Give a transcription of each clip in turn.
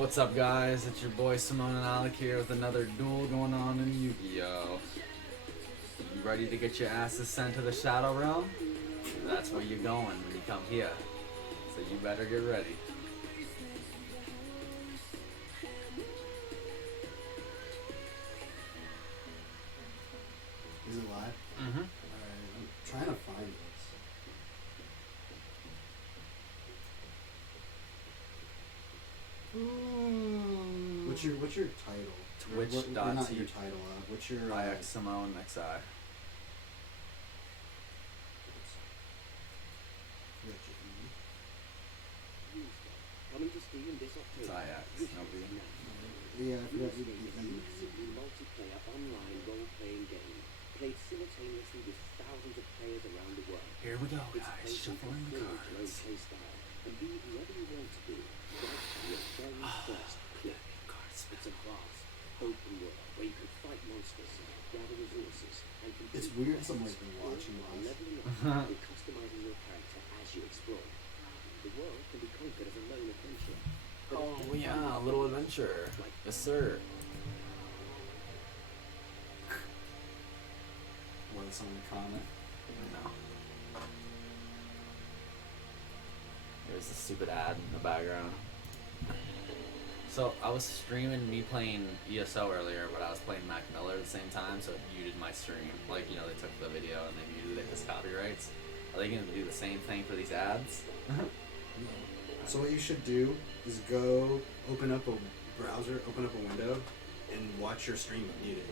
What's up, guys? It's your boy Simone and Alec here with another duel going on in Yu-Gi-Oh! You ready to get your asses sent to the Shadow Realm? That's where you're going when you come here. So you better get ready. Is it live? Mm-hmm. Alright, I'm trying to find this. What's your title? Twitch.tv. Not your title. What's your IX Simone XI. Coming to Steam this It's October. IX, no B. Yeah, I forgot Steam the is a massively multiplayer online role-playing game played simultaneously with thousands of players around the world. Here we go, It's a guys. place you can Shuffling the forge your own cards. playstyle and be whoever you want to be, right from your very first click. It's a vast, open world where you can fight monsters, gather resources, and complete It's weird quests, someone's been watching all while us. leveling up and customizing your character as you explore. The world can be conquered as a lone adventurer. but Oh if you yeah, find a yourself little adventure. Yes, sir. What is someone comment? No. There's a stupid ad in the background. So I was streaming me playing ESO earlier, but I was playing Mac Miller at the same time, so it muted my stream. Like, you know, they took the video and they muted it because copyrights. Are they going to do the same thing for these ads? No. So what you should do is go open up a browser, open up a window, and watch your stream but mute it.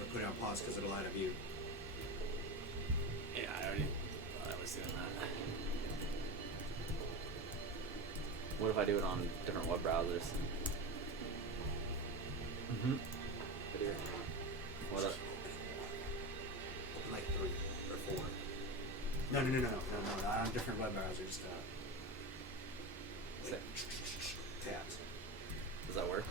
Or put it on pause because it'll add a mute. Yeah, I was doing that. What if I do it on different web browsers? Mm-hmm. What up? Open like 3 or 4. No, not on a different web browser, just Say- tabs. Does that work?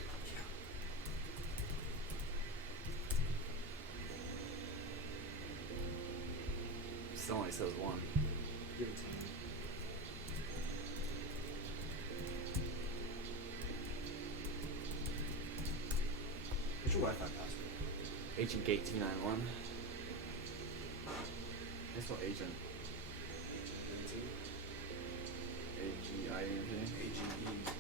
Still only says one. Give it to me. What's your Wi-Fi password? Agent Gate 291. Guess what agent? A-G-I-N-T? AGE.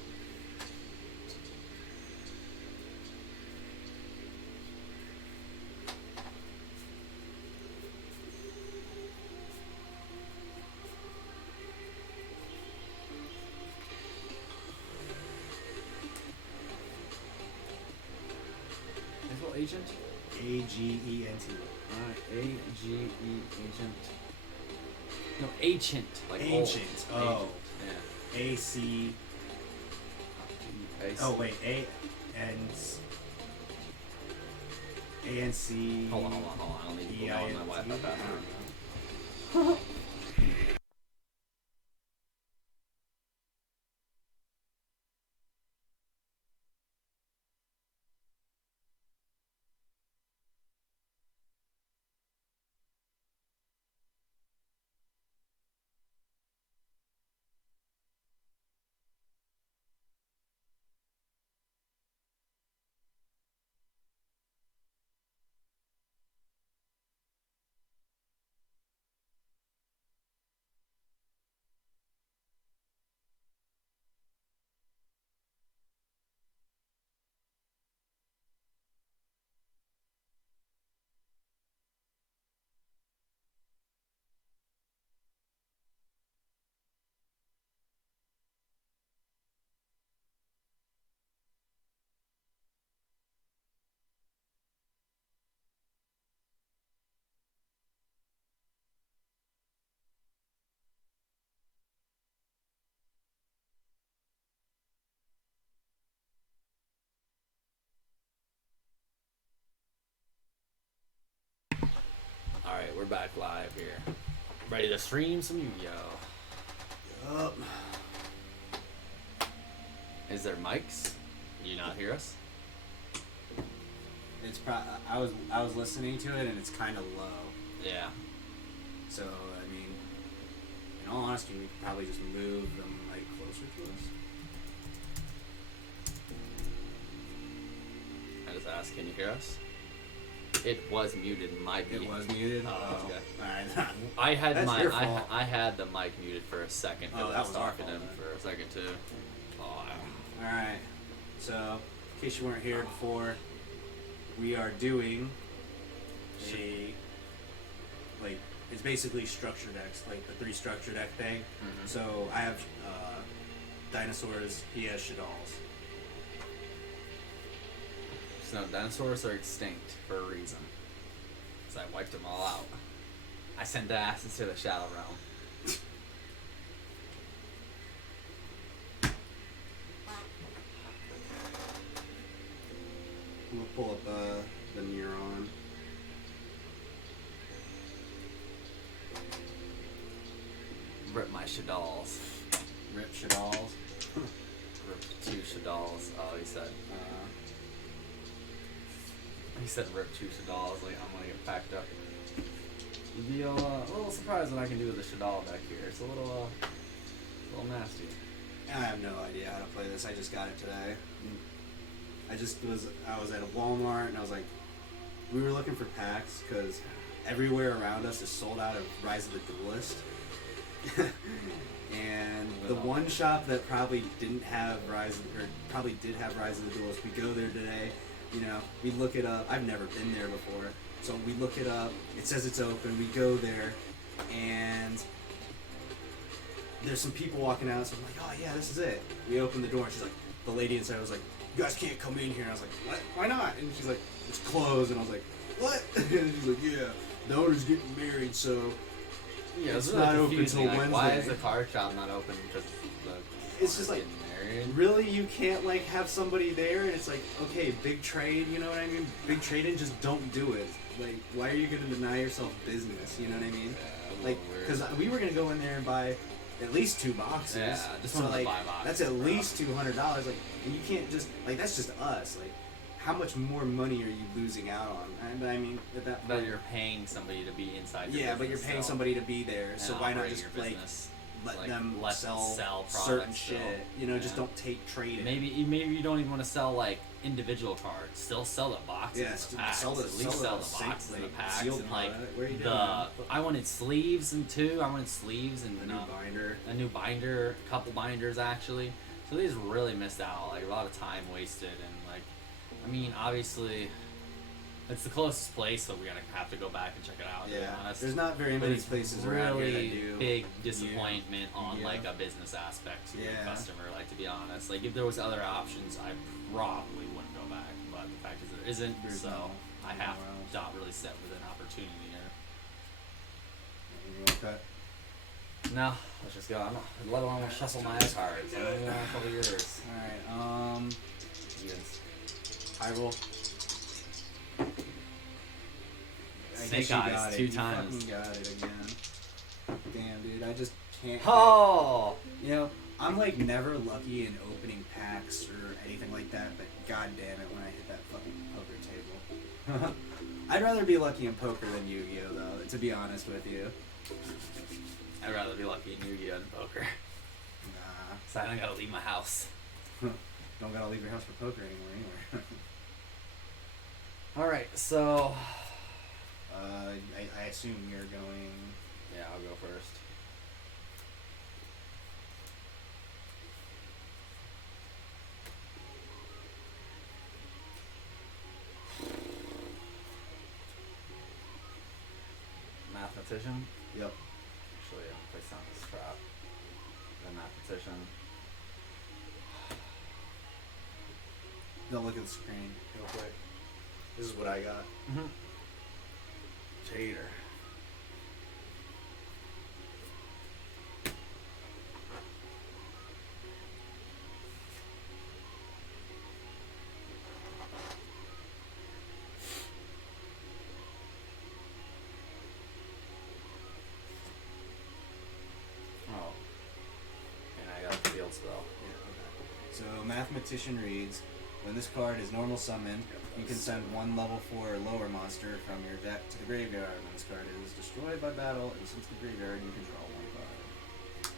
Guess what agent? AGENT. Alright, A-G-E agent. No, ancient. Like Ancient. old. Oh. Yeah. AC. Oh wait, ANC. Hold on. I don't need to go on my Wi-Fi password. Alright, we're back live here. Ready to stream some Yu-Gi-Oh! Yup. Is there mics? Do you not hear us? It's I was listening to it and it's kind of low. Yeah. So I mean, in all honesty, we could probably just move them like closer to us. podcast. Can you hear us? It was muted. My It was muted. Oh, okay. All right. I had That's my your fault. I had the mic muted for a second Oh, because that I was was our talking to fault him then. for a second too. Oh, All right. So, in case you weren't here before, we are doing a like it's basically structure decks, like the 3 structure deck thing. Mhm. So I have dinosaurs. He has Shaddolls. So dinosaurs are extinct for a reason. So I wiped them all out. I sent the asses to the Shadow Realm. I'm gonna pull up the Neuron. Rip my Shaddolls. Rip Shaddolls. Rip 2 Shaddolls. Oh, he said rip 2 Shaddolls. Like, I'm gonna get packed up. You'd be a little surprised what I can do with the Shaddol deck here. It's a little nasty. I have no idea how to play this. I just got it today. I was at a Walmart and I was like, we were looking for packs because everywhere around us is sold out of Rise of the Duelist. And the one shop that probably didn't have probably did have Rise of the Duelist, we go there today, we look it up. I've never been there before. So we look it up, it says it's open, we go there, and there's some people walking out, so I'm like, oh yeah, this is it. We open the door, and she's like, the lady inside was like, you guys can't come in here. And I was like, what? Why not? And she's like, it's closed. And I was like, what? And she's like, yeah, the owner's getting married, so Yeah, it's really not open confusing. till Like, why is Wednesday. the card shop not open? Because It's just like, married. really, you can't like have somebody there, and it's like, okay, big trade, you know what I mean? Big trade, and just don't do it. Like, why are you gonna deny yourself business? You know what I mean? Yeah, Like, weird. because we were gonna go in there and buy at least 2 boxes. Yeah, just so wanted to like buy boxes, that's at bro. least $200. Like, and you can't just like that's just us. Like, how much more money are you losing out on? And I mean, at that But point, you're paying somebody to be inside your yeah, but you're business, paying so- somebody to be there. So and why not operate just your like business. let Like, them let sell products certain still. shit? You know, just Yeah. don't take trade. Maybe you don't even want to sell like individual cards. Still sell the boxes. Yeah, and the still packs. sell the- At least sell the sell the boxes and the like, packs sealed and like product. Where are you doing the. that? I wanted sleeves and I wanted sleeves and A new binder. a new binder, a couple binders actually. So they just really missed out. Like a lot of time wasted and like, I mean, obviously, it's the closest place, so we're gonna have to go back and check it out. to be Yeah, honest. there's not very But many it's places around here that really do. big disappointment on Yeah. like a business aspect to the Yeah. customer. Like to be honest, like if there was other options, I probably wouldn't go back. But the fact is there isn't, There's so no- I have nowhere else. not really set with an opportunity here. Okay. No, let's just go. I'm not, let alone shuffle my cards. I don't even want to shuffle yours. All right. Yes. Hyrule. I Snake guess you eyes got it. 2 You times. fucking got it again. Damn, dude, I just can't. Oh. I'm like never lucky in opening packs or anything like that, but god damn it when I hit that fucking poker table. I'd rather be lucky in poker than Yu-Gi-Oh though, to be honest with you. I'd rather be lucky in Yu-Gi-Oh than poker. Nah. So I don't gotta leave my house. Don't gotta leave your house for poker anymore anyway. All right, so I assume you're going. yeah, I'll go first. Mathematician. Yep. Actually, I'm gonna place down this trap. The mathematician. Don't look at the screen real quick. This is what I got. Mm-hmm. Cheater. Oh. And I got a field spell. Yeah, okay. So Mathematician reads, when this card is normal summoned, you can send 1 level 4 or lower monster from your deck to the graveyard. When this card is destroyed by battle and sent to the graveyard, you can draw 1 card.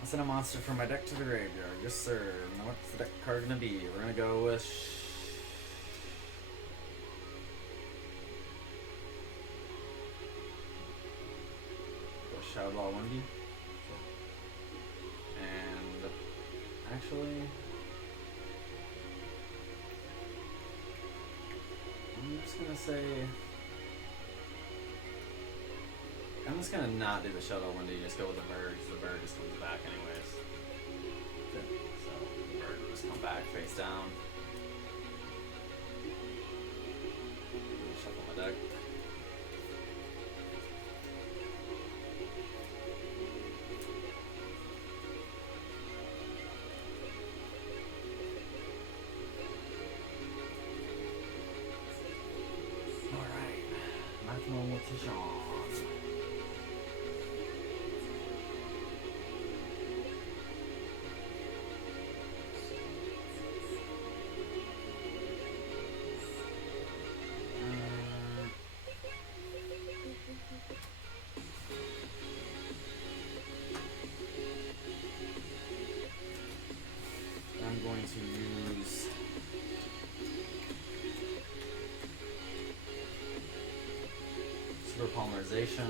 I'll send a monster from my deck to the graveyard. Yes, sir. Now what's the deck card gonna be? We're gonna go with Shadow Ball 1D. And actually, I'm just gonna say, I'm just gonna not do the Shadow 1D, just go with the bird, because the bird just comes back anyways. So the bird will just come back face down. Shuffle my deck. Alright, mathematician. I'm going to use super polymerization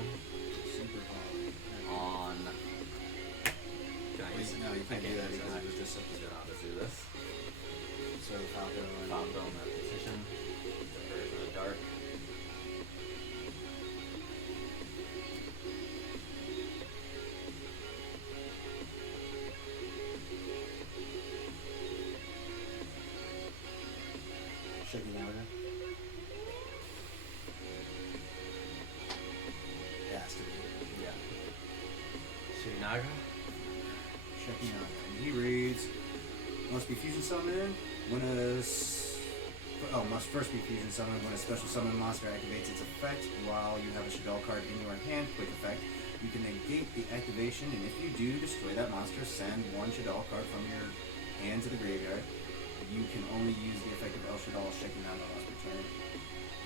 Super hard. on. Can I Wait, use it? no, you can't do that use because that. it was just So I'll just do this. So Falco and Falco mathematician. The version of dark. shaking out again. It has to be. Yeah. Shinaga. Checking out. And he reads, must be fusion summoned when must first be fusion summoned when a special summon monster activates its effect while you have a Shaddoll card in your hand. Quick effect. You can negate the activation, and if you do, destroy that monster. Send one Shaddoll card from your hand to the graveyard. You can only use the effect of El Shaddoll checking out on last return.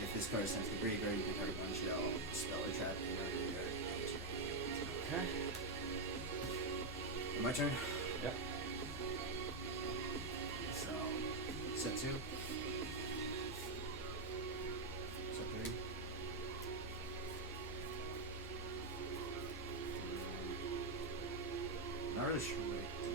If this card is sent to the graveyard, you can target one Shaddoll spell or trap in your graveyard. Okay. My turn. Yep. So, set 2. Set 3. Not really sure what it did.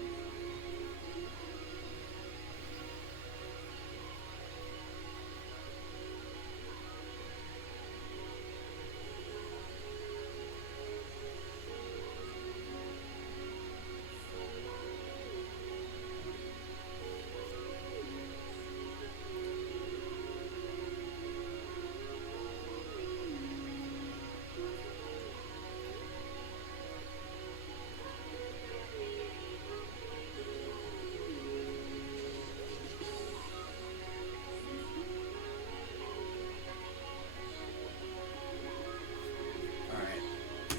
Alright.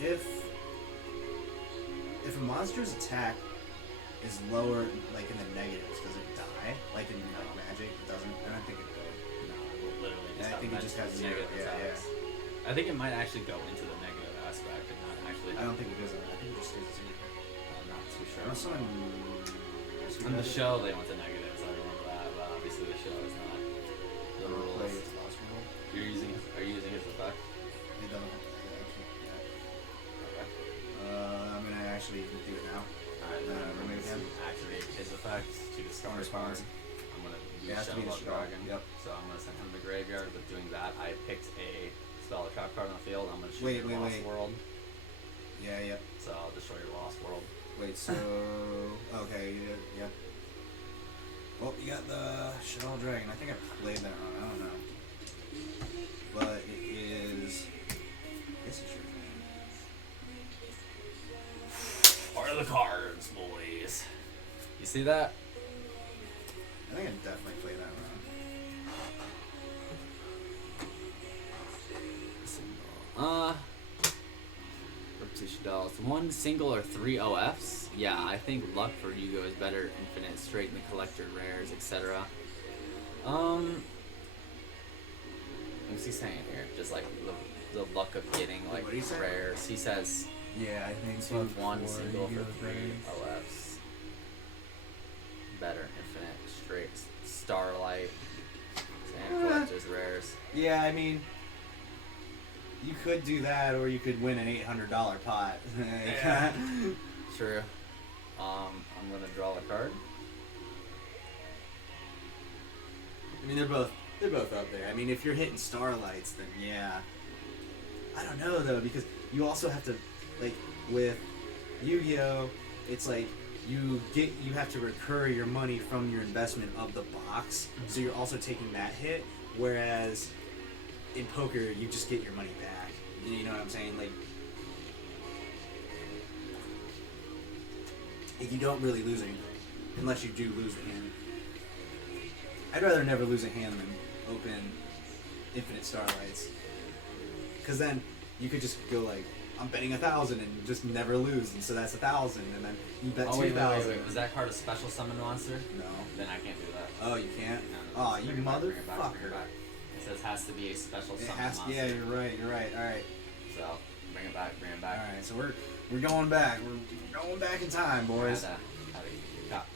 If a monster's attack is lower, like in the negatives, does it die? Like in like Magic, it doesn't. I don't think it does. No, it will literally just I have think it just has negative zero, yeah, attacks. I think it might actually go into the negative aspect and not actually. I don't think it does. I think it just stays zero. I'm not too sure. Unless someone. On the show, they went to negatives. I remember that, but obviously the show is not the Play rules. its last roll. Are you using his effect? It doesn't have to. I can't. Yeah. Okay. I'm gonna actually do it now. Alright, then I'm going remove to him. activate his effect to discard a card. Response. I'm going to It use has to be Shadow the Ball Shadow. Dragon. Yep. So I'm going to send him to the graveyard. But doing that, I picked a spell or trap card on the field. I'm going to shoot Wait, your Lost wait. World. Yeah. Yep. So I'll destroy your Lost World. Wait. So. Okay. Yeah. Well, you got the Shaddoll Dragon. I think I played that wrong. I don't know. But it is. This is your turn. Part of the cards, boys. You see that? I think I definitely played that wrong. Repetition dolls. 1 single or 3 OFs? Yeah, I think luck for Yugo is better. Infinite, straight in the collector, rares, etc. What's he saying here? Just like the luck of getting like What'd he say? rares. He says Yeah, I think so. 1 single for 3 OFs. Better, infinite, straight, starlight, and collectors, rares. Yeah, I mean, You could do that, or you could win an $800 pot. Yeah. True. I'm gonna draw a card. I mean, they're both up there. I mean, if you're hitting Starlights, then yeah. I don't know though, because you also have to, like, with Yu-Gi-Oh, it's like you have to recur your money from your investment of the box, so you're also taking that hit. Whereas in poker, you just get your money back. You know what I'm saying? Like you don't really lose anything unless you do lose a hand. I'd rather never lose a hand than open infinite Starlights, because then you could just go like, I'm betting 1,000 and just never lose, and so that's 1,000, and then you bet 2,000. Wait. Was that card a special summon monster? No. Then I can't do that. Oh, you can't? No, Oh, just you bring it back, bring it back, bring motherfucker. it back. It says has to be a special It summon has to, monster. yeah, you're right. Alright. So bring it back, bring it back. Alright, so we're going back. We're going back in time, boys.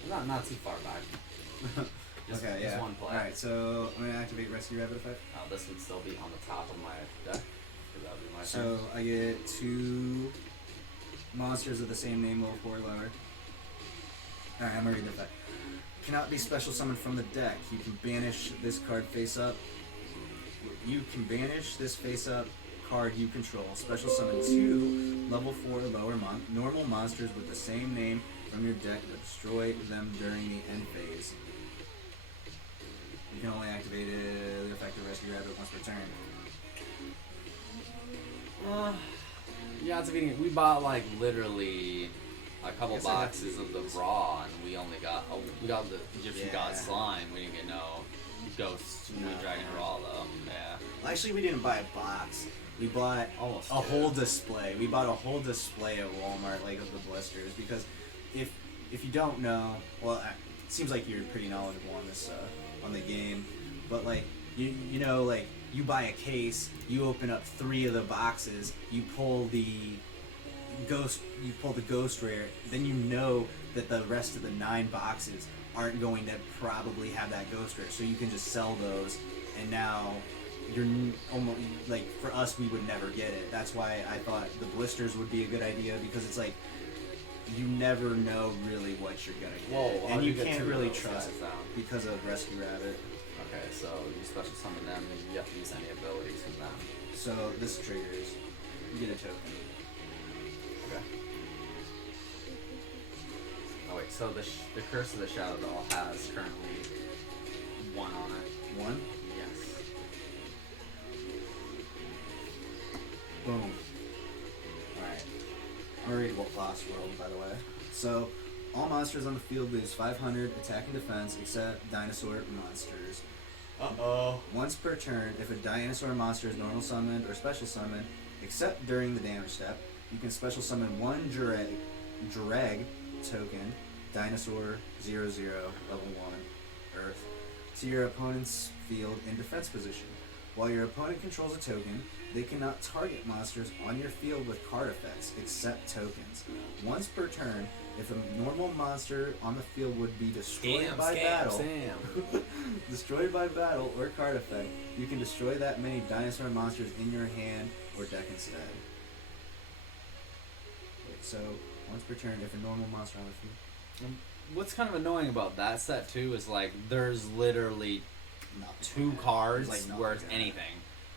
Not too far back. Just, Okay, just yeah. one play. Alright, so I'm gonna activate Rescue Rabbit effect. This would still be on the top of my deck. 'Cause that would be my So I get 2 monsters of the same name, level 4 or lower. Alright, I'm gonna read the effect. Cannot be special summoned from the deck. You can banish this card face up. You can banish this face up card you control. Special summon 2 level 4 or lower normal monsters with the same name from your deck, but destroy them during the end phase. You can only activate the effective Rescue Rabbit once per turn. Yeah, it's a beating. We bought like literally a couple Guess I have to boxes of the use- raw, and we only got the Egyptian God Yeah. slime. We didn't get no ghost No. dragon raw though. Yeah, Well, actually, we didn't buy a box. We bought almost a whole display. We bought a whole display at Walmart, like of the blisters, because if you don't know, well, it seems like you're pretty knowledgeable on this on the game, but like you know, like you buy a case, you open up 3 of the boxes, you pull the ghost rare, then you know that the rest of the 9 boxes aren't going to probably have that ghost rare, so you can just sell those, and now you're almost like, for us, we would never get it. That's why I thought the blisters would be a good idea, because it's like you never know really what you're gonna get. Whoa, and how'd you get can't 2 of really those trust guys down? because of Rescue Rabbit. Okay, so you special summon them, and you have to use any abilities from them. So this triggers, you get a token. Okay. Oh wait, so the Curse of the Shadow Doll has currently 1 on it. 1. Yes. Boom. Alright. I'm gonna read Lost World, by the way. So, all monsters on the field lose 500 attack and defense except dinosaur monsters. Uh-oh. Once per turn, if a dinosaur monster is normal summoned or special summoned, except during the damage step, you can special summon 1 Dreg token, dinosaur 00, level 1, Earth, to your opponent's field in defense position. While your opponent controls a token, they cannot target monsters on your field with card effects, except tokens. Once per turn, if a normal monster on the field would be destroyed by battle, destroyed by battle or card effect, you can destroy that many dinosaur monsters in your hand or deck instead. Wait, so once per turn, if a normal monster on the field. What's kind of annoying about that set too is like there's literally Not 2 cards There's, like, worth nothing. anything.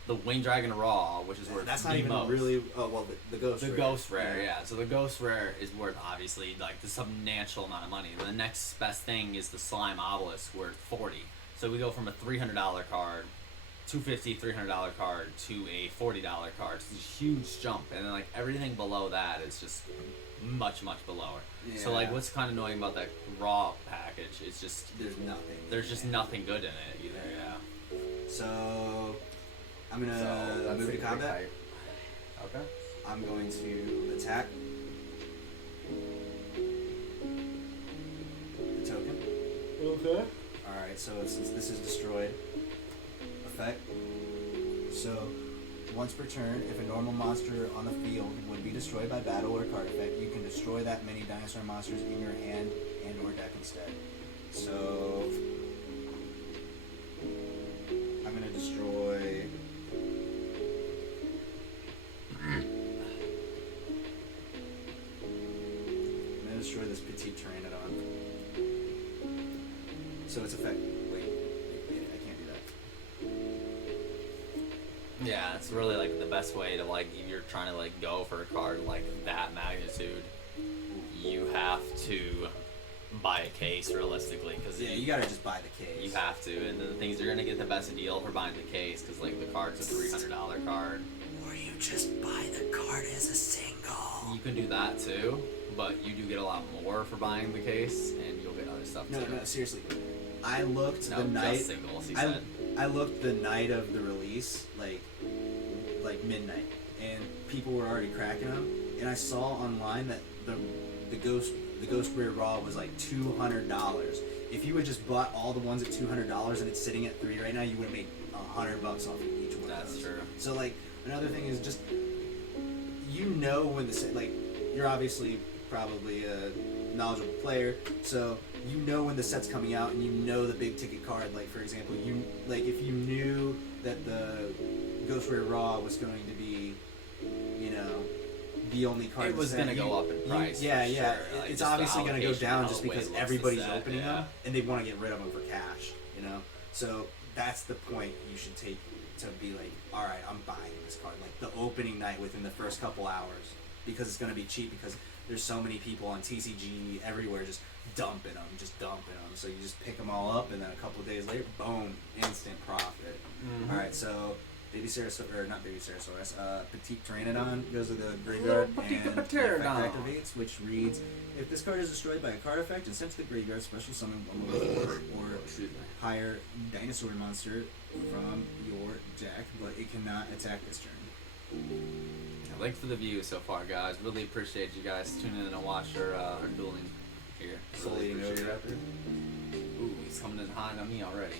The Wing Dragon Raw, which is worth That's the not even most. really. Oh well, the ghost. The rare. Ghost Rare, yeah. So the Ghost Rare is worth obviously like the substantial amount of money. The next best thing is the Slime Obelisk, worth 40. So we go from a $300 card, $250, $300 card to a $40 card. It's a huge jump, and then like everything below that is just much below it. So like, Yeah. what's kind of annoying about that Raw package is just There's nothing. there's just nothing good in it either. Yeah. So I'm gonna So that's move to pretty combat. tight. Okay. I'm going to attack the token. Okay. Alright, so this is destroyed. Effect. So, once per turn, if a normal monster on the field would be destroyed by battle or card effect, you can destroy that many dinosaur monsters in your hand and or deck instead. So, I'm gonna destroy Petite Pteranodon. So it's effect. Wait, I can't do that. Yeah, it's really like the best way to like if you're trying to like go for a card like that magnitude, you have to buy a case realistically because Yeah, you gotta just buy the case. you have to, and then the things you're gonna get the best deal for buying the case because like the card's a $300 card. Or you just buy the card as a single. You can do that too, but you do get a lot more for buying the case, and you'll get other stuff No, too. no, seriously. I looked No, the night. just singles. He said. I looked the night of the release, like midnight, and people were already cracking them. And I saw online that the Ghost Rare Raw was like $200. If you had just bought all the ones at $200 and it's sitting at $3 right now, you would have made $100 off of each one. That's of those. true. So like another thing is just when the set, like you're obviously probably a knowledgeable player, so you know when the set's coming out and you know the big ticket card. Like for example, if you knew that the Ghost Rare Raw was going to be, the only card. It was going to go up in price. Yeah, for yeah. Sure. Like, It's just the obviously going to go allocation, down how just the way because it looks everybody's is set, opening yeah. them and they want to get rid of them for cash. So that's the point you should take to be like, all right, I'm buying this card like the opening night within the first couple hours because it's going to be cheap because there's so many people on TCG everywhere just dumping them. So you just pick them all up and then a couple of days later, boom, instant profit. Mhm. All right, so Baby Ceratosaurus, or not Baby Ceratosaurus, Petite Pteranodon goes to the graveyard and Petite the effect Pteranodon. activates, which reads, if this card is destroyed by a card effect and sent to the graveyard, special summon one or Excuse me. higher dinosaur monster from your deck, but it cannot attack this turn. Thanks for the view so far, guys. Really appreciate you guys tuning in and watch our dueling here. Soul Really Eating appreciate it. Oviraptor. Ooh, he's coming in high on me already.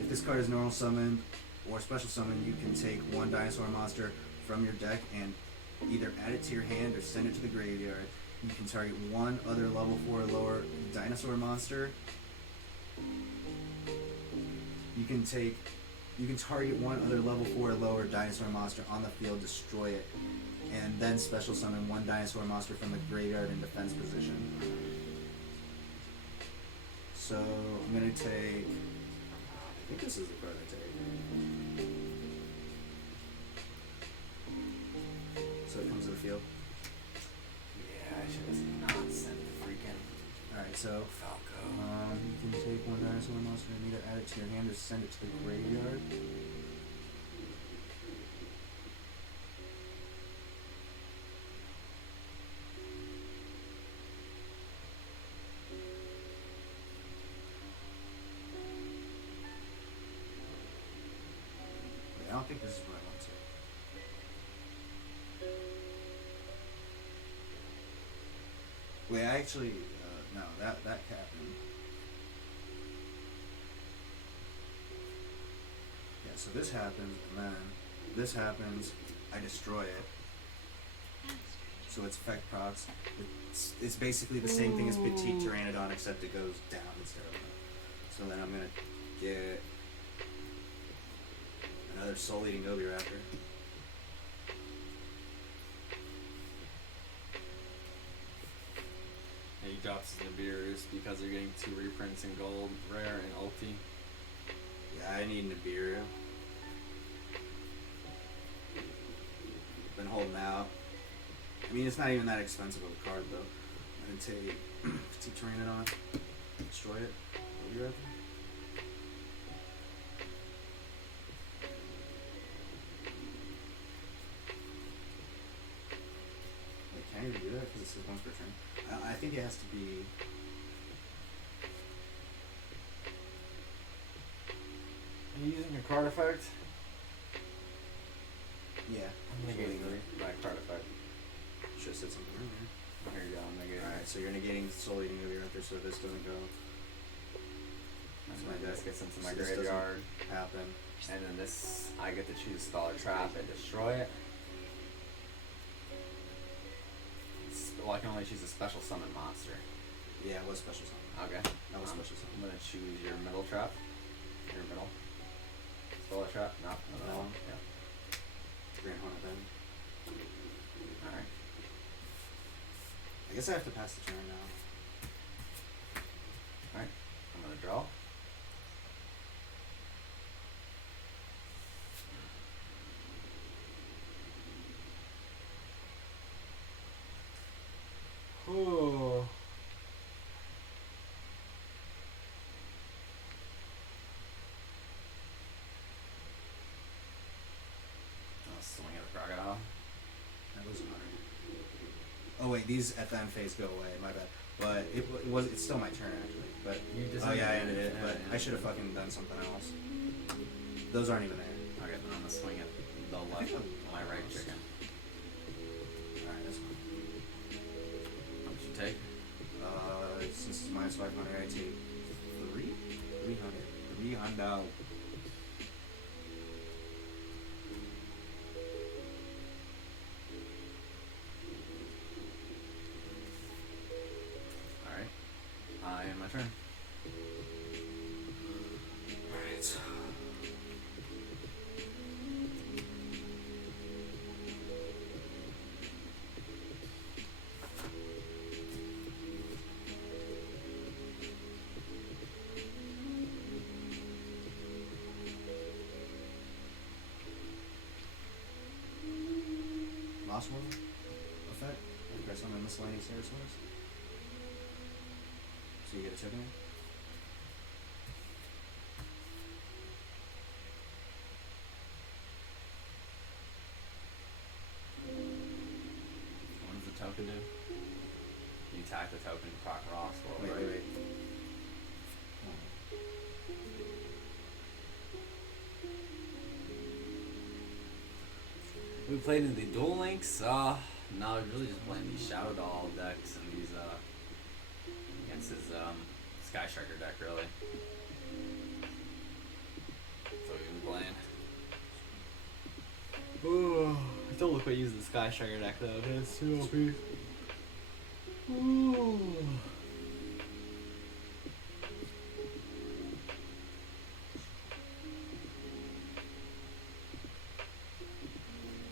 If this card is normal summoned or special summoned, you can take one dinosaur monster from your deck and either add it to your hand or send it to the graveyard. You can target one other level 4 or lower dinosaur monster. You can target one other level 4 or lower dinosaur monster on the field, destroy it, and then special summon one dinosaur monster from the graveyard in defense position. So I'm gonna take. I think this is the card I take. So it comes to the field. Yeah, I should have not sent the freaking Alright, so Falco. you can take one dinosaur monster and either add it to your hand or send it to the graveyard. Wait, I don't think this is what I want to. Wait, I actually, no, that happened. Yeah, so this happens, and then this happens, I destroy it. So it's effect procs. It's basically the same thing as Petite Pteranodon, except it goes down instead of up. So then I'm gonna get another Soul Eating Oviraptor. And he drops the beers because they're getting 2 reprints in gold, rare, and ulti. Yeah, I need Nibiru. Been holding out. I mean, it's not even that expensive of a card, though. I'm gonna take Petite Pteranodon, destroy it. Oviraptor. Wait, can I even do that? Because it says once per turn. I think it has to be. Are you using a card effect? Yeah. I'm negating my card effect. Should have said something earlier. Oh, here you go, I'm negating. Alright, so you're negating Soul Eating Oviraptor, so this doesn't go. That's my desk gets into my So this doesn't graveyard. happen. And then this, I get to choose spell or trap and destroy it. Well, I can only choose a special summon monster. Yeah, it was special summon. Okay. That was special I'm summon. gonna choose your middle trap. Your middle. Spell or trap? No, That no. one? Yeah. Grand Hornet then. Alright. I I guess I have to pass the turn now. Alright, I'm gonna draw. Oh. I'll swing at the crocodile. That was hard. Oh wait, these at the end phase go away. My bad. But it's still my turn actually. But You just oh yeah, I ended ended it. it. But Yeah, I should have fucking done something else. Those aren't even there. Okay, then I'm gonna swing at the left, my right chicken. Alright, that's fine. How much you take? Since it's minus 500, I take 300. 300. Alright. I end my turn. Alright. Lost one effect. Okay, so I'm in miscellaneous air source. So you get a token in? What does the token do? You attack the token, proc Ross, or Wait. We played in the Duel Links. No, really just playing these Shadow Doll decks and these against his Sky Striker deck really. That's what we've been playing. Oh, I don't look what using the Sky Striker deck though. It's too OP. Ooh.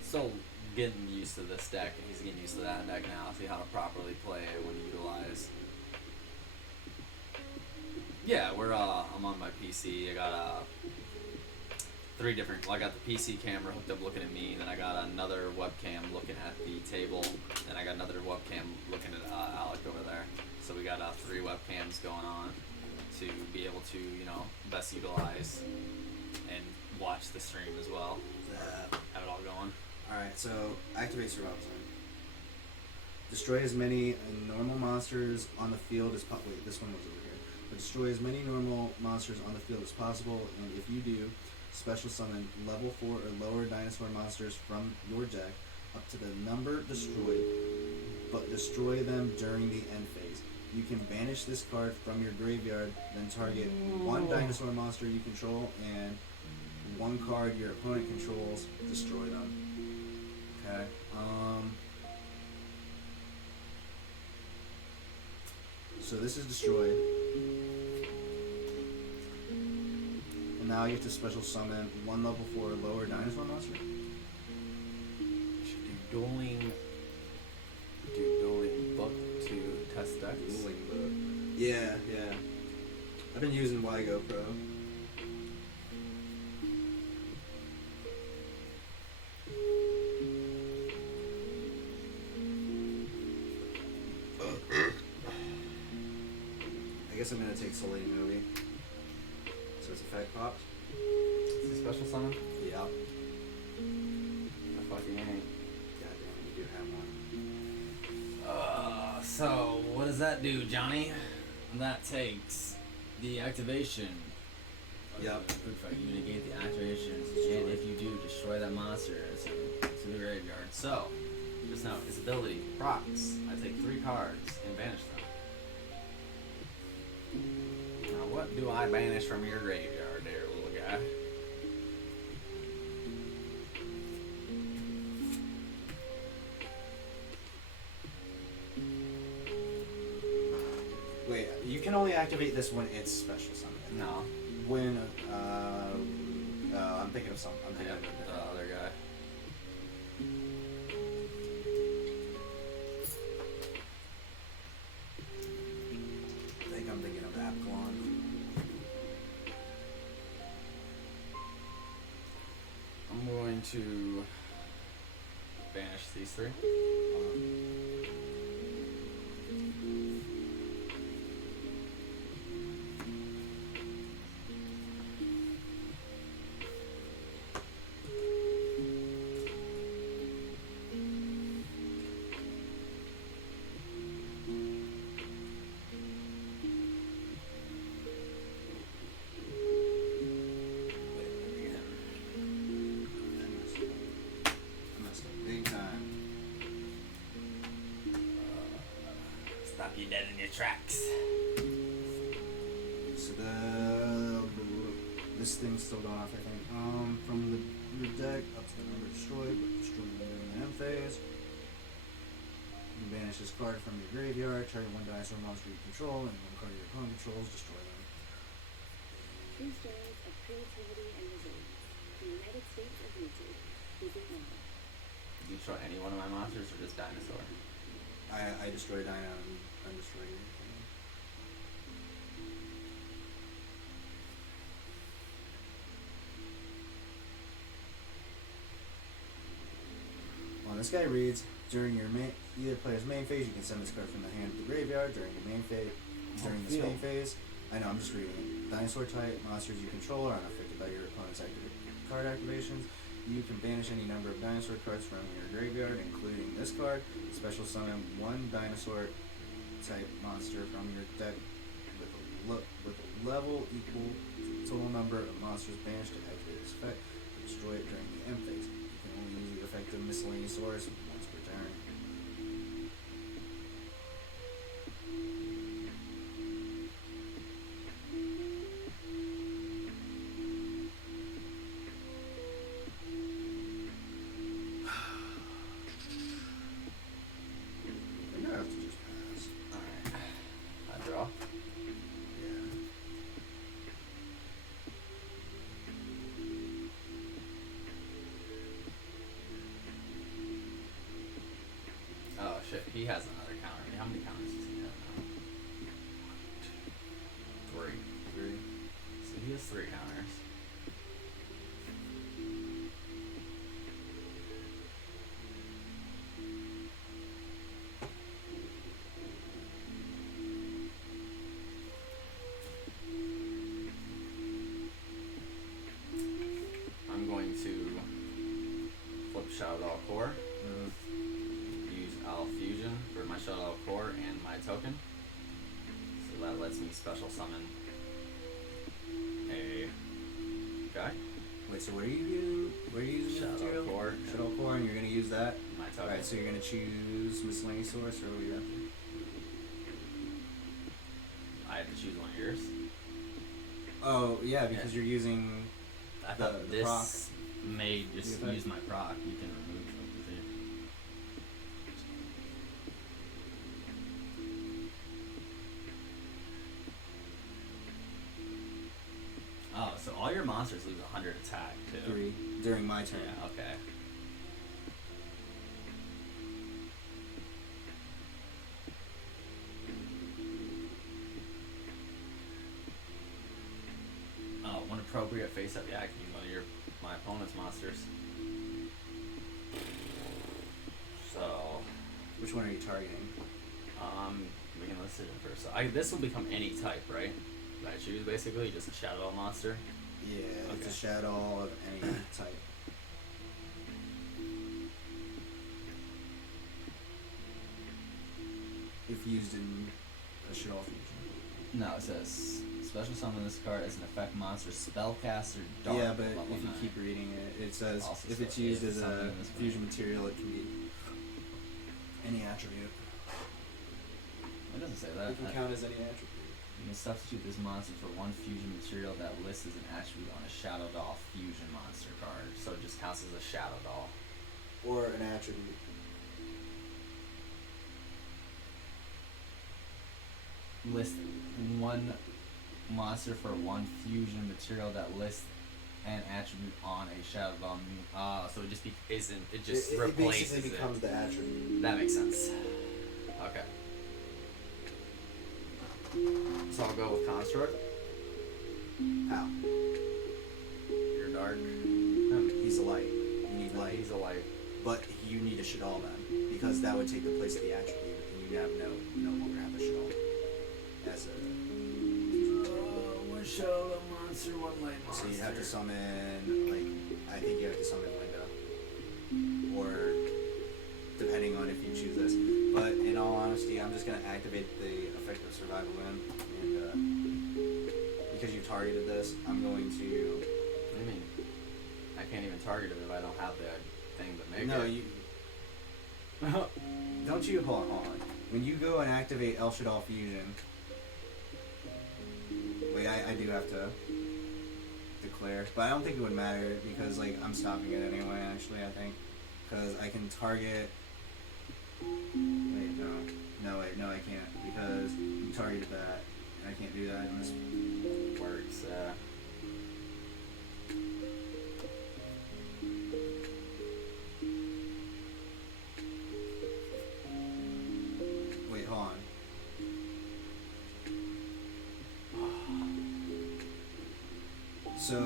Still getting used to this deck, and he's getting used to that deck now. See how to properly play it when utilized. Yeah, I'm on my PC. I got 3 different. Well, I got the PC camera hooked up looking at me, then I got another webcam looking at the table, and I got another webcam looking at Alec over there. So we got 3 webcams going on to be able to, best utilize and watch the stream as well. Have it all going. Alright, so activate survival zone. Destroy as many normal monsters on the field as possible. Wait, this one was over here. But destroy as many normal monsters on the field as possible, and if you do, special summon level 4 or lower dinosaur monsters from your deck up to the number destroyed, but destroy them during the end phase. You can banish this card from your graveyard, then target 1 dinosaur monster you control and 1 card your opponent controls, destroy them. Okay. So this is destroyed. And now you have to special summon 1 level 4 lower dinosaur monster. Should do dueling book to test decks. Dueling book. Yeah. I've been using Wygo Pro. I guess I'm gonna take Soleil Movie. So it's effect popped. Is it special summon? Yeah. I fucking ain't. Goddamn, you do have one. So what does that do, Johnny? That takes the activation. Yep. You negate the activation, and if you do, destroy that monster to the graveyard. So, just now, his ability, procs. I take 3 cards and banish them. Now, what do I banish from your graveyard there, little guy? Wait, you can only activate this when it's special summon. No. When I'm thinking of something. I'm thinking Yeah, of the other guy. I'm thinking of Apgalon. I'm going to banish these three. Big time. Stop you dead in your tracks. So this thing's still going off, I think. From your deck up to the number destroyed, but destroyed during the end phase. You banish this card from your graveyard, target one dinosaur monster you control, and one card your opponent controls, destroy them. True stories of creativity and resilience. The United States of YouTube. Visit now. Did you destroy any one of my monsters or just dinosaur? I destroyed Dino and undestroyed everything. Well, this guy reads, during your either player's main phase, you can send this card from the hand to the graveyard. During the main phase, main phase, I know, I'm just reading it. Dinosaur type monsters you control are unaffected by your opponent's card activations. You can banish any number of dinosaur cards from your graveyard, including this card. Special summon one dinosaur type monster from your deck with a level equal to the total number of monsters banished to activate this effect. Destroy it during the end phase. You can only use the effect of miscellaneous source once per turn. I have to just pass. Alright. I draw. Yeah. Oh shit, he has another counter. How many counters does he have now? 3. 3. So he has 3 counters. I'm going to flip Shadow Core. Use Owl Fusion for my Shadow Core and my token. So that lets me special summon a guy, Wait, so what are you using? What are you using? Shadow material? Core. Shadow Core, and you're gonna use that. my token. Alright, so you're gonna choose miscellaneous source, or what are you after? I have to choose one of yours. Oh yeah, because Yeah. you're using. I The- thought the this proc. may just The effect? use my proc. You can remove it with it. Oh, so all your monsters lose 100 attack too. 3 during my turn. Yeah, okay. Oh, when appropriate face up, yeah, I can use one of my opponent's monsters. So, Which one are you targeting? we can list it in first. So this will become any type, right? That I choose basically, just a shadow monster. Yeah, it's Okay. a shadow of any type. If used in a shadow fusion. No, it says special summon this card as an effect monster, spellcaster, dark. Yeah, but level if you 9. keep reading it, it says Also if it's says used if as something a is fusion material, it can be any attribute. It doesn't say that. It can count as any attribute. You can substitute this monster for one fusion material that lists as an attribute on a Shadow Doll fusion monster card. So it just counts as a Shadow Doll. Or an attribute. List one monster for one fusion material that lists an attribute on a Shadow Doll. So it just isn't. It just it replaces basically becomes the attribute. That makes sense. Okay. So I'll go with construct. How? You're dark. He's a light. You need light. He's a light. But you need a Shadal then, because that would take the place of the attribute, and you no longer have a Shadal as a. One shadow, one monster, one light monster. So you have to summon, like, I think you have to summon Window, or depending on if you choose this. But in all honesty, I'm just gonna activate the effect of Survival in, and because you targeted this, I'm going to. What do you mean? I can't even target it if I don't have the thing to make No, it. you. Don't you hold on. When you go and activate El Shadal Fusion. Wait, I do have to declare, but I don't think it would matter because like I'm stopping it anyway. Actually, I think because I can target. Wait, no, I can't because you targeted that, and I can't do that in this. Works. Wait, hold on. So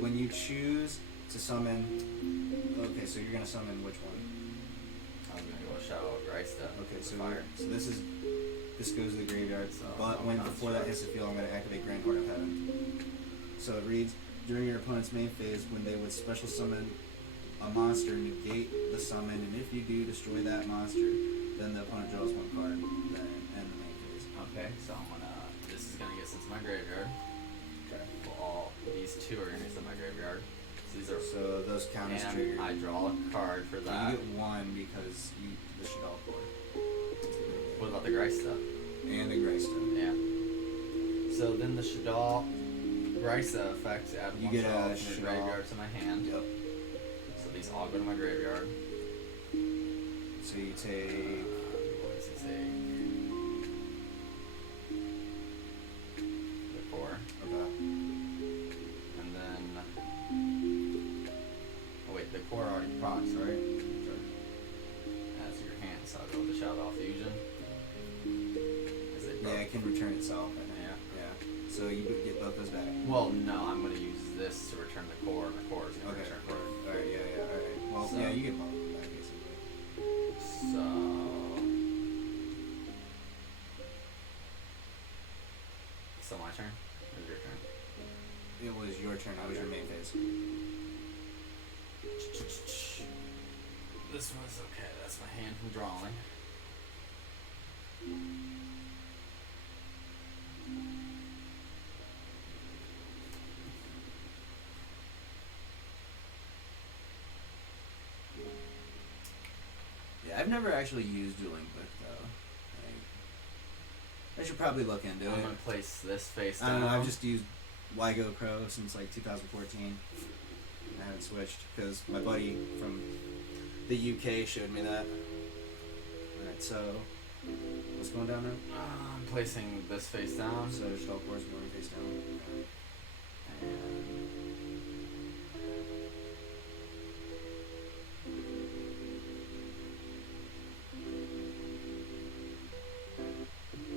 when you choose to summon, okay, so you're gonna summon which one? I'm gonna go with Shadow of Greysta. Okay, so fire. so this goes to the graveyard. So, But when before that hits the field, I'm gonna activate Grand Horde of Heaven. So it reads: during your opponent's main phase, when they would special summon a monster, negate the summon, and if you do, destroy that monster. Then the opponent draws one card. Then end the main phase. Okay, so I'm gonna. This is gonna get sent to my graveyard. Okay. Well, these two are gonna get sent to my graveyard. So these are. So those count as And triggered. I draw a card for So that. you get one because you the Shadal core What about the Greysta? and the Greystone. Yeah. So then the Shadal Greysta effect add You one get a Shadal from the Shadal. graveyard to my hand. Yep. So these all go to my graveyard. So you take. What does it say? The core. Okay. And then. Oh wait, the core already procs, right? As your hand, so I'll go with the Shadow Fusion. Is it Yeah, it can return itself. I think. Yeah. Yeah. So you get both those back. Well, no, I'm gonna use this to return the core, and the core is gonna Okay. return core. Alright, yeah, alright. Well, So- yeah, you get both of them back basically. So. So my turn? Or is your turn? It was your turn. That was your main phase. This one's okay. That's my hand from drawing. Yeah, I've never actually used Dueling Book though. I should probably look into I'm it. gonna place this face I down. don't know. I've just used Wygo Crow since like 2014. I haven't switched because my buddy from the UK showed me that. Alright, so what's going down now? I'm placing this face down. So Shadal Core's going face down.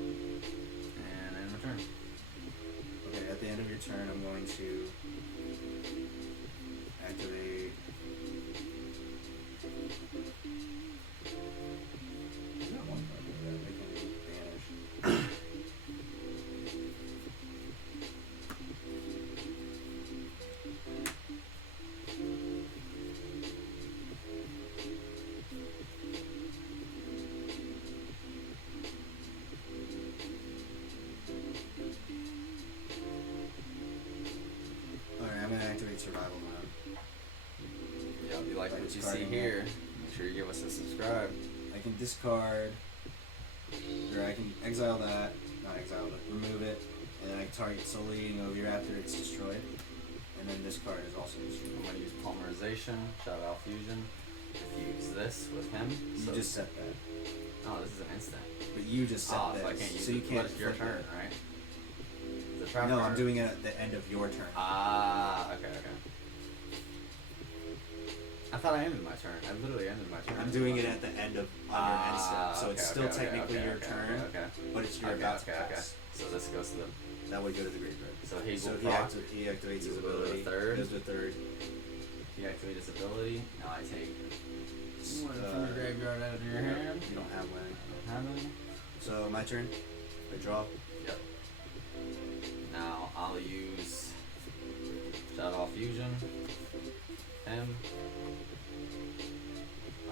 And in return. Okay, at the end of your turn, I'm going to activate. There's not one card like that. They can vanish. Alright, I'm gonna activate survival mode. Yeah, if you like what you see Discarding here, make sure you give us a subscribe. I can discard, or I can exile that, not exile it, remove it, and then I can target solely over after it's destroyed. And then this card is also destroyed. I'm gonna use Polymerization, Shadow Fusion. Use this with him. You So just set that. oh, this is an instant. But you just set Oh, this. so I can't use so you it. can't But it's your flip turn, it. right? The trap No, card. I'm doing it at the end of your turn. Ah, okay. I thought I ended my turn. I literally ended my turn. I'm doing it at the end of on your end step. So it's still technically your turn, Okay. but it's your Okay, advance okay. pass. So this goes to it? That would go to the graveyard. So he So will he, proc. he activates his He will go to ability. third. Goes to third. Deactivate his ability. Now I take one Uh, from the graveyard out of your hand. You don't have one. Have any? So my turn. I draw. Yep. Now I'll use Shadow Fusion. Him.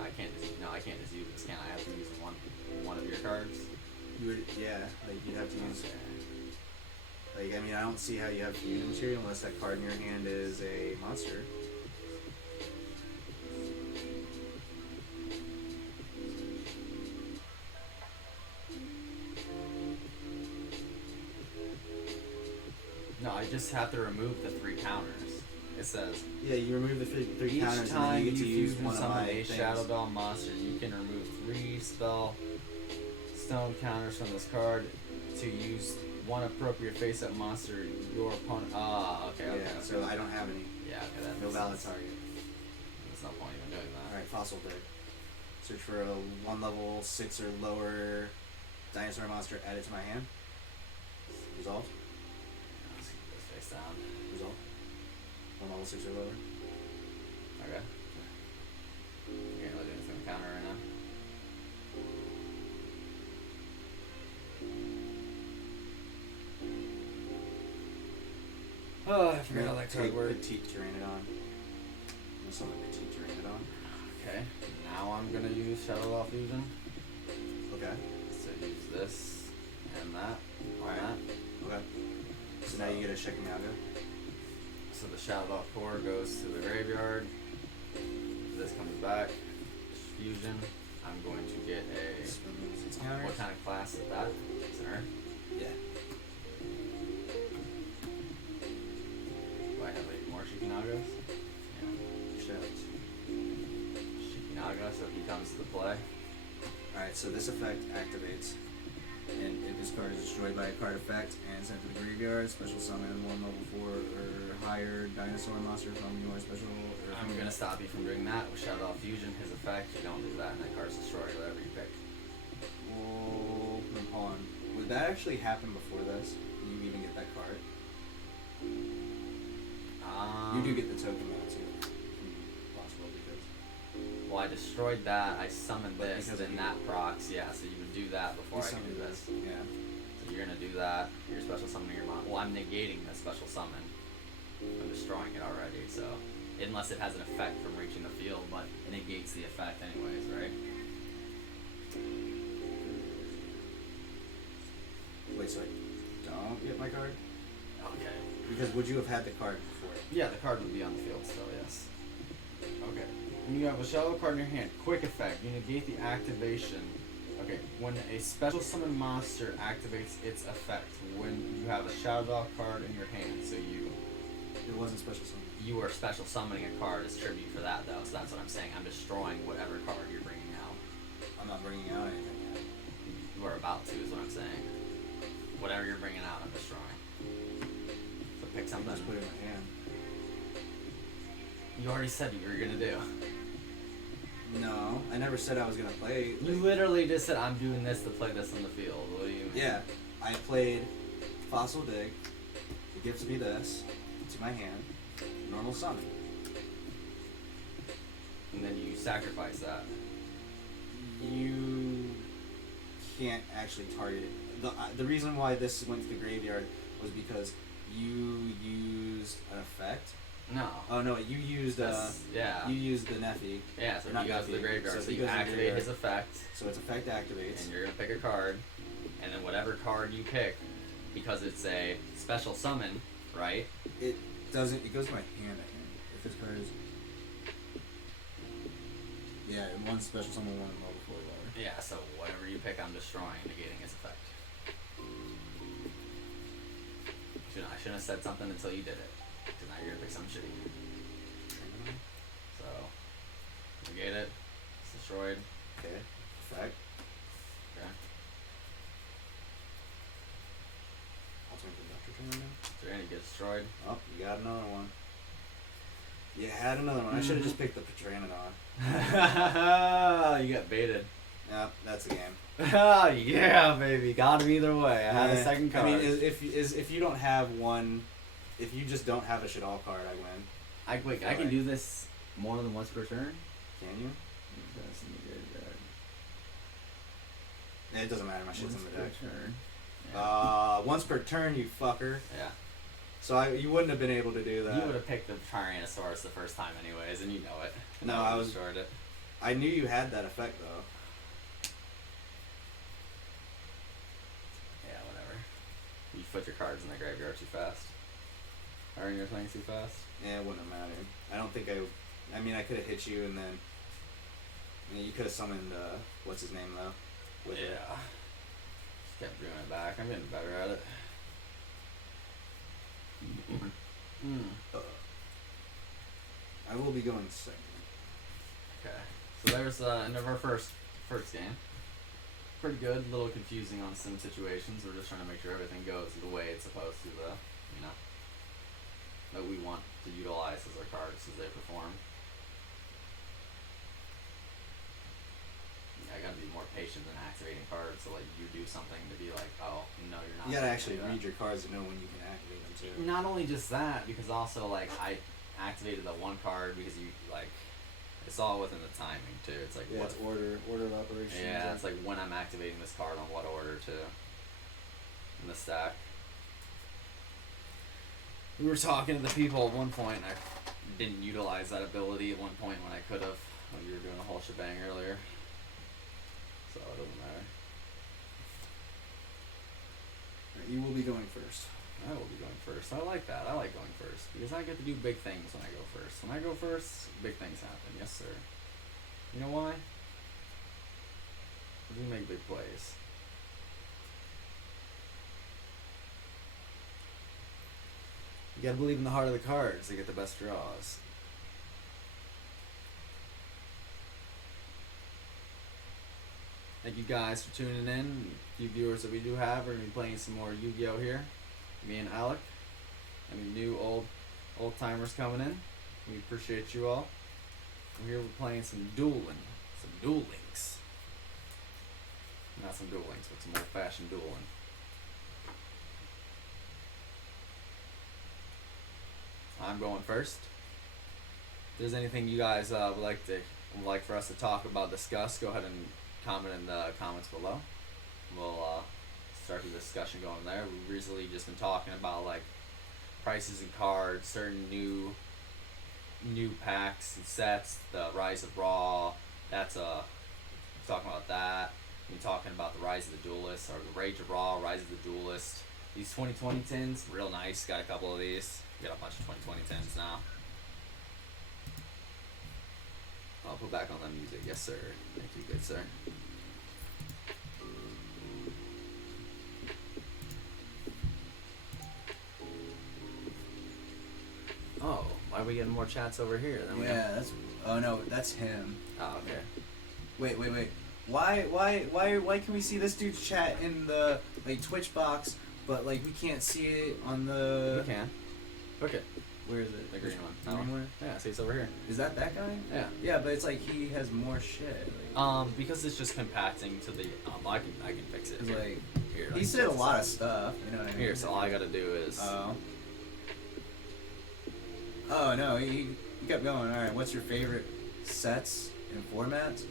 I can't just use this, can I? I have to use one of your cards. You would, yeah. Like you'd have to use. Okay. Like I mean, I don't see how you have fusion material unless that card in your hand is a monster. No, I just have to remove the 3 counters. It says Yeah, you remove the three each counters and then time you get to use and one of summon my a things. Shadow Dawn monster, you can remove 3 spell stone counters from this card to use one appropriate face-up monster your opponent. Okay, Yeah, okay. so I don't have any. Yeah, okay, that No makes valid sense. target. There's no point even doing that. Alright, fossil dig. Search for a 1 level 6 or lower dinosaur monster added to my hand. Resolved. Let's keep this face down. Resolved. 1 level 6 or lower. Okay. You can't really do anything with counter right now. Oh, I forgot how that card Take worked. Petite Pteranodon. There's something Petite Pteranodon. Okay, now I'm gonna use Shadow Law Fusion. Okay. So use this and that on Alright. that. Okay. So now you get a Shekinaga. So the Shadow Law core goes to the graveyard. This comes back. Fusion. I'm going to get a. What kind of class is that? It's an Earth. Yeah. Do I have like more Shikinagas? Yeah. Shout. Shikinaga, so he comes to play. Alright, so this effect activates. And if this card is destroyed by a card effect and sent to the graveyard, special summon 1 level 4 or higher dinosaur monster from your special. Or I'm gonna stop you from doing that with Shadow Law Fusion. His effect, you don't do that, and that card's destroyed whatever you pick. Oh, hold on. Would that actually happen before this? You even get that card? You do get the token now too. Possible because. Well, I destroyed that. I summoned But this, because then of that procs. Yeah, so you would do that before You I can do summoned this. Yeah. So you're gonna do that. You're special summoning your mon. Well, I'm negating the special summon. I'm destroying it already. So unless it has an effect from reaching the field, but it negates the effect anyways, right? Wait, so I don't get my card? Okay. Because would you have had the card before? Yeah, the card would be on the field still, yes. Okay. When you have a shadow card in your hand, quick effect, you negate the activation. Okay, when a special summon monster activates its effect, when you have a shadow dog card in your hand, so It wasn't special summon. you are special summoning a card as tribute for that though, so that's what I'm saying. I'm destroying whatever card you're bringing out. I'm not bringing out anything yet. You are about to, is what I'm saying. Whatever you're bringing out, I'm destroying. So pick I something. just put it in my hand. You already said what you were gonna do. No, I never said I was gonna play. You literally just said, I'm doing this to play this on the field. What do you mean? Yeah, I played Fossil Dig. It gives me this to my hand. Normal summon. And then you sacrifice that. You can't actually target it. The reason why this went to the graveyard was because you used an effect. No. Oh no, you used yeah. you used the Nephi. Yeah, so Not he goes to the Nephi, graveyard, so so he you goes to the activate graveyard. his effect, So its effect activates. and you're gonna pick a card, and then whatever card you pick, because it's a special summon, right? It doesn't. It goes to my hand. I think. If this card is. Yeah, one special summon, one level 4 lower. Yeah, so whatever you pick, I'm destroying, negating his effect. I shouldn't have said something until you did it, because now you're gonna pick something shitty. So, negate it, it's destroyed. Okay. Effect. Okay. Ultimate Conductor turn now. So you're gonna get destroyed. Oh, you got another one. You had another one. I should have just picked the Pteranodon. You got baited. Yeah, that's the game. Oh yeah, baby, got him either way. I had a Yeah. second card. I mean, if you don't have one, if you just don't have a Shadal card, I win. I can do this more than once per turn. Can you? Yeah, it doesn't matter. My shit's Once in the per deck. turn. Yeah. Once per turn, you fucker. Yeah. So you wouldn't have been able to do that. You would have picked the Tyrannosaurus the first time anyways, and you know it. No, I I would've was- destroyed it. I knew you had that effect though. Yeah, whatever. You put your cards in the graveyard too fast. Or you're playing too fast. Yeah, it wouldn't have mattered. I don't think I. I mean, I could have hit you, and then. I mean, you could have summoned. What's his name though? With it. Yeah. Just kept doing it back. I'm getting better at it. I will be going second. Okay. So there's the end of our first game. Pretty good. A little confusing on some situations. We're just trying to make sure everything goes the way it's supposed to, though. You know, that we want to utilize as our cards as they perform. Yeah, I gotta be more patient than activating cards to let you do something to be like, oh no, you're not. You gotta gonna actually do that. read your cards to know when you can activate them too. Not only just that, because also like I activated the one card because you like it's all within the timing too. It's like Yeah, what it's order of operations. yeah, it's like when I'm activating this card on what order too. In the stack. We were talking to the people at one point and I didn't utilize that ability at one point when I could have when you were doing a whole shebang earlier. So it doesn't matter. You will be going first. I will be going first. I like that. I like going first because I get to do big things when I go first. When I go first, big things happen. Yes, sir. You know why? 'Cause we make big plays. You gotta believe in the heart of the cards to get the best draws. Thank you guys for tuning in. A few viewers that we do have are gonna be playing some more Yu-Gi-Oh here. Me and Alec. Any new old timers coming in. We appreciate you all. We're here we're playing some dueling. Some duel links. Not some duel links, but some old fashioned dueling. I'm going first. If there's anything you guys would like for us to talk about, discuss, go ahead and comment in the comments below. We'll start the discussion going there. We've recently just been talking about like prices and cards, certain new packs and sets, the Rise of Raw. That's talking about that. We've been talking about the Rise of the Duelist or the Rage of Raw, Rise of the Duelist. These 2020 tins, real nice. Got a couple of these. Got a bunch of 2020 tins now. I'll put back on the music. Yes, sir. Thank you, good sir. Oh, why are we getting more chats over here than we are? Yeah, that's. Oh no, that's him. Oh, okay. Wait. Why can we see this dude's chat in the like Twitch box, but like we can't see it on the? We can. Okay. Where is it? The green one. The Oh. green one? Yeah, see it's over here. Is that guy? Yeah. Yeah, but it's like he has more shit. Like, Because it's just compacting to the I can fix it. it's Here. like Here, he like, said a fix lot of this stuff. You know what I up. mean? Here, so all I gotta do is Oh no, he kept going. All right, what's your favorite sets and formats?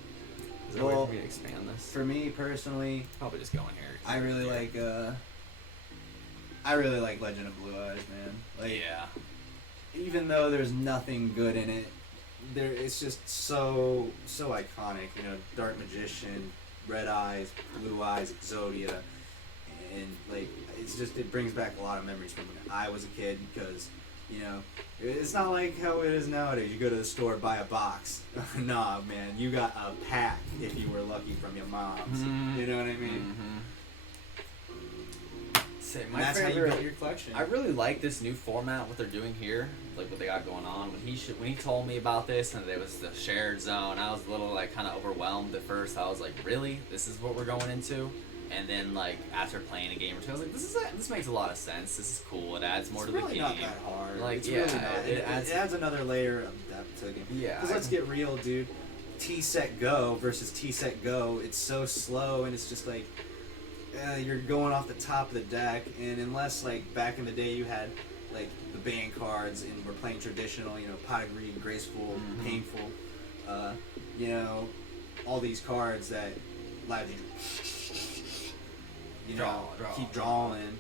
is there a way well, for me to expand this? For me personally, Probably just go in here. I really like Legend of Blue Eyes, man. Like, yeah. even though there's nothing good in it, it's just so iconic. You know, Dark Magician, Red Eyes, Blue Eyes, Exodia, and like it brings back a lot of memories from when I was a kid because. You know, it's not like how it is nowadays. You go to the store, buy a box. Nah, man, you got a pack if you were lucky from your mom's. Mhm. You know what I mean? Say, And my that's how you favorite. build your collection. I really like this new format, what they're doing here, like what they got going on. When he told me about this and it was the shared zone, I was a little like kind of overwhelmed at first. I was like, really? This is what we're going into? And then like after playing a game or two, I was like, this makes a lot of sense. This is cool. It adds more it's to the really game. not that hard. Like, it's yeah, really not. it adds- it adds another layer of depth to the game. Yeah, Because let's get real, dude. T set go versus T set go, it's so slow and it's just like you're going off the top of the deck, and unless like back in the day you had like the band cards and we're playing traditional, pot of greed, graceful, painful, all these cards that allowed you Draw. keep drawing.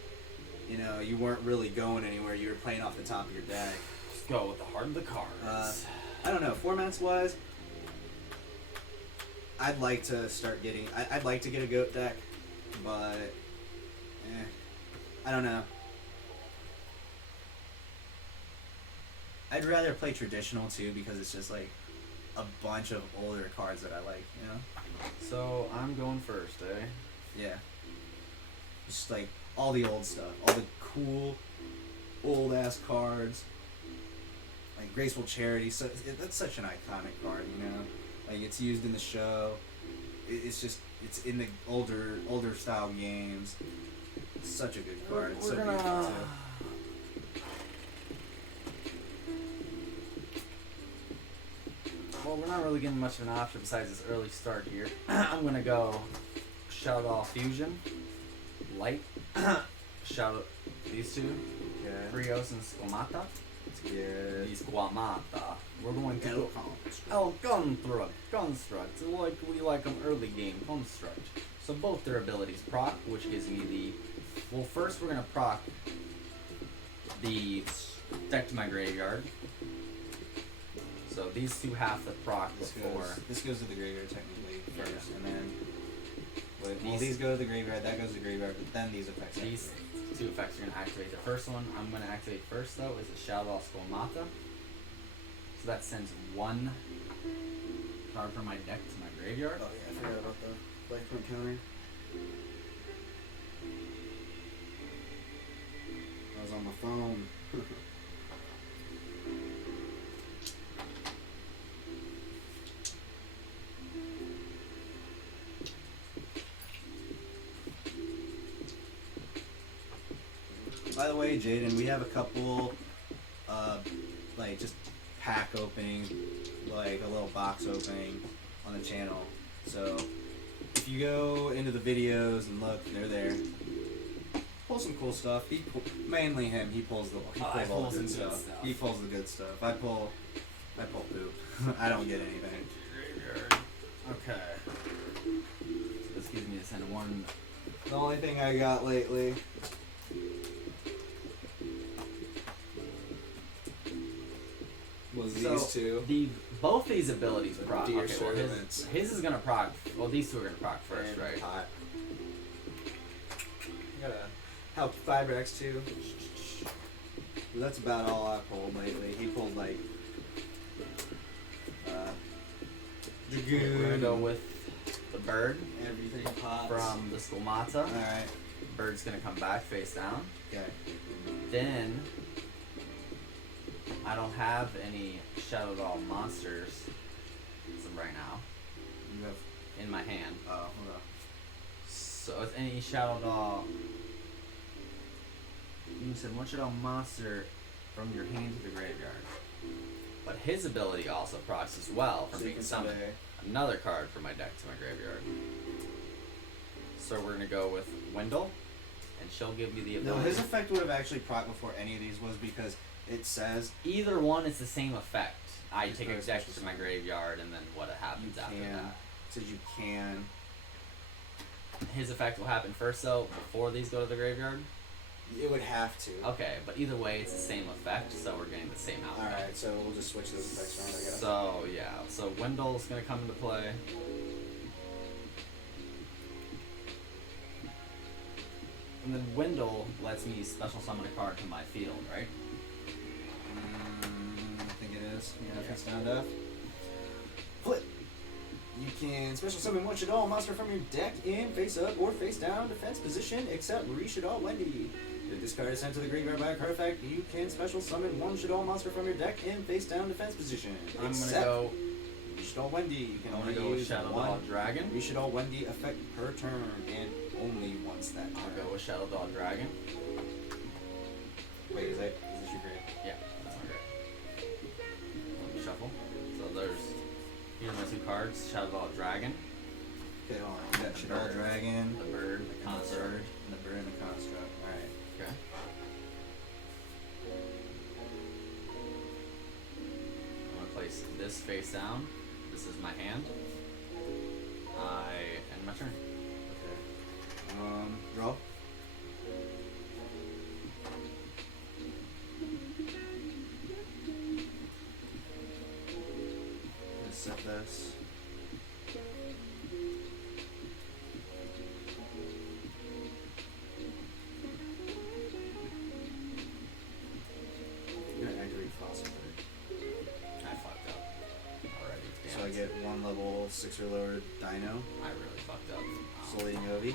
You weren't really going anywhere. You were playing off the top of your deck. Let's go with the heart of the cards. I don't know, formats wise, I'd like to start getting. I'd like to get a goat deck, but I don't know. I'd rather play traditional too because it's just like a bunch of older cards that I like. So I'm going first, eh? Yeah. Just like all the old stuff, all the cool, old ass cards. Like Graceful Charity, so that's such an iconic card, Like it's used in the show. It's in the older style games. It's such a good card. It's so beautiful too. Well, we're not really getting much of an option besides this early start here. I'm gonna go Shadow Ball Fusion, Light, Shadow these two, Frios and Squamata. Yeah. Squamata. We're going to go Construct, like we like them early game Construct. So both their abilities proc, which gives me the. Well, first we're gonna proc the Deck to my Graveyard. So these two have to proc before. This goes to the graveyard technically first, Yeah. and then these go to the graveyard. That goes to the graveyard, but then these effects. These two effects are going to activate. The first one I'm going to activate first, though, is the Shadow Ball Squamata. So that sends one card from my deck to my graveyard. Oh yeah, I forgot about the life point counter. I was on my phone. By the way, Jaden, we have a couple, just pack opening, like a little box opening on the channel. So if you go into the videos and look, they're there. Pull some cool stuff. Mainly him. He pulls all the good stuff. He pulls the good stuff. I pull poop. I don't get anything. Okay. So this gives me to send one. The only thing I got lately. Was these two. Both these abilities proc. Deer Okay, well Servants. his is gonna proc. Well, these two are gonna proc first, And right? Hot. Gotta help Fibrax too. Well, that's about all I pulled lately. He pulled like Dragoon. We're gonna go with the bird Everything pops. from the Squamata. Alright. Bird's gonna come back face down. Okay. Then I don't have any Shadow Doll monsters as of right now You have in my hand. hold on. So if any Shadow Doll, you said one Shadow monster from your hand to the graveyard. But his ability also procs as well from So you being can summoned. say- Another card from my deck to my graveyard. So we're gonna go with Wendell, and she'll give me the No, ability. his effect would have actually proc before any of these was because it says Either one is the same effect. I It's take a very deck special to my summon. graveyard, and then what happens you after can. that. It says you can. His effect will happen first, though, before these go to the graveyard. It would have to. Okay, but either way, it's the same effect, so we're getting the same outcome. Alright, so we'll just switch those effects around, I guess. So yeah, so Wendell's gonna come into play. And then Wendell lets me special summon a card to my field, right? I think it is. Yeah, Yeah. face down death. Flip. You can special summon one Shadow monster from your deck in face up or face down defense position, except Shadow Wendy. If this card is sent to the graveyard by a card effect, you can special summon one Shadow monster from your deck in face down defense position. I'm gonna except go. Shadow Wendy. You can I'm only gonna go with use Shadow one Doll Dragon. Shadow Wendy effect per turn, and only once that turn. I'll go with Shadow Doll Dragon. Wait, is this your grade? Yeah, that's my grade. Let me shuffle. So there's Here's my 2 cards. Shadow Ball Dragon, Okay, hold on. We got Shadow Dragon, the bird, the and the construct. bird, and the bird and the construct. Alright. Okay. I'm gonna place this face down. This is my hand. I end my turn. Okay. Draw. Gonna set this. I'm gonna activate Fossil Bird. I fucked up already. Damn So I it. get 1 level 6 or lower Dino. I really fucked up. Soul Eating Ovi.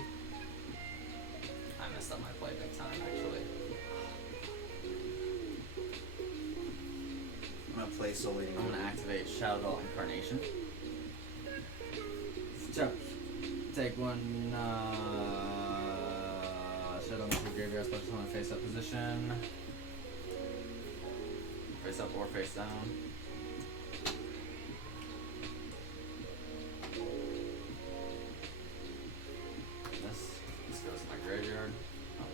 I messed up my play big time, actually. I'm gonna play Soul Eating I'm Ovi. gonna activate Shadow Ball Incarnation. Take 1 Shadow Ball from graveyard special summon face up position. Face up or face down. This goes to my graveyard. Oh.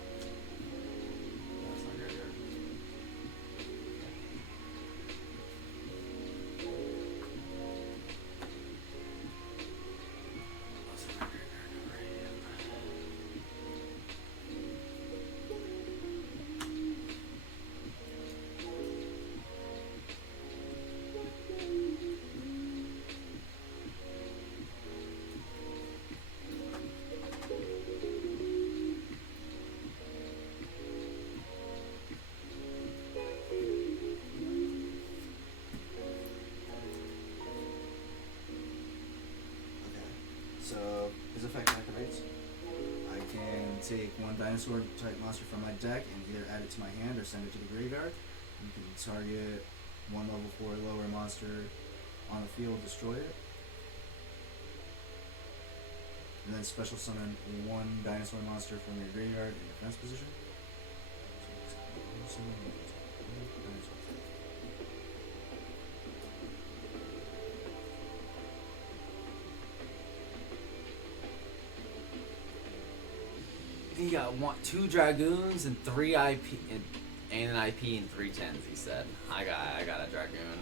That's my graveyard. Those are my graveyard. Okay. So his effect activates. I can take 1 dinosaur type monster from my deck and either add it to my hand or send it to the graveyard. You can target 1 level 4 or lower monster on the field, destroy it. And then special summon 1 dinosaur monster from your graveyard in defense position. So summon 1 dinosaur. He got 2 dragoons and 3 IP and an IP and 3 tens. He said, I got a dragoon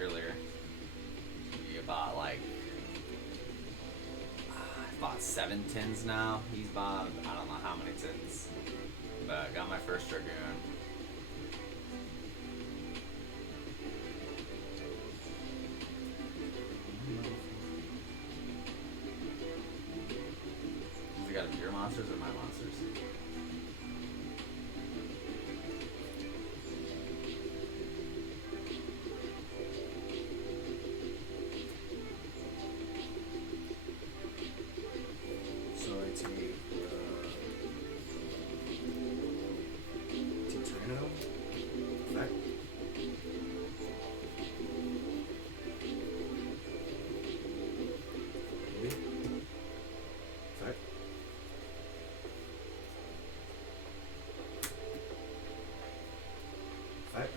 earlier. He bought like I bought 7 tins now. He's bought I don't know how many tins, but got my first dragoon. Has he got your monsters or my monsters? So I take Tyranno. Effect. Maybe. Effect. Effect.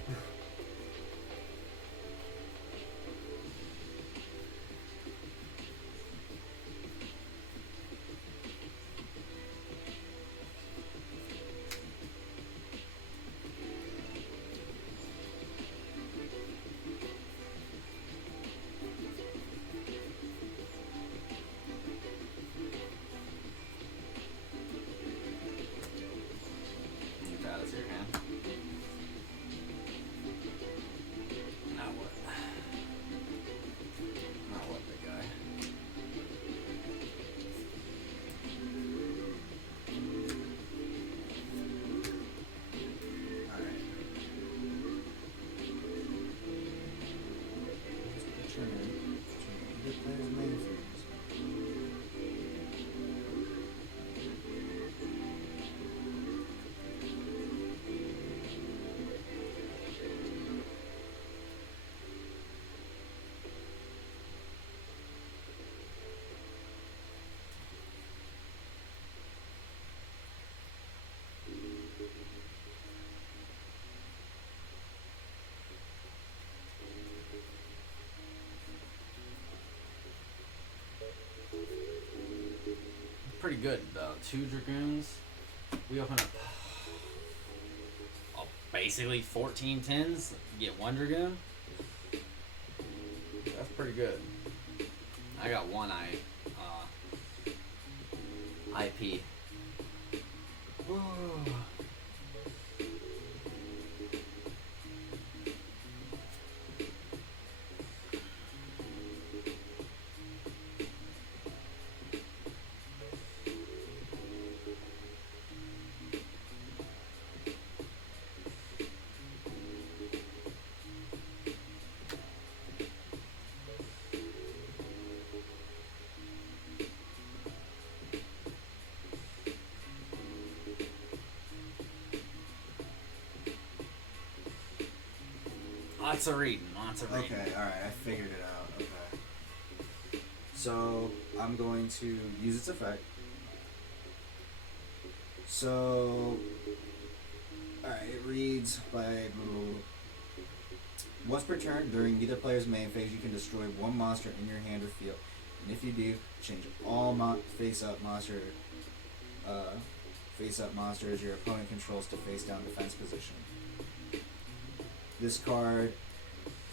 You got it to your hand. pretty good though. 2 Dragoons. We open up basically 14 tins. Get 1 Dragoon. That's pretty good. I got 1 IP. Lots of reading. Okay, alright, I figured it out. Okay. So, I'm going to use its effect. So, alright, it reads by... Once per turn, during either player's main phase, you can destroy 1 monster in your hand or field. And if you do, change all face-up monsters your opponent controls to face-down defense position. This card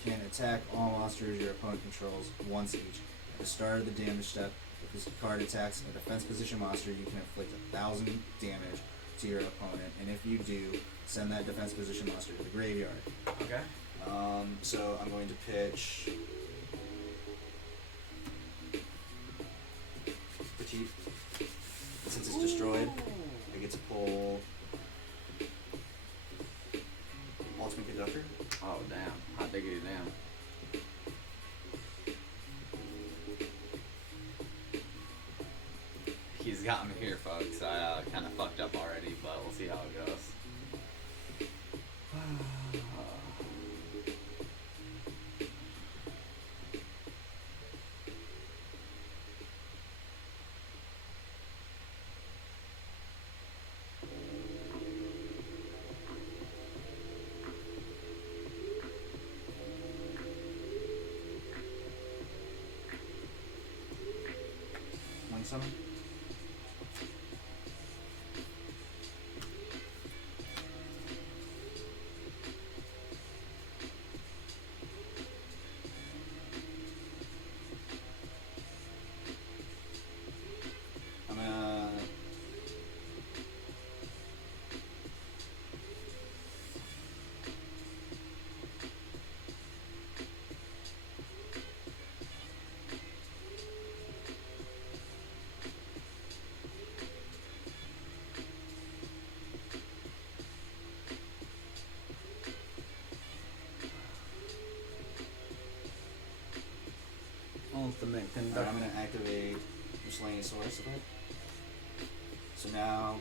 can attack all monsters your opponent controls once each. At the start of the damage step, if this card attacks a defense position monster, you can inflict 1,000 damage to your opponent, and if you do, send that defense position monster to the graveyard. Okay. So I'm going to pitch Petite. Since it's destroyed, I get to pull Ultimate Conductor. Oh damn! Hot diggity damn! He's got me here, folks. I kind of fucked up already, but we'll see how it goes. Summon. I'm gonna Ultimate Conductor. Alright, I'm gonna activate Miscellaneous Source of it. So now,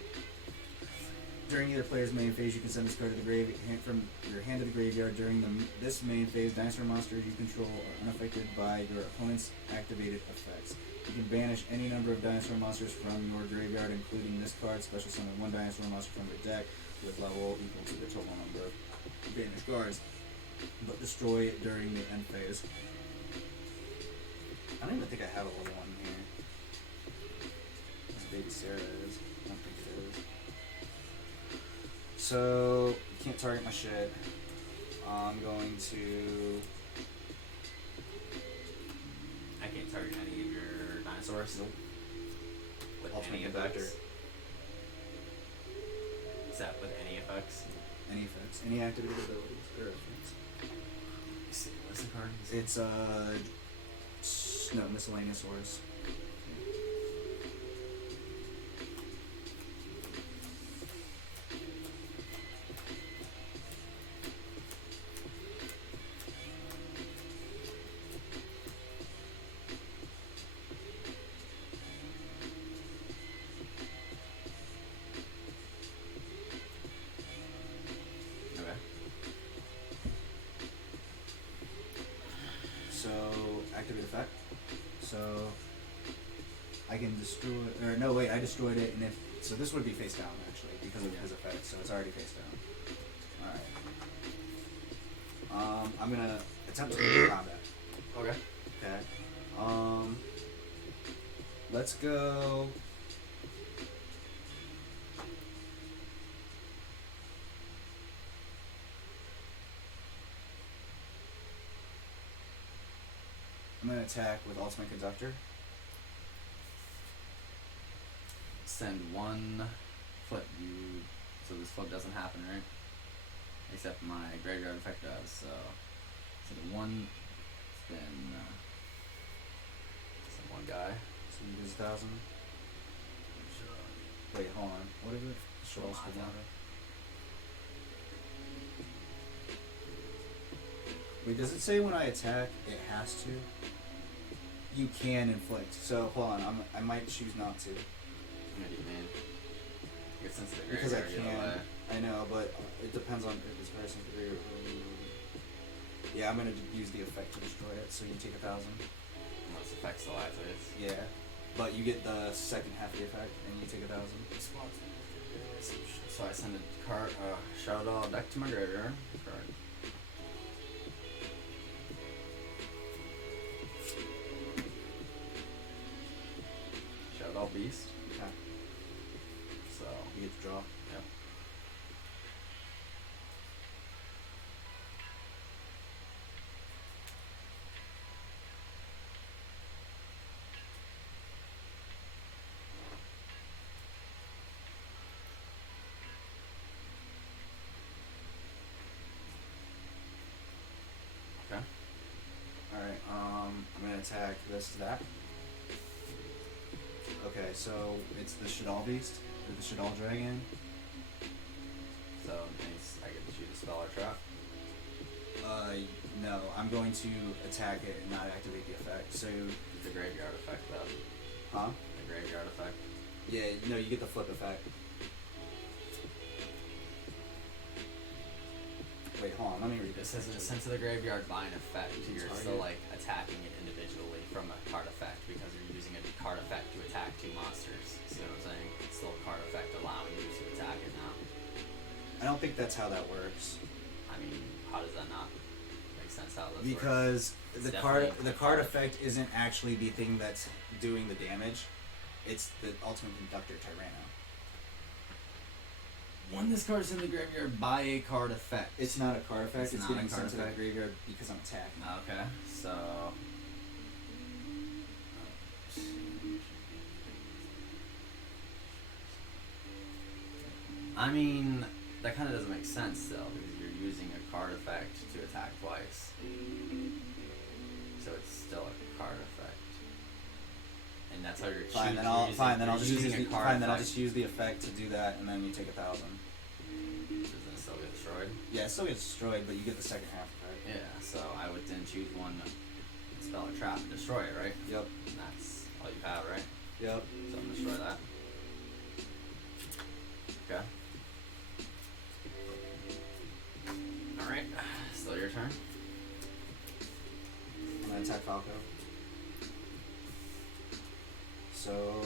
during either player's main phase, you can send this card to the from your hand to the graveyard. During this main phase, dinosaur monsters you control are unaffected by your opponent's activated effects. You can banish any number of dinosaur monsters from your graveyard, including this card. Special summon 1 dinosaur monster from your deck with level equal to the total number of banished cards, but destroy it during the end phase. I don't even think I have a level 1 here. This baby Sarah is. I don't think it is. So, you can't target my shit. I'm going to... I can't target any of your dinosaurs. Nope. With Ultimate any Conductor. effects. Is that with any effects? Any effects. Any activated abilities. Or effects. Let's see, what's the card? It's, no, Miscellaneous Source. So, activate effect. So, I can destroy, or no wait, I destroyed it, and if, so this would be face down actually, because of his effect, so it's already face down. Alright. I'm gonna attempt to go to combat. Okay. Okay. Let's go I'm gonna attack with Ultimate Conductor. Send one flip. So this flip doesn't happen, right? Except my graveyard effect does. So send one spin. Send one guy. So you lose 1,000. Wait, hold on. What is it? Control Hold on. spin water. Wait, does it say when I attack it has to? You can inflict. So hold on, I might choose not to. What do you mean? Get sense to the Because I graveyard, either way. can. I know, but it depends on if this person's degree. Yeah, I'm gonna use the effect to destroy it. So you take 1,000. Well, this effect still activates. Yeah, but you get the second half of the effect, and you take 1,000. So I send a card, Shadow Doll deck to my graveyard. Card. Shadow Doll Beast. Okay. So You get to draw. yep. Okay. Alright, I'm gonna attack this to that. Okay, so it's the Shadal Beast, or the Shadal Dragon. So I get to choose a spell or trap. No, I'm going to attack it and not activate the effect. So, The graveyard effect though. huh? The graveyard effect. Yeah, no, you get the flip effect. Wait, hold on, let me read This this. says in a sense of the graveyard by an effect, you're Target. still like attacking it individually from a card effect because you're using a card effect to attack two monsters. See what I'm saying? It's still a card effect allowing you to attack it now. I don't think that's how that works. I mean, how does that not make sense how this works? Because It's the definitely a card card effect isn't actually the thing that's doing the damage. It's the Ultimate Conductor Tyranno. When this card is in the graveyard by a card effect. It's not a card effect. It's It's not a getting card sent to the effect. graveyard because I'm attacking. Okay, so. I mean, that kind of doesn't make sense still because you're using a card effect to attack twice. So it's still a card effect. And that's how you're choosing. Fine, then I'll just use using the a card fine. Then I'll effect. just use the effect to do that, and then you take 1,000. Doesn't it still get destroyed? Yeah, it still gets destroyed, but you get the second half effect. Yeah, so I would then choose one spell or trap and destroy it, right? Yep. And that's all you have, right? Yep. So I'm gonna destroy that. Okay. Alright, still your turn. I'm gonna attack Falco. So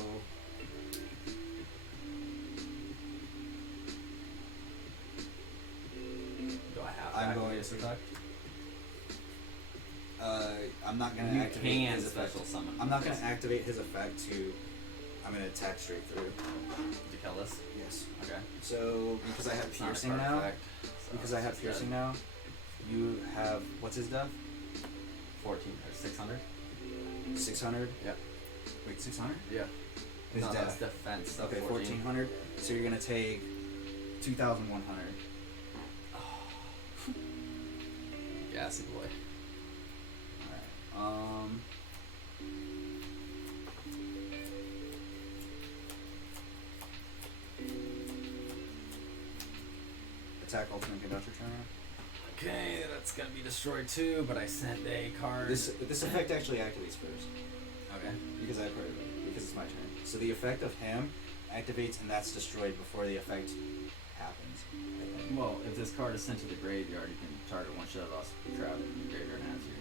Do I have to I'm activate going this to- effect? I'm not gonna You activate can his effect. special summon. I'm not gonna activate his effect to. I'm gonna attack straight through. To kill this? Yes. Okay. So because I have It's not a piercing card now, effect, so because I have it's piercing dead. now, you have what's his death? 14 or 600? 600. Yep. Wait, 600? Yeah. His no, that's death. defense. So Okay, 1400. So you're gonna take 2,100. Gassy boy. Alright. Attack Ultimate Conductor Turner. Okay, that's gonna be destroyed too, but I sent a card. This effect actually activates first Okay. because because it's my turn. So the effect of him activates and that's destroyed before the effect happens. I think. Well, if this card is sent to the graveyard, you can target one shot loss trap in the graveyard and add to your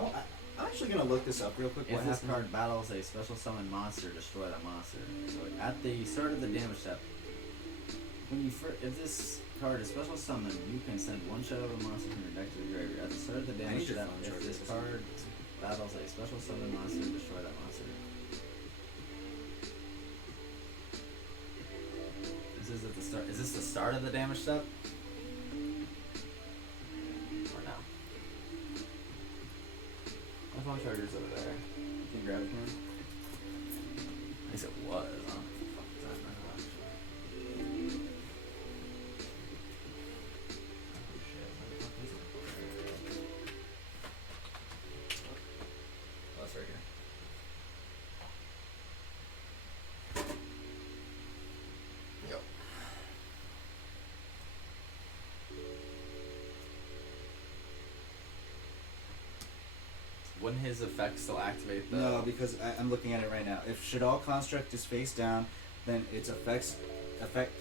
hand. I'm actually gonna look this up real quick. If What this happens? card battles a special summon monster, destroy that monster. So at the start of the damage step, if this card is special summon, you can send one shadow of a monster from your deck to the graveyard. At the start of the I damage need your step, phone if charger this for card battles a special summon monster, destroy that monster. This is at the start. Is this the start of the damage step? Or no? phone charger's over there. Can you grab it for me? At least it was. Huh? Fuck is that now, actually? Oh shit! Where the fuck is it? Oh, it's right here. Yep. Wouldn't his effect still activate the... No, because I'm looking at it right now. If should all construct is face down, then its effect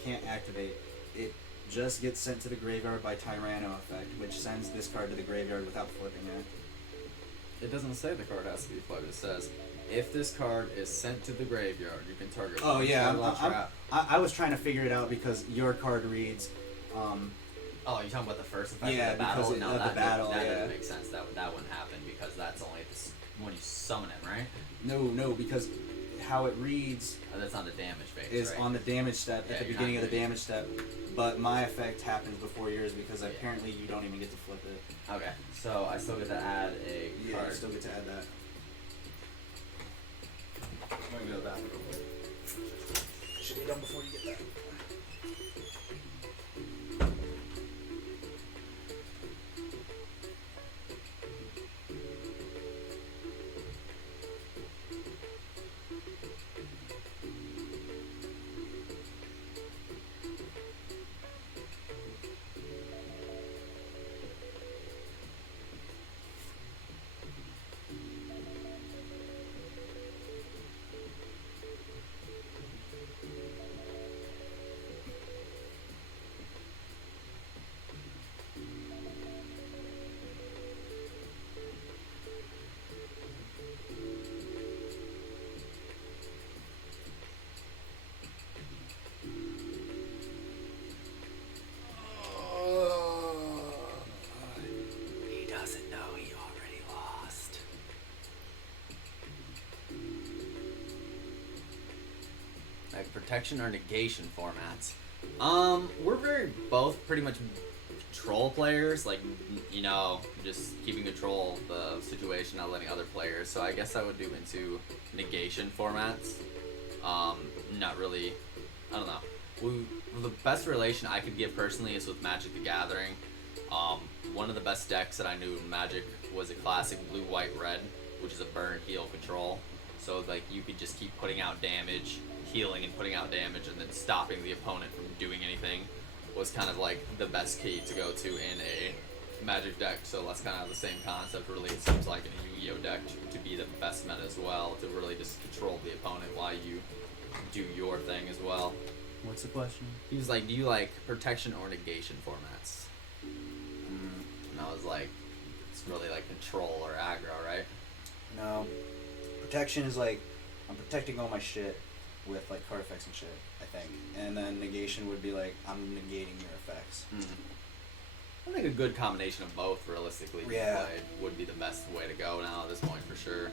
can't activate. It just gets sent to the graveyard by Tyranno effect, which sends this card to the graveyard without flipping it. It doesn't say the card has to be flipped. It says, if this card is sent to the graveyard, you can target Oh one yeah, turtle trap. I was trying to figure it out because your card reads. Oh, you're talking about the first effect Yeah, of the battle? because No, of the that, battle, that yeah. doesn't make sense. That wouldn't happen because that's only when you summon it, right? No, because how it reads Oh, that's on the damage phase, is right? on the damage step Yeah, at the you're beginning not of the doing- damage step, but my effect happens before yours because Yeah. apparently you don't even get to flip it. Okay, so I still get to add a Yeah, card. you still get to add that. I'm gonna go to the bathroom real quick. Should be done before you get back. He doesn't know he already lost. Like protection or negation formats. We're both pretty much control players, like, you know, just keeping control of the situation, not letting other players. So I guess I would do into negation formats. Not really, I don't know. The best relation I could give personally is with Magic the Gathering. One of the best decks that I knew in Magic was a classic blue, white, red, which is a burn, heal, control. So like you could just keep putting out damage, healing and putting out damage, and then stopping the opponent from doing anything was kind of like the best key to go to in a Magic deck. So that's kind of the same concept. Really, it seems like in a Yu-Gi-Oh deck to be the best meta as well, to really just control the opponent while you do your thing as well. What's the question? He was like, do you like protection or negation formats? And I was like, it's really like control or aggro, right? No. Protection is like, I'm protecting all my shit with like card effects and shit, I think. And then negation would be like, I'm negating your effects. I think a good combination of both, realistically, Yeah. would be the best way to go now at this point for sure.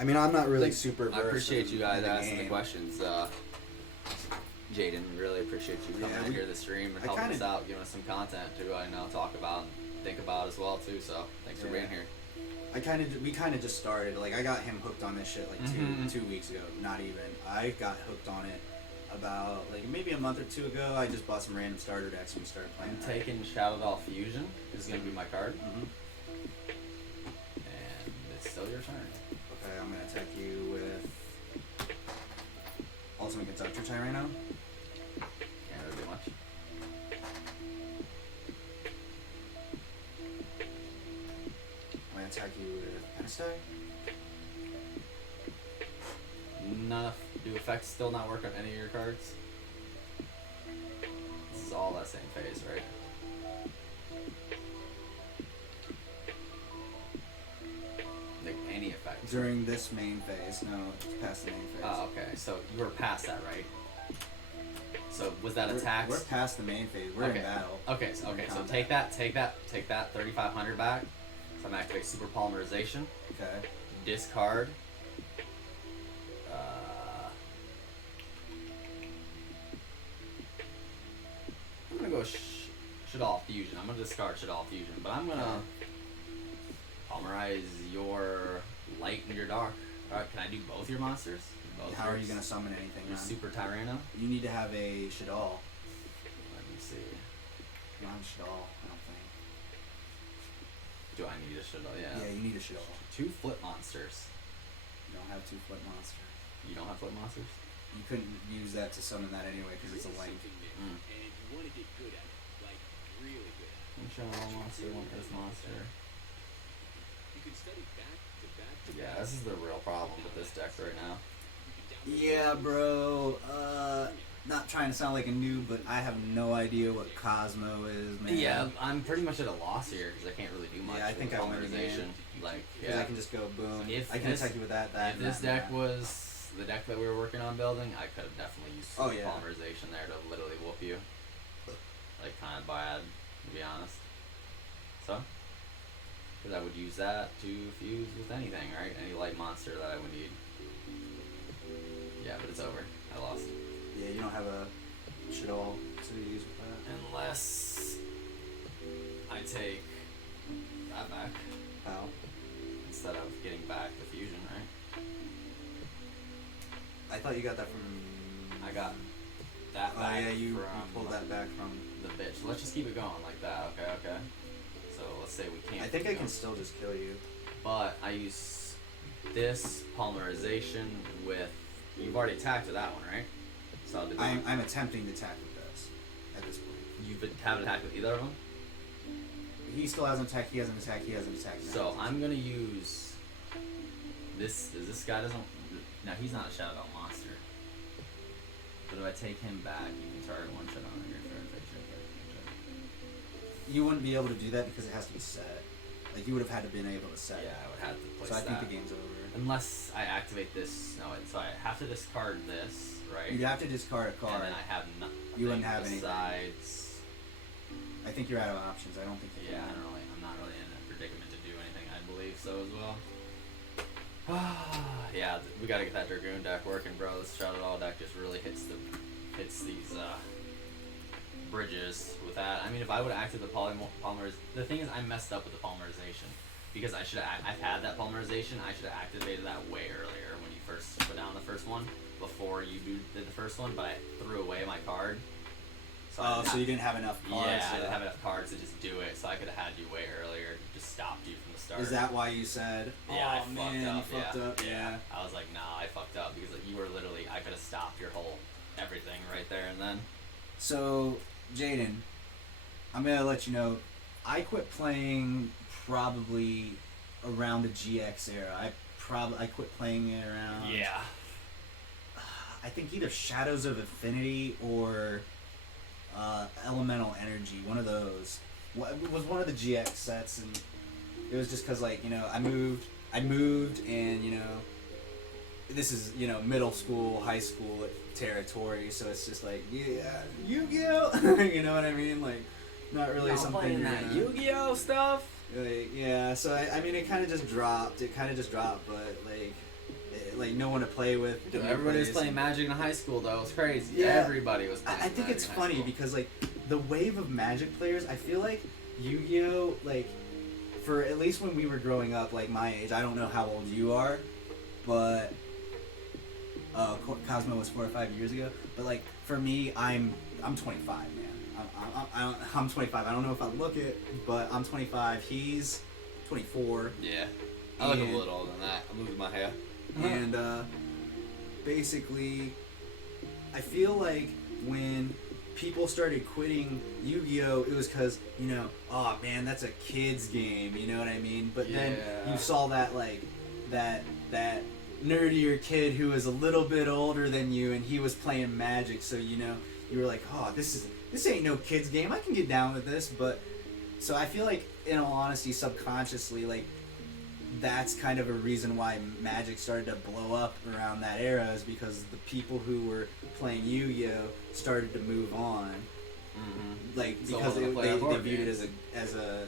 I mean, I'm not really Like, super versed I appreciate you guys in the asking the game. questions. Jaden, really appreciate you coming Yeah, in here to the stream and I helping us kinda- out, giving us some content to talk about and think about as well too. So thanks for Yeah. being here. We kind of just started. Like I got him hooked on this shit like Mhm. two weeks ago. Not even. I got hooked on it about like maybe a month or two ago. I just bought some random starter decks and we started playing. I'm taking Shadow Doll Fusion. This is gonna be my card, Mm-hmm. and it's still your turn. Okay, I'm gonna attack you with Ultimate Conductor Tyranno. Can't really do much. I'm gonna attack you with Penistag. Enough. Do effects still not work on any of your cards? This is all that same phase, right? Like any effect. During this main phase. No, it's past the main phase. Oh, okay. So you were past that, right? So was that We're- attacks? We're past the main phase. We're Okay. in battle. Okay, so We're in so combat. take that 3,500 back. So I'm activate super polymerization. Okay. Discard. I'm gonna go Shadal Fusion. I'm gonna discard Shadal Fusion, but I'm gonna Polymerize your light and your dark. Alright, can I do both your monsters? Both How are you yours? gonna summon anything? Your Man? Super Tyranno? You need to have a Shadal. Let me see. You don't have a Shadal, I don't think. Do I need a Shadow? Yeah, Yeah. you need a Shadal. 2 flip monsters. You don't have 2 foot monster. You don't have flip monsters? You couldn't use that to summon that anyway because it's a link. Mm. And you want to get good at it, like really good at it. One Shadow monster, one Earth monster. You can study back to back to Yeah, this is the real problem with this deck right now. Yeah, bro. Not trying to sound like a noob, but I have no idea what Cosmo is, man. Yeah, I'm pretty much at a loss here because I can't really do much. Yeah, I think with I win the polymerization. Like, Because yeah. I can just go boom. If I can this- attack you with that. If this and deck that. was the deck that we were working on building, I could have definitely used Oh, some yeah. polymerization there to literally whoop you. Like, kind of bad, to be honest. So, because I would use that to fuse with anything, right? Any light monster that I would need. Yeah, but it's over. I lost. Yeah, you don't have a Shadal to use with that. Unless I take that back How? instead of getting back the fusion, right? I thought you got that from. I got that Oh back yeah, you from pulled that back from. the bitch. So let's just keep it going like that. Okay. So let's say we can't. I think keep I it can going. still just kill you. But I use this polymerization with. You've already attacked with that one, right? So I'll do that. I'm attempting to attack with this at this point. Haven't attacked with either of them. He still hasn't attacked. He hasn't attacked. He hasn't attacked. So I'm gonna use this. This guy doesn't. No, he's not a Shadow monster. But if I take him back, you can target one shot on your third phase. You wouldn't be able to do that because it has to be set. Like you would have had to been able to set. Yeah, I would have to place So I think that. the game's over. Unless I activate this. No, so I have to discard this, right? You'd have to discard a card. And then I have nothing. You wouldn't have anything. besides. I think you're out of options. I don't think. You Yeah, can. I'm not really in a predicament to do anything. I believe so as well. Yeah, we gotta get that Dragoon deck working, bro. This Shroud All deck just really hits these bridges with that. I mean, if I would have acted the polymers, the thing is, I messed up with the polymerization because I've had that polymerization. I should have activated that way earlier when you first put down the first one before you did the first one, but I threw away my card. So I Oh, didn't so have- you didn't have enough cards. Yeah, I to- didn't have enough cards to just do it, so I could have had you way earlier, just stopped you from the start. Is that why you said? Yeah, oh I fucked man, up. you fucked up. Yeah. I was like, nah, I fucked up because like, you were literally, I could have stopped your whole everything right there and then. So, Jaden, I'm gonna let you know. I quit playing probably around the GX era. I quit playing it around. Yeah. I think either Shadows of Infinity or Elemental Energy. One of those. It was one of the GX sets, and it was just because I moved, and this is middle school, high school territory, so it's just like Yu-Gi-Oh. You know what I mean? Like not really Y'all something. playing that Yu-Gi-Oh stuff? Yeah, so I mean, it kind of just dropped. But like no one to play with. Dude, no everybody was place. playing Magic in high school though. It was crazy. Yeah. Everybody was playing I think Magic it's in high funny school. because like the wave of Magic players, I feel like Yu-Gi-Oh, like for at least when we were growing up, like my age, I don't know how old you are, but Cosmo was 4 or 5 years ago. But like for me, I'm 25, man. I'm 25. I don't know if I look it, but I'm 25. He's 24. Yeah. I look a And- little older than that. I'm losing my hair. And basically, I feel like when people started quitting Yu-Gi-Oh, it was because oh man, that's a kid's game. You know what I mean? But then Yeah. you saw that that nerdier kid who was a little bit older than you, and he was playing Magic. So you were like, oh, this ain't no kid's game. I can get down with this. But so I feel like, in all honesty, subconsciously, like, that's kind of a reason why Magic started to blow up around that era, is because the people who were playing Yu-Gi-Oh started to move on, Mm-hmm. like So because wanna play they board viewed it games. as a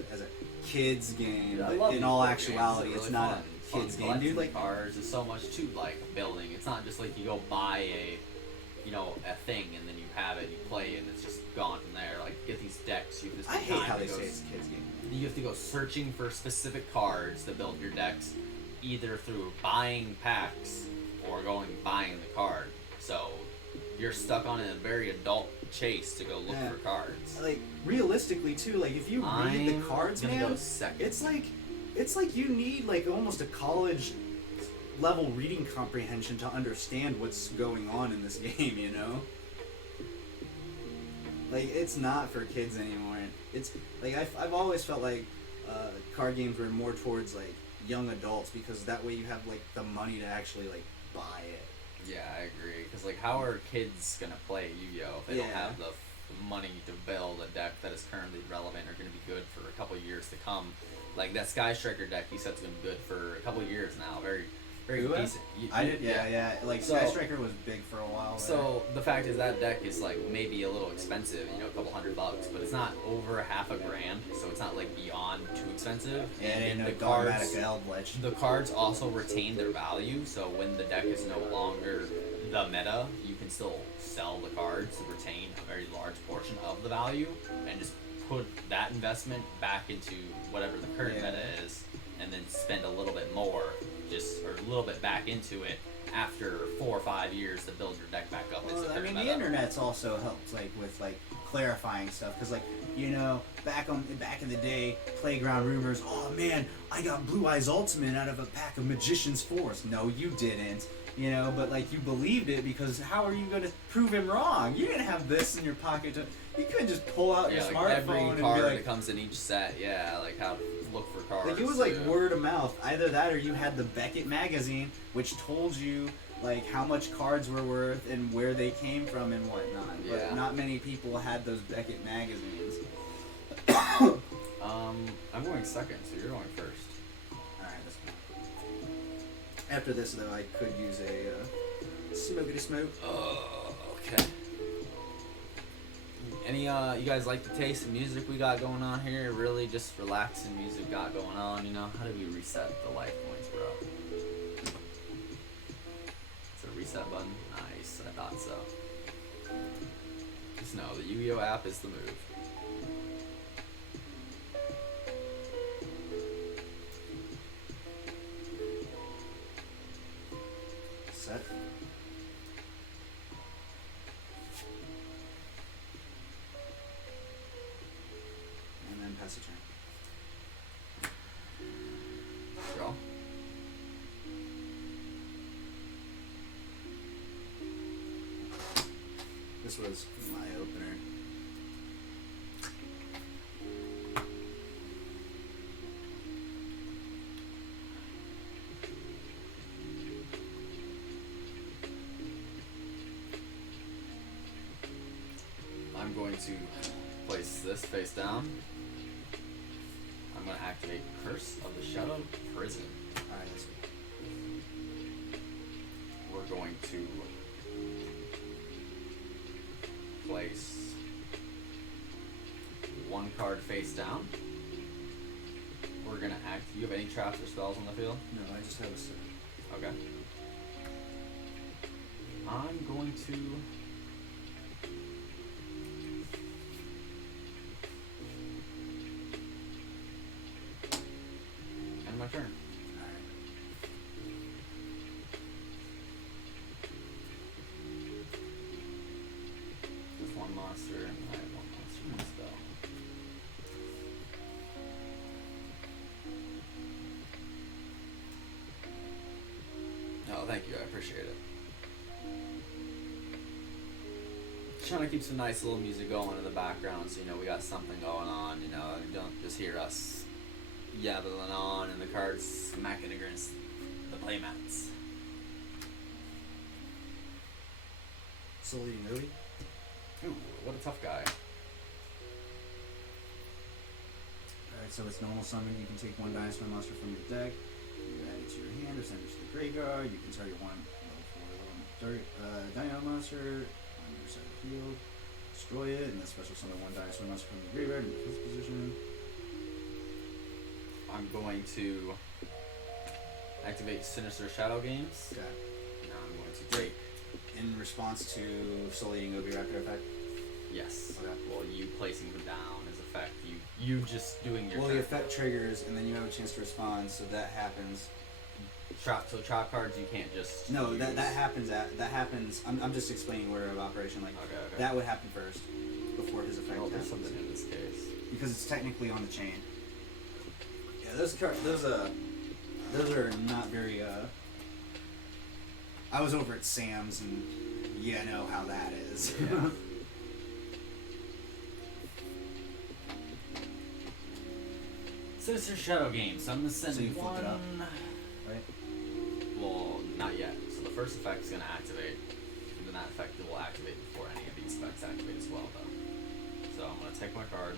kids game. Yeah, I But love in these all board actuality, games. it's They're really not fun. a kids Fun game, dude. collecting Like cards. There's so much to like building. It's not just like you go buy a you know, a thing, and then you have it, you play, and it's just gone from there. Like, get these decks. You have to I spend hate time how to they go say it's a kids game. You have to go searching for specific cards to build your decks, either through buying packs or going buying the card. So you're stuck on a very adult chase to go look Yeah. for cards. Like realistically too, like if you read I'm the cards, gonna man, go second. it's like you need like almost a college level reading comprehension to understand what's going on in this game, you know? Like it's not for kids anymore. It's like I've always felt like card games were more towards like young adults because that way you have like the money to actually like buy it. Yeah, I agree. Because, like, how are kids going to play Yu-Gi-Oh! If they don't Yeah. have the money to build a deck that is currently relevant or going to be good for a couple years to come? Like, that Sky Striker deck, he said, is going to be good for a couple years now. Very, very Who? decent. I did, yeah. Like So- Sky Striker was big for a while. So, the fact is that deck is, like, maybe a little expensive, you know, a couple $100, but it's not over half a grand, so it's not, like, beyond too expensive. yeah, it ain't no the dogmatic Eldritch. The cards also retain their value, so when the deck is no longer the meta, you can still sell the cards to retain a very large portion of the value and just put that investment back into whatever the current Yeah. meta is, and then spend a little bit more, or a little bit back into it after 4 or 5 years to build your deck back up. It's the Well, I current mean, meta. the internet's also helped, like with like clarifying stuff, because like you know, back in the day, playground rumors. Oh man, I got Blue Eyes Ultimate out of a pack of Magician's Force. No, you didn't. You know, but like you believed it because how are you going to prove him wrong? You didn't have this in your pocket. You couldn't just pull out Yeah, your like smartphone every and card be that like. comes in each set, yeah, like how to look for cards. Like it was like too. word of mouth. Either that or you had the Beckett magazine, which told you like how much cards were worth and where they came from and whatnot. Yeah. But not many people had those Beckett magazines. I'm going second, so you're going first. Alright, that's fine. After this though, I could use a smokey smoke. Okay. Any you guys like the taste of music we got going on here? Really just relaxing music got going on, you know? How do we reset the life points, bro? It's a reset button? Nice, I thought so. Just know the Yu-Gi-Oh app is the move. Set. And then pass a turn. Draw. This was my opener. I'm going to place this face down. I'm going to activate Curse of the Shadow Prison. Alright, that's good. We're going to place one card face down. We're gonna act. Do you have any traps or spells on the field? No, I just have a set. Okay. I'm going to. End my turn. Alright. Just one monster, and I have one monster and a spell. Oh, thank you. I appreciate it. Trying to keep some nice little music going in the background, so you know we got something going on. You know, you don't just hear us yabbling on and the cards smacking against the playmats. Sully Nobi. Ooh, what a tough guy. Alright, so it's normal summon. You can take one Dinosaur monster from your deck. You add it to your hand or send it to the graveyard. You can target one level 4 Dino monster on your side of the field. Destroy it, and then special summon one Dinosaur monster from the graveyard in the fifth position. I'm going to activate Sinister Shadow Games. Okay. Now I'm going to take in response to solely eating Obi Raptor effect. Yes. Okay. Well, you placing them down is effect. You just doing your Well, turn. the effect triggers, and then you have a chance to respond, so that happens. Trap cards you can't just No, use. that happens. I'm just explaining order of operation. Like Okay. that would happen first before his effect Oh, there's happens. something in this case. Because it's technically on the chain. Yeah, those are not very. I was over at Sam's, and you know how that is. Yeah. Sinister Shadow game. So I'm gonna send So you flipped one. it up. Right. Well, not yet. So the first effect is gonna activate, and then that effect will activate before any of these effects activate as well, though. So I'm gonna take my card.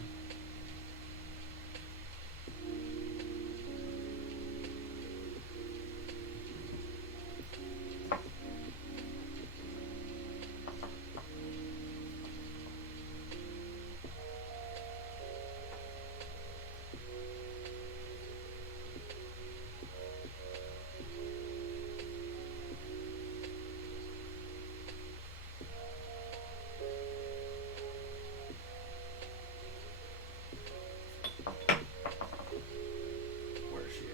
Where's she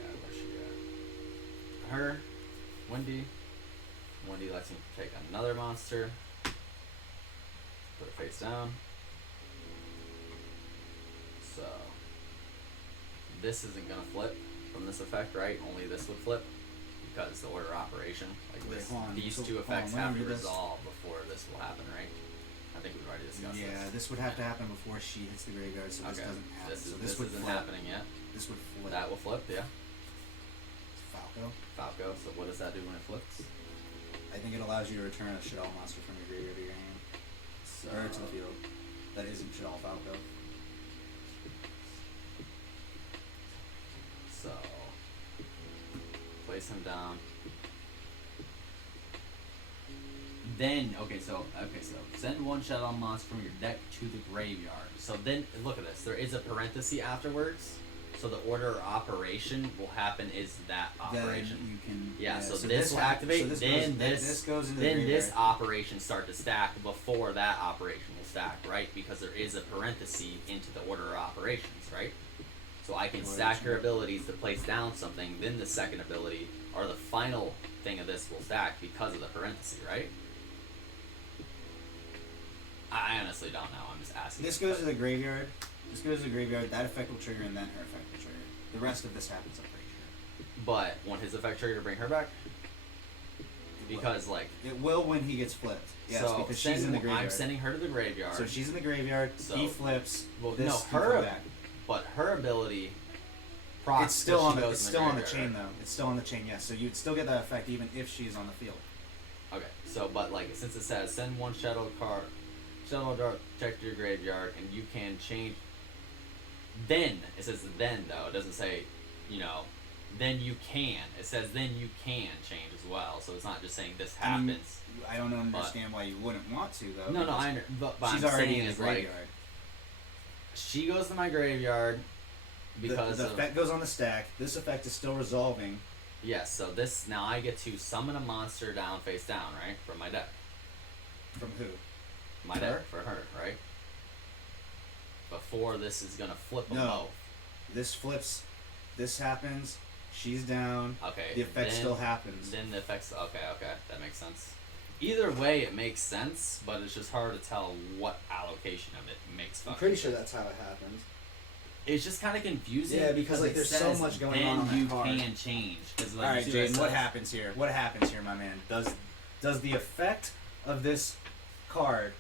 at? Her, Wendy. Wendy lets me take another monster. Put her face down. So this isn't gonna flip from this effect, right? Only this would flip because the order of operation. Like Wait, this, hold on. these So, two hold on, effects let me have to read this. resolve before this will happen, right? I think we've already discussed Yeah, this. this would have to happen before she hits the graveyard, so this Okay. doesn't happen. This, is, so this would isn't flip. happening yet. This would flip. That will flip, yeah. Falco. Falco. So what does that do when it flips? I think it allows you to return a Shaddoll monster from your graveyard to your hand. So Or to the field. That isn't Shaddoll Falco. So place him down. Then so send one Shadow monster from your deck to the graveyard. So then look at this. There is a parenthesis afterwards. So the order of operation will happen is that operation. Then you can. Yeah, so this will happens- activate, so this then goes, this goes into the then this graveyard. operation start to stack before that operation will stack, right? Because there is a parenthesis into the order of operations, right? So I can Order stack your change. abilities to place down something, then the second ability or the final thing of this will stack because of the parenthesis, right? I honestly don't know. I'm just asking. This goes to the graveyard. This goes to the graveyard. That effect will trigger, and then her effect will trigger. The rest of this happens, I'm pretty sure. But when his effect trigger to bring her back, because like It will when he gets flipped. Yes, so because she's in the graveyard. I'm sending her to the graveyard. So she's in the graveyard. So- he flips. Well, this no, can her come back. but her ability. Procs It's still till on she the. goes It's in still on the graveyard, chain right? though. It's still on the chain. Yes. So you'd still get that effect even if she's on the field. Okay, so but like since it says send one shadow dart check to your graveyard and you can change. Then it says then though it doesn't say, then you can. It says then you can change as well. So it's not just saying this I mean, happens. I don't understand why you wouldn't want to though. No, because but she's I'm already saying in the is like graveyard. she goes to my graveyard because the of effect goes on the stack. This effect is still resolving. yes. So this now I get to summon a monster down face down right from my deck. From who? My Her? deck for her right. Before this is gonna flip them No. both. This flips. This happens. She's down. Okay. The effect then- still happens. Then the effects. Okay, that makes sense. Either way, it makes sense, but it's just hard to tell what allocation of it makes. I'm fucking pretty sure sense. that's how it happens. It's just kind of confusing. Yeah, because, like, it there's so says, much going then on that you card." can change. 'Cause, like, All you right, see Jaden. it What says- happens here? What happens here, my man? Does the effect of this card,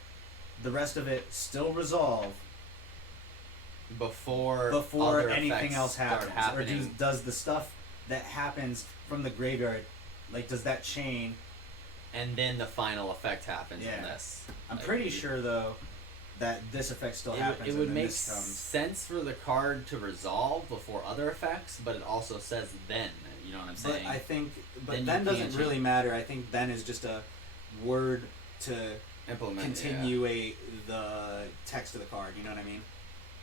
the rest of it, still resolve before before other anything effects else start happens, or happening? does the stuff that happens from the graveyard, like, does that chain? And then the final effect happens Yeah. in this. I'm Like, pretty sure though that this effect still happens. It and would then make this comes. sense for the card to resolve before other effects, but it also says then. You know what I'm But saying? I think, Then then you doesn't can't really change. matter. I think then is just a word to Implement. continuate the text of the card. You know what I mean?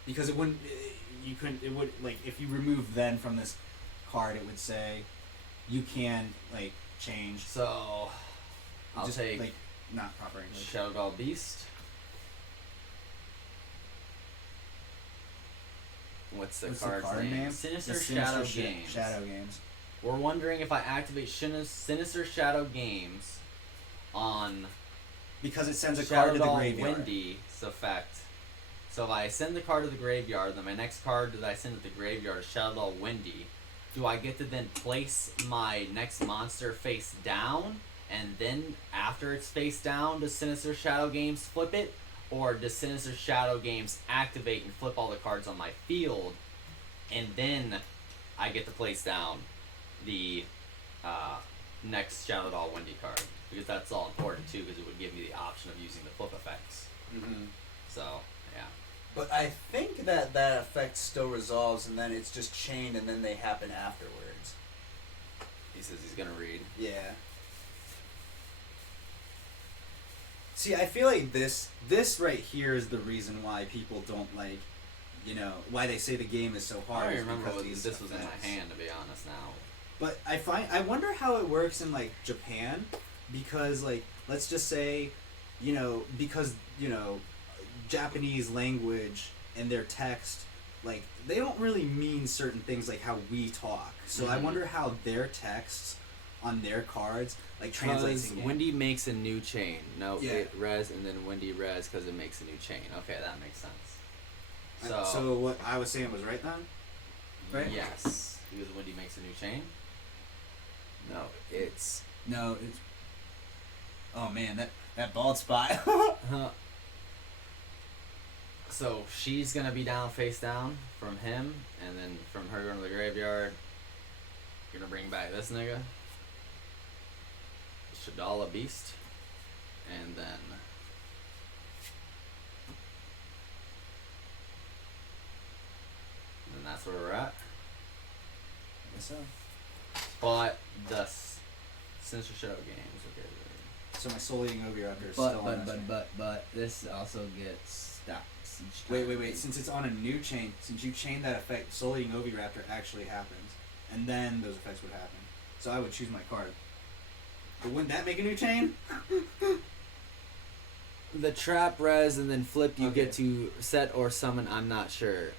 Because it wouldn't. You couldn't. It would, like, if you remove then from this card, it would say you can, like, change. So I'll Just, take. like, not proper English. Shadow Doll Beast. What's the card's name? Sinister Shadow Games. Shadow Games. We're wondering if I activate Sinister Shadow Games on Because it sends a Shadow card to the Doll graveyard. Wendy's effect. So if I send the card to the graveyard, then my next card that I send to the graveyard is Shadow Doll Wendy. Do I get to then place my next monster face down, and then after it's face down, does Sinister Shadow Games flip it? Or does Sinister Shadow Games activate and flip all the cards on my field, and then I get to place down the next Shadow Doll Wendy card? Because that's all important too, because it would give me the option of using the flip effects. Mm-hmm. So, yeah. But I think that that effect still resolves, and then it's just chained, and then they happen afterwards. He says he's gonna read. Yeah. See, I feel like This right here is the reason why people don't like, why they say the game is so I hard. don't is remember because what these this was in my effects. hand, to be honest. Now, But I wonder how it works in like Japan, because like let's just say, because Japanese language and their text, like they don't really mean certain things like how we talk. So I Mhm. wonder how their texts on their cards like translates. because in game. Wendy makes a new chain. No, Yeah. it res, and then Wendy res because it makes a new chain. Okay, that makes sense. So what I was saying was right then. right? Yes, because Wendy makes a new chain. No, it's no, it's. Oh man, that bald spot. So she's gonna be down face down from him, and then from her going to the graveyard, you're gonna bring back this nigga, Shadala Beast, and then that's where we're at. I guess so. But the Sinister Shadow Games, okay. So my Soul Eating Oviraptor is still on this chain. But this also gets stacks each time. Wait. Since it's on a new chain, since you chain that effect, Soul Eating Oviraptor actually happens, and then those effects would happen. So I would choose my card. But wouldn't that make a new chain? The trap res and then flip you Okay. get to set or summon, I'm not sure.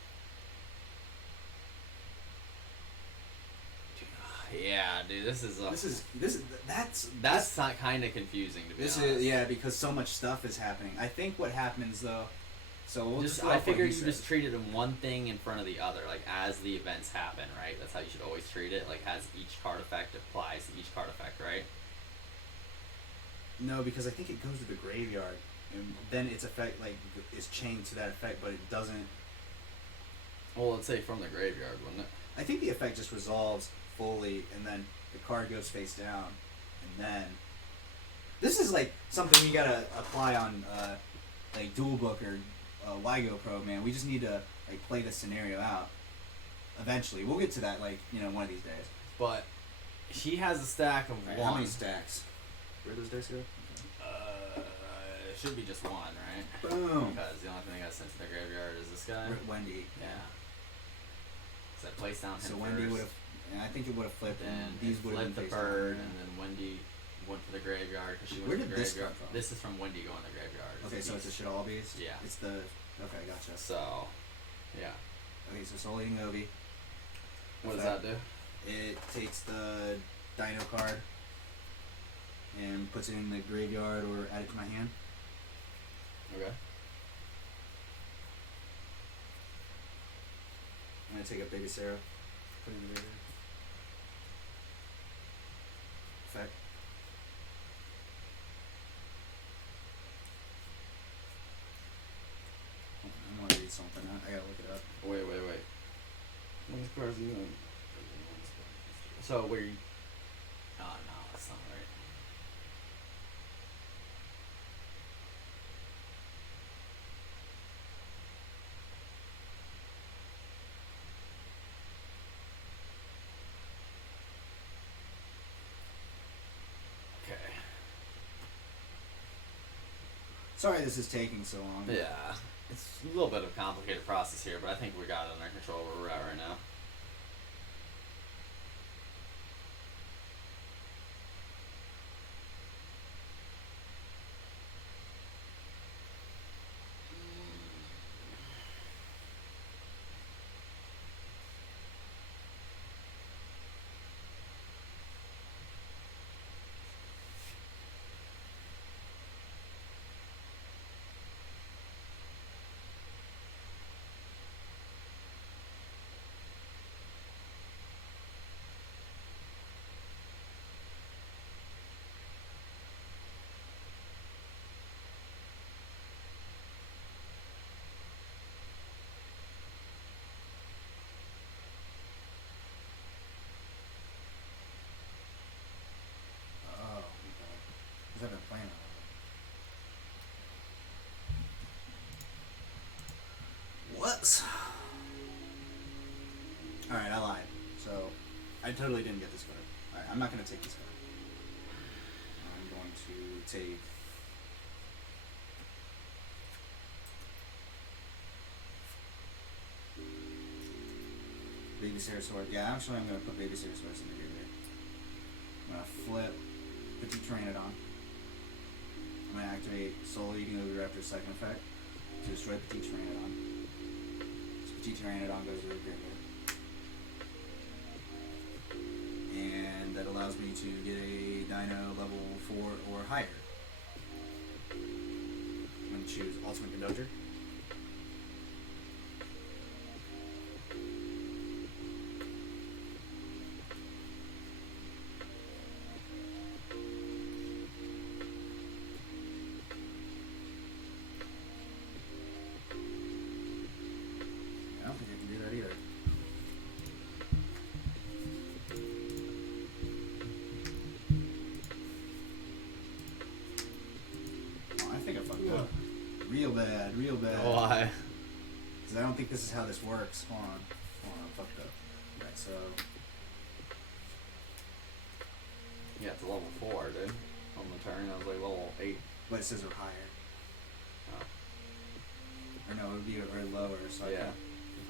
Yeah, dude, this is That's not kind of confusing to be this honest. is because so much stuff is happening. I think what happens though, so we'll just go I off what figure he you said. just treat it in one thing in front of the other, like as the events happen, right? That's how you should always treat it. Like as each card effect applies to each card effect, right? No, because I think it goes to the graveyard, and then its effect is chained to that effect, but it doesn't. Well, let's say from the graveyard, wouldn't it? I think the effect just resolves fully, and then the card goes face down, and then this is like something you gotta apply on like Dual Book or Wygo Pro, man. We just need to like play this scenario out. Eventually, we'll get to that one of these days. But he has a stack of Alright, one. how many stacks? Where those dice go? It should be just one, right? Boom. Because the only thing I got sent to the graveyard is this guy. Wendy. Yeah. So I placed down him So Wendy first. would have. I think it would have flipped, Then and these would have flipped been the face down. bird, and then Wendy went for the graveyard because she went Where to the did this graveyard. come from? This is from Wendy going to the graveyard. Okay, so it's a shit all beast. Yeah. It's the. Okay, gotcha. So, yeah. Okay, so Soul Eating Ovi. What does that do? It takes the Dino card and puts it in the graveyard or add it to my hand. Okay. I'm gonna take a Baby Sarah, put it in the graveyard. Effect. I want to read something. I gotta look it up. Wait. So where you? Oh no, that's not right. Okay. Sorry, this is taking so long. Yeah, it's a little bit of a complicated process here, but I think we got it under control where we're at right now. does. Alright, I lied. So, I totally didn't get this card. Alright, I'm not going to take this card. I'm going to take... Baby Ceratosaurus. Yeah, actually I'm going to put Baby Ceratosaurus in the graveyard. I'm going to flip Petit Pteranodon. I'm going to activate Soul Eating Oviraptor's second effect to destroy Petit Pteranodon. So Petit Pteranodon goes to the graveyard. And that allows me to get a Dino level 4 or higher. I'm going to choose Ultimate Conductor. I don't think I can do that either. Oh, I think I fucked up. Real bad, real bad. Why? Because I don't think this is how this works. Hold on, I fucked up. Right, so Yeah, it's a level 4, dude. On the turn, I was like level 8. but it says or higher. Oh. Or no, it would be or lower. So Yeah.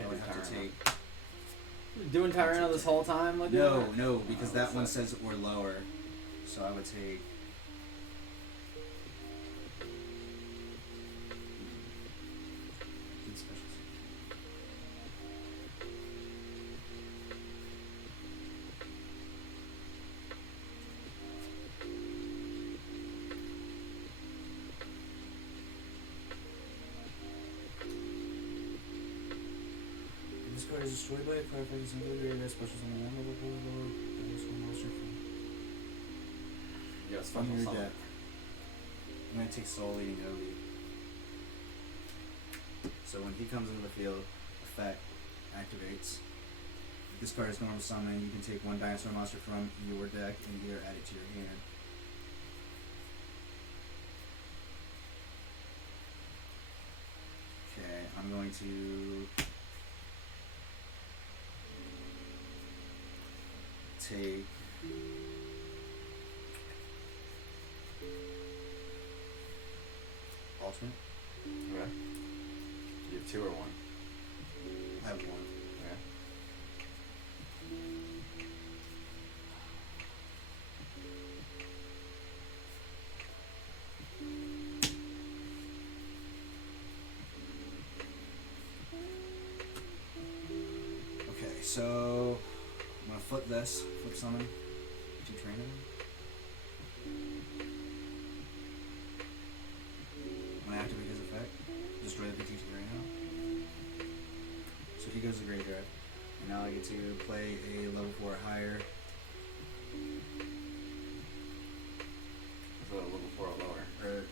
I would have to take. Doing Tyrano this whole time? Like No, because Oh, that one sucks. says or lower. So I would take. Good specials. This card is destroyed by a card by using the area specials on the one level 4 lower. That is one monster from. Yeah, From special your summon. deck. I'm gonna take Soul Eating Ovi. So when he comes into the field, effect activates. If this card is normal summon, you can take one dinosaur monster from your deck and either add it to your hand. Okay, I'm going to take Ultimate. Okay. You have 2 or 1? I have one. Okay. Okay, so I'm gonna flip this, flip summon, to train him. I'm gonna activate his effect, destroy the PT Rhino. So he goes to graveyard, and now I get to play a level 4 or higher. So level 4 or lower. Or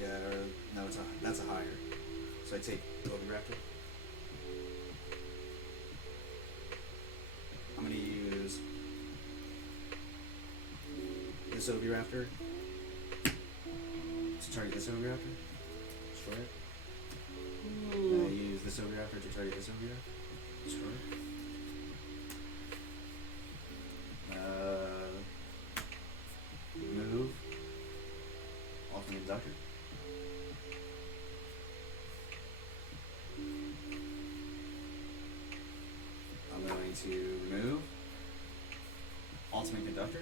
yeah, or no, that's a higher. So I take Oviraptor. I'm gonna use this Oviraptor to target this Oviraptor. Destroy it. And I use this Oviraptor to target this Oviraptor. Destroy it. Move. Ultimate Conductor. I'm going to remove Ultimate Conductor.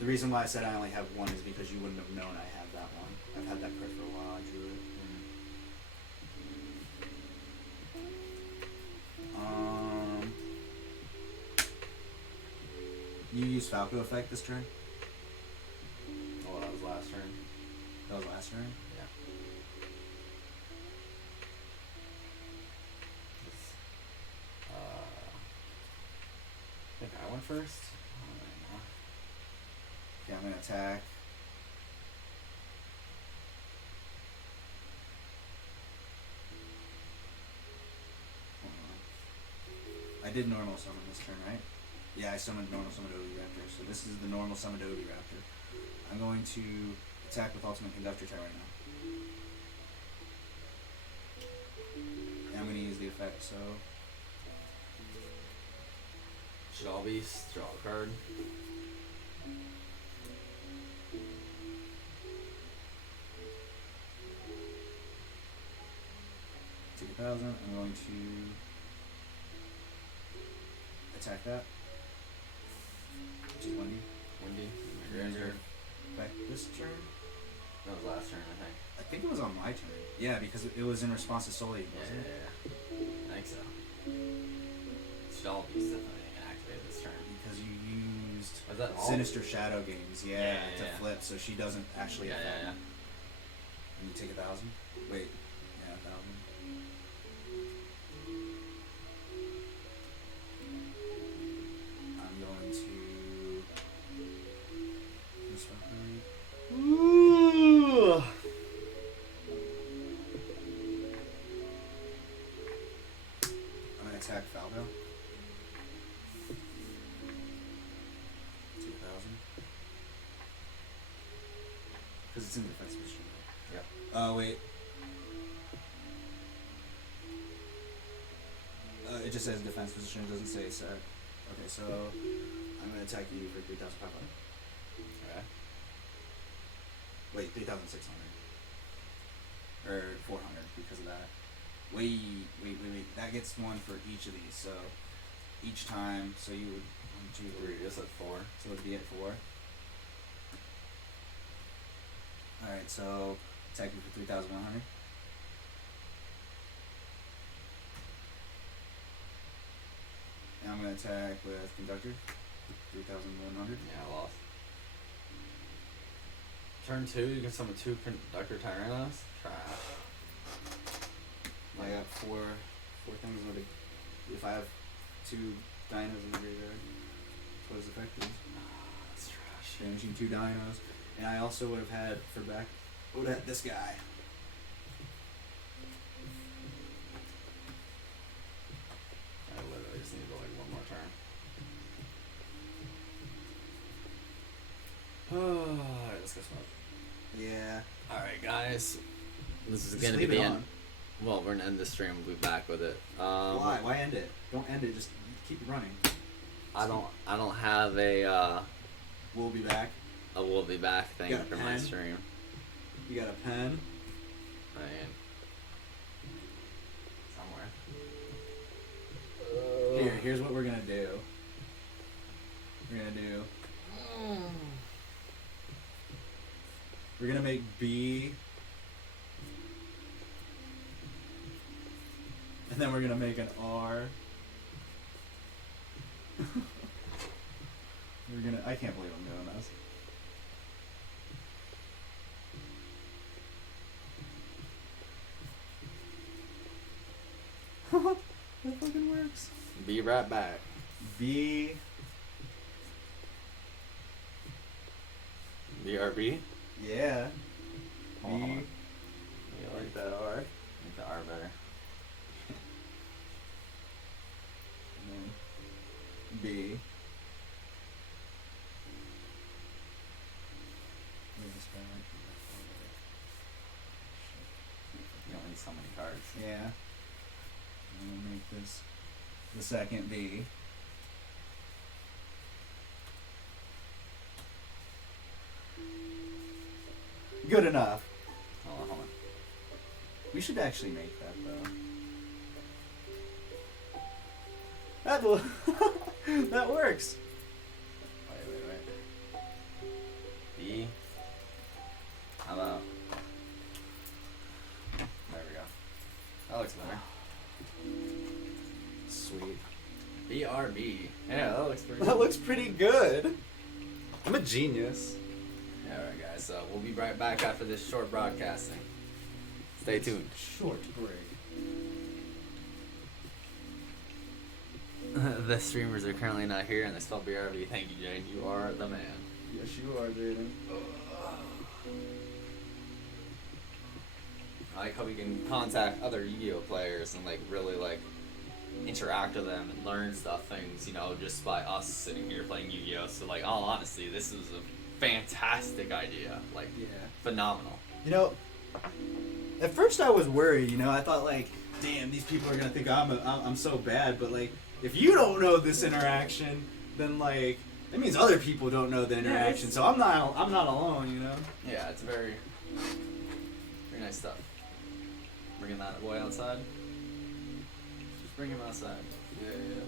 The reason why I said I only have one is because you wouldn't have known I had that one. I've had that card for a while. I drew it. You use Falco effect this turn? Oh, that was last turn. That was last turn? Yeah. I think I went first. Okay, I'm gonna attack. Hold on. I did normal summon this turn, right? Yeah, I summoned normal summoned Oviraptor. So this is the normal summoned Oviraptor. I'm going to attack with Ultimate Conductor right now. Okay, so Should all be draw a card. $2,000. I'm going to attack that. Which is Wendy. Wendy, Razor. Back this turn. That was last turn, I think. I think it was on my turn. Yeah, because it was in response to Sully, wasn't it? Yeah, I think so. Should all be definitely activated this turn. Because you used Was that all? Sinister Shadow Games, Yeah, to yeah. flip, so she doesn't actually Yeah, affect. yeah, And you take 1,000. Wait, yeah, 1,000. I'm going to this one. Ooh. I'm gonna attack Falco. 2,000. Because it's in defense position. Yep. Wait. It just says defense position. It doesn't say set. Okay, so I'm gonna attack you for 3,500. Okay. Wait, 3,600. Or 400 because of that. Wait. That gets one for each of these. So each time, so you would 1, 2, 3. Just at 4. So it would be at 4. Alright, so attack you for 3,100. And I'm gonna attack with Conductor. 3,100. Yeah, I lost. Turn 2, you can summon 2 Conductor Tyrannos. Trash. I got four things with it. If I have 2 dinos in the graveyard, that's what his effect is. That's trash. Banishing 2 dinos. And I also would have had for back would have had this guy. I literally just need to go like one more turn. Alright, let's go smoke. Yeah. Alright, guys. This is Just gonna be leave the it end. on. Well, we're gonna end the stream. We'll be back with it. Why? Why end it? Don't end it. Just keep it running. I don't have a We'll be back. we'll be back thing Got a for my pen? stream. You got a pen? I mean, somewhere. Here's what we're gonna do. We're gonna make B, and then we're gonna make an R. I can't believe I'm doing this. That fucking works. Be right back. B. BRB. Yeah. Hold on. B. You like that R? Make the R better. And then B. Move this back. You don't need so many cards. Yeah. I'm gonna make this the second B. Good enough. Hold on. We should actually make that though. That will that works. Wait. B. How about? There we go. That looks better. Sweet. BRB. Yeah, that looks pretty. That looks pretty good. I'm a genius. Alright, guys. So we'll be right back after this short broadcasting. Stay tuned. Short break. The streamers are currently not here, and they spelled BRB. Thank you, Jane. You are the man. Yes, you are, Jaden. I like how we can contact other Yu-Gi-Oh players and like really like interact with them and learn things, just by us sitting here playing Yu-Gi-Oh. So like, all honesty, this is a fantastic idea. Like, Yeah. phenomenal. At first I was worried, I thought like, damn, these people are gonna think I'm so bad. But like, if you don't know this interaction, then like that means other people don't know the interaction. So I'm not alone, you know. Yeah, it's very nice stuff. Bringing that boy outside. Just bring him outside. Yeah, yeah.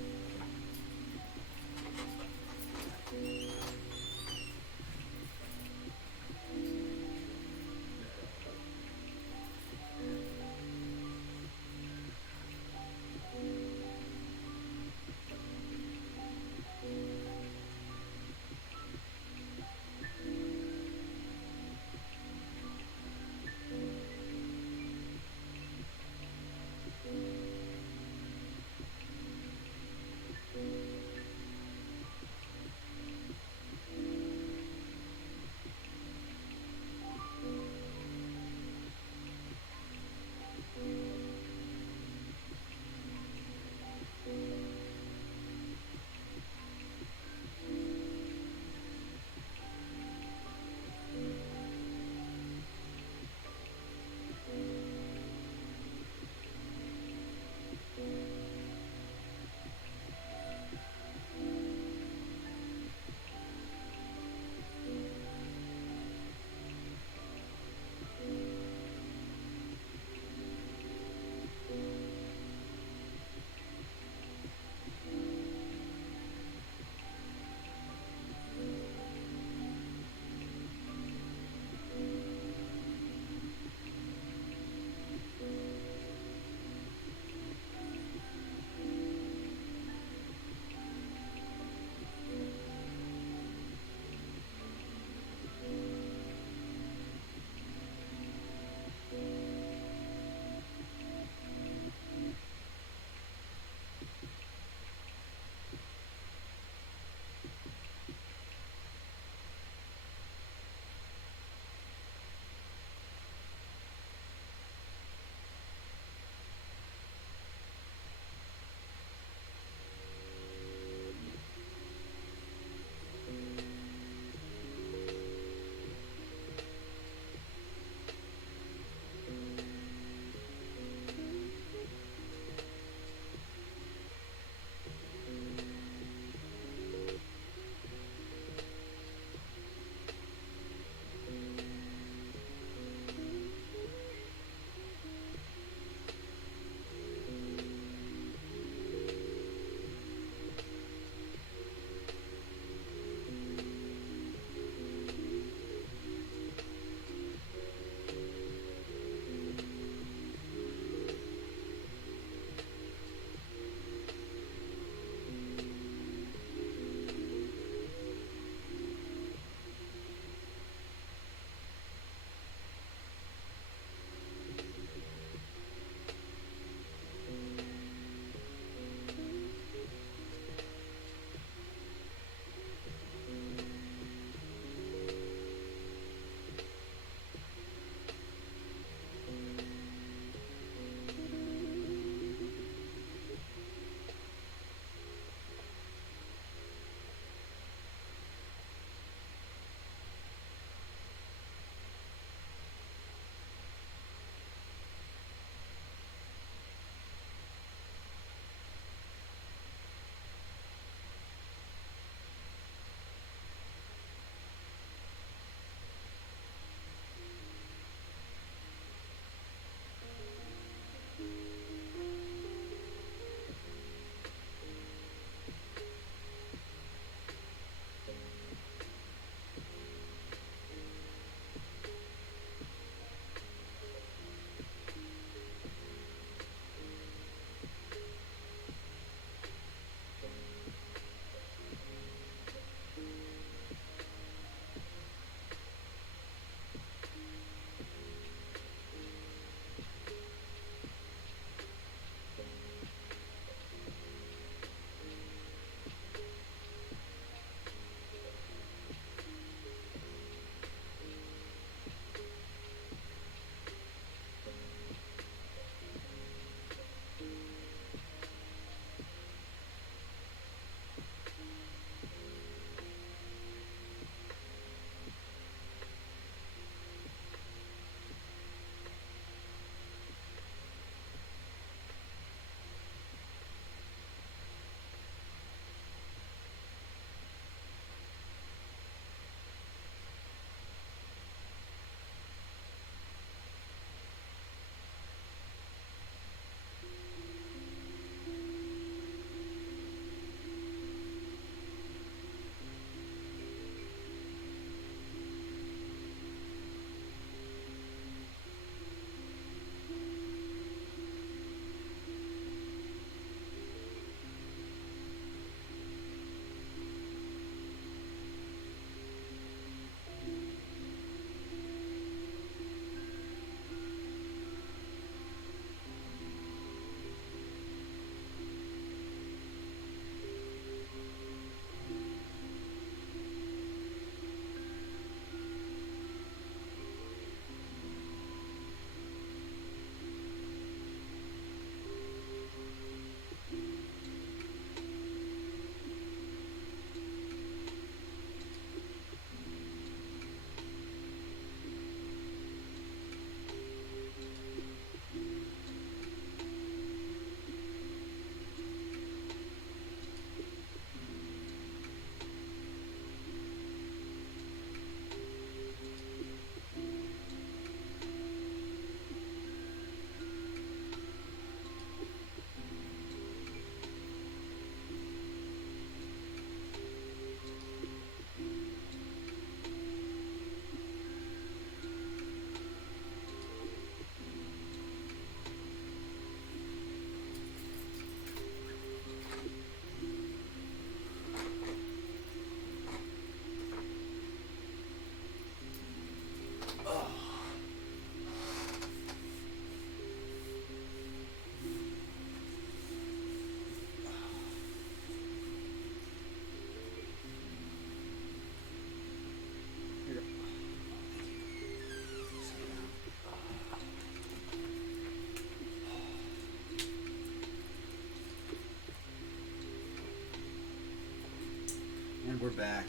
we're back.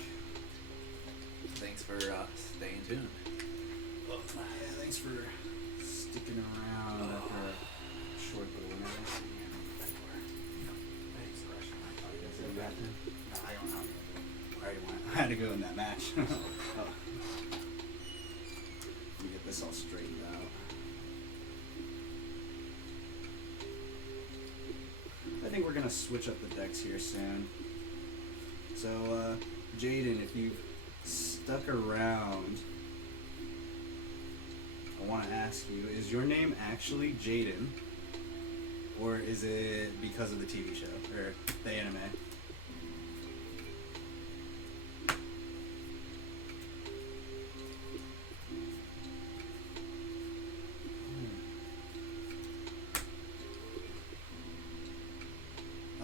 Thanks for staying tuned. Yeah, thanks for sticking around after a short little intermission. Thanks for rushing my podcast. You got to? No, I don't know. I already went. I had to go in that match. Oh. Let me get this all straightened out. I think we're gonna switch up the decks here soon. So, Jaden, if you've stuck around, I want to ask you, is your name actually Jaden? Or is it because of the TV show, or the anime?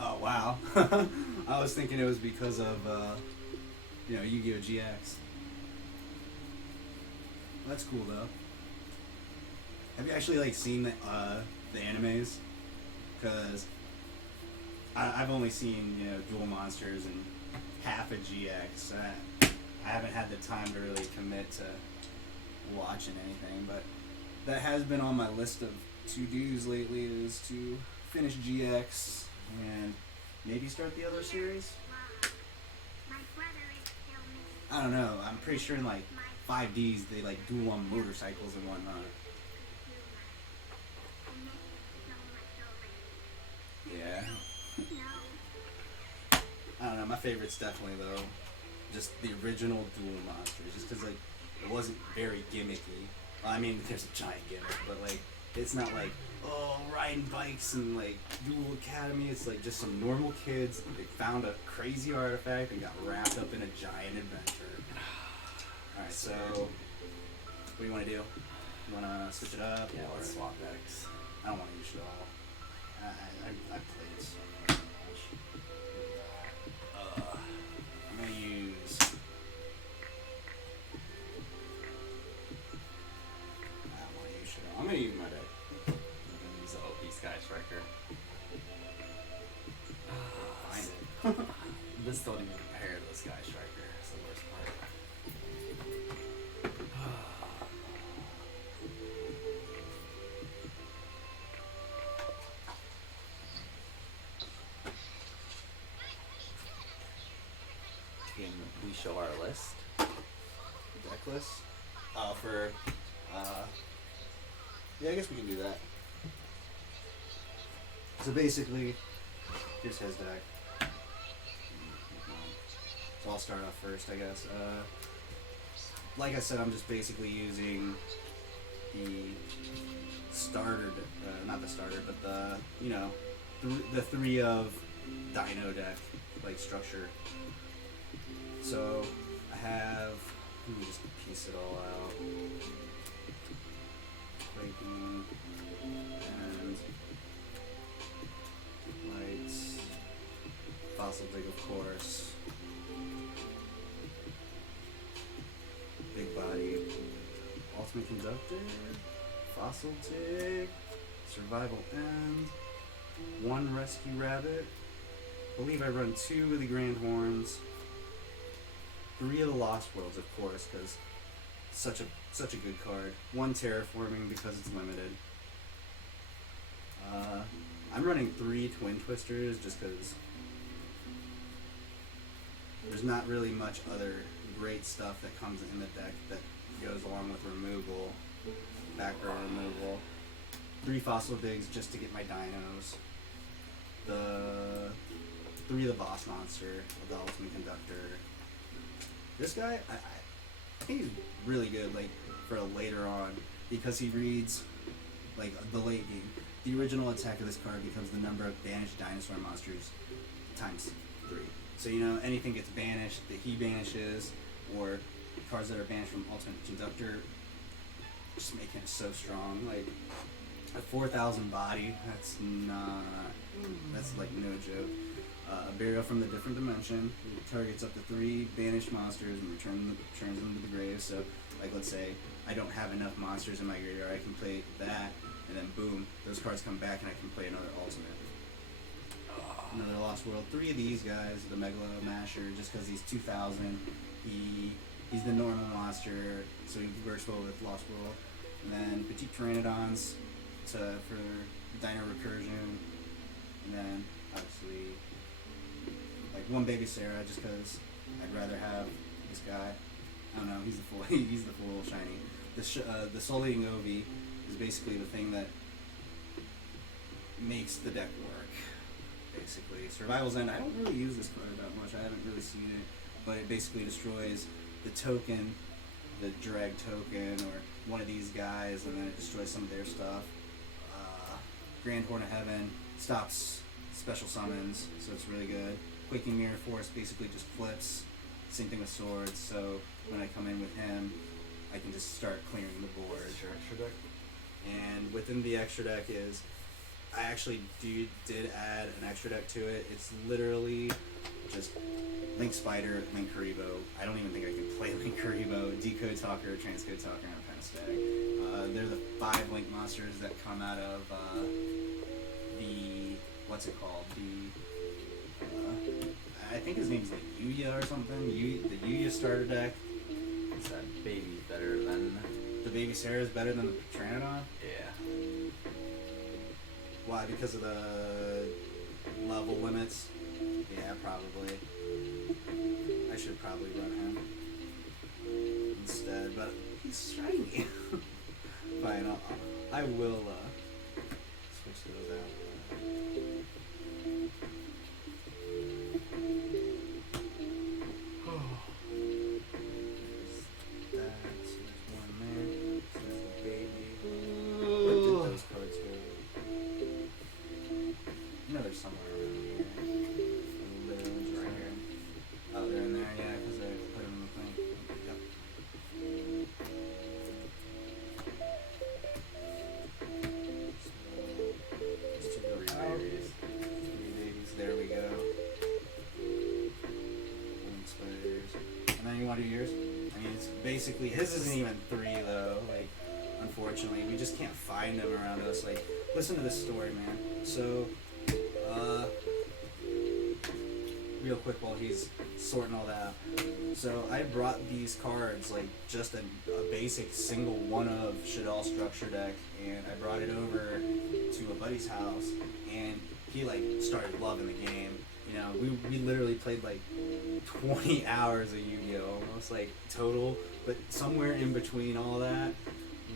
Oh, wow. I was thinking it was because of, Yu-Gi-Oh! GX. That's cool, though. Have you actually, seen the animes? Because I've only seen, Duel Monsters and half of GX. I haven't had the time to really commit to watching anything, but that has been on my list of to-dos lately, is to finish GX and maybe start the other series. I don't know. I'm pretty sure in 5Ds they duel on motorcycles and whatnot. Yeah. I don't know. My favorite's definitely though just the original Duel Monsters, just because it wasn't very gimmicky. Well, I mean, there's a giant gimmick, but it's not riding bikes and Duel Academy. It's just some normal kids. They found a crazy artifact and got wrapped up in a giant adventure. All right, so what do you want to do? You want to switch it up? Yeah, or- let's swap decks. I don't want to use it all. I played so much. I'm gonna use. I don't want to use it all. I'm gonna use my deck. I'm gonna use the OP Sky Striker. Find it. This don't even compare to the Sky Striker. That's the worst part. Can we show our list? Deck list. Yeah, I guess we can do that. So basically, here's his deck. So I'll start off first, I guess. Like I said, I'm just basically using the starter, not the starter, but the three of Dino deck structure. So I have. Let me just piece it all out. Quaking and lights. Fossil Dig, of course. Big body. Ultimate Conductor. Fossil Dig. Survival End. One Rescue Rabbit. I believe I run 2 of the Grand Horns. 3 of the Lost Worlds, of course, because such a good card. 1 Terraforming because it's limited. I'm running 3 Twin Twisters just because there's not really much other great stuff that comes in the deck that goes along with removal, back row removal. 3 Fossil Digs just to get my dinos. The 3 of the Boss Monster of the Ultimate Conductor. This guy, I think he's really good, for a later on, because he reads, the late game. The original attack of this card becomes the number of banished dinosaur monsters times 3. So, anything gets banished that he banishes, or cards that are banished from Ultimate Conductor, just make him so strong. A 4,000 body, that's no joke. Burial from the Different Dimension. It targets up to 3 banished monsters and returns them to the grave. So, let's say I don't have enough monsters in my graveyard, I can play that, and then boom, those cards come back and I can play another ultimate. another Lost World. 3 of these guys, the Megalo Masher, just because he's 2000. He's the normal monster, so he works well with Lost World. And then Petite Pteranodons for Dino Recursion. And then, obviously, like one Baby Sarah, just because I'd rather have this guy. I don't know, he's the full shiny. The Soleil Ovi is basically the thing that makes the deck work, basically. Survival's End, I don't really use this card that much, I haven't really seen it, but it basically destroys the token, the drag token, or one of these guys, and then it destroys some of their stuff. Grand Horn of Heaven stops special summons, so it's really good. Quaking Mirror Force basically just flips. Same thing with Swords, so when I come in with him, I can just start clearing the board. What's your extra deck? And within the extra deck I actually did add an extra deck to it. It's literally just Link Spider, Link Karibo. I don't even think I can play Link Karibo, Decode Talker, Transcode Talker, and Pentastag. They're the 5 Link monsters that come out of what's it called? I think his name's like Yuya or something. The Yuya starter deck. Is that baby better than... The Baby Sarah is better than the Pteranodon? Yeah. Why? Because of the level limits? Yeah, probably. I should probably run him instead, but he's shiny. Fine, I will switch those out. Basically, his isn't even 3 though. Like, unfortunately, we just can't find him around us. Like, listen to this story, man. So, real quick while he's sorting all that out. So I brought these cards, like just a basic single one of Shadal structure deck, and I brought it over to a buddy's house, and he like started loving the game. You know, we literally played like 20 hours of Yu-Gi-Oh! Almost like total. But somewhere in between all that,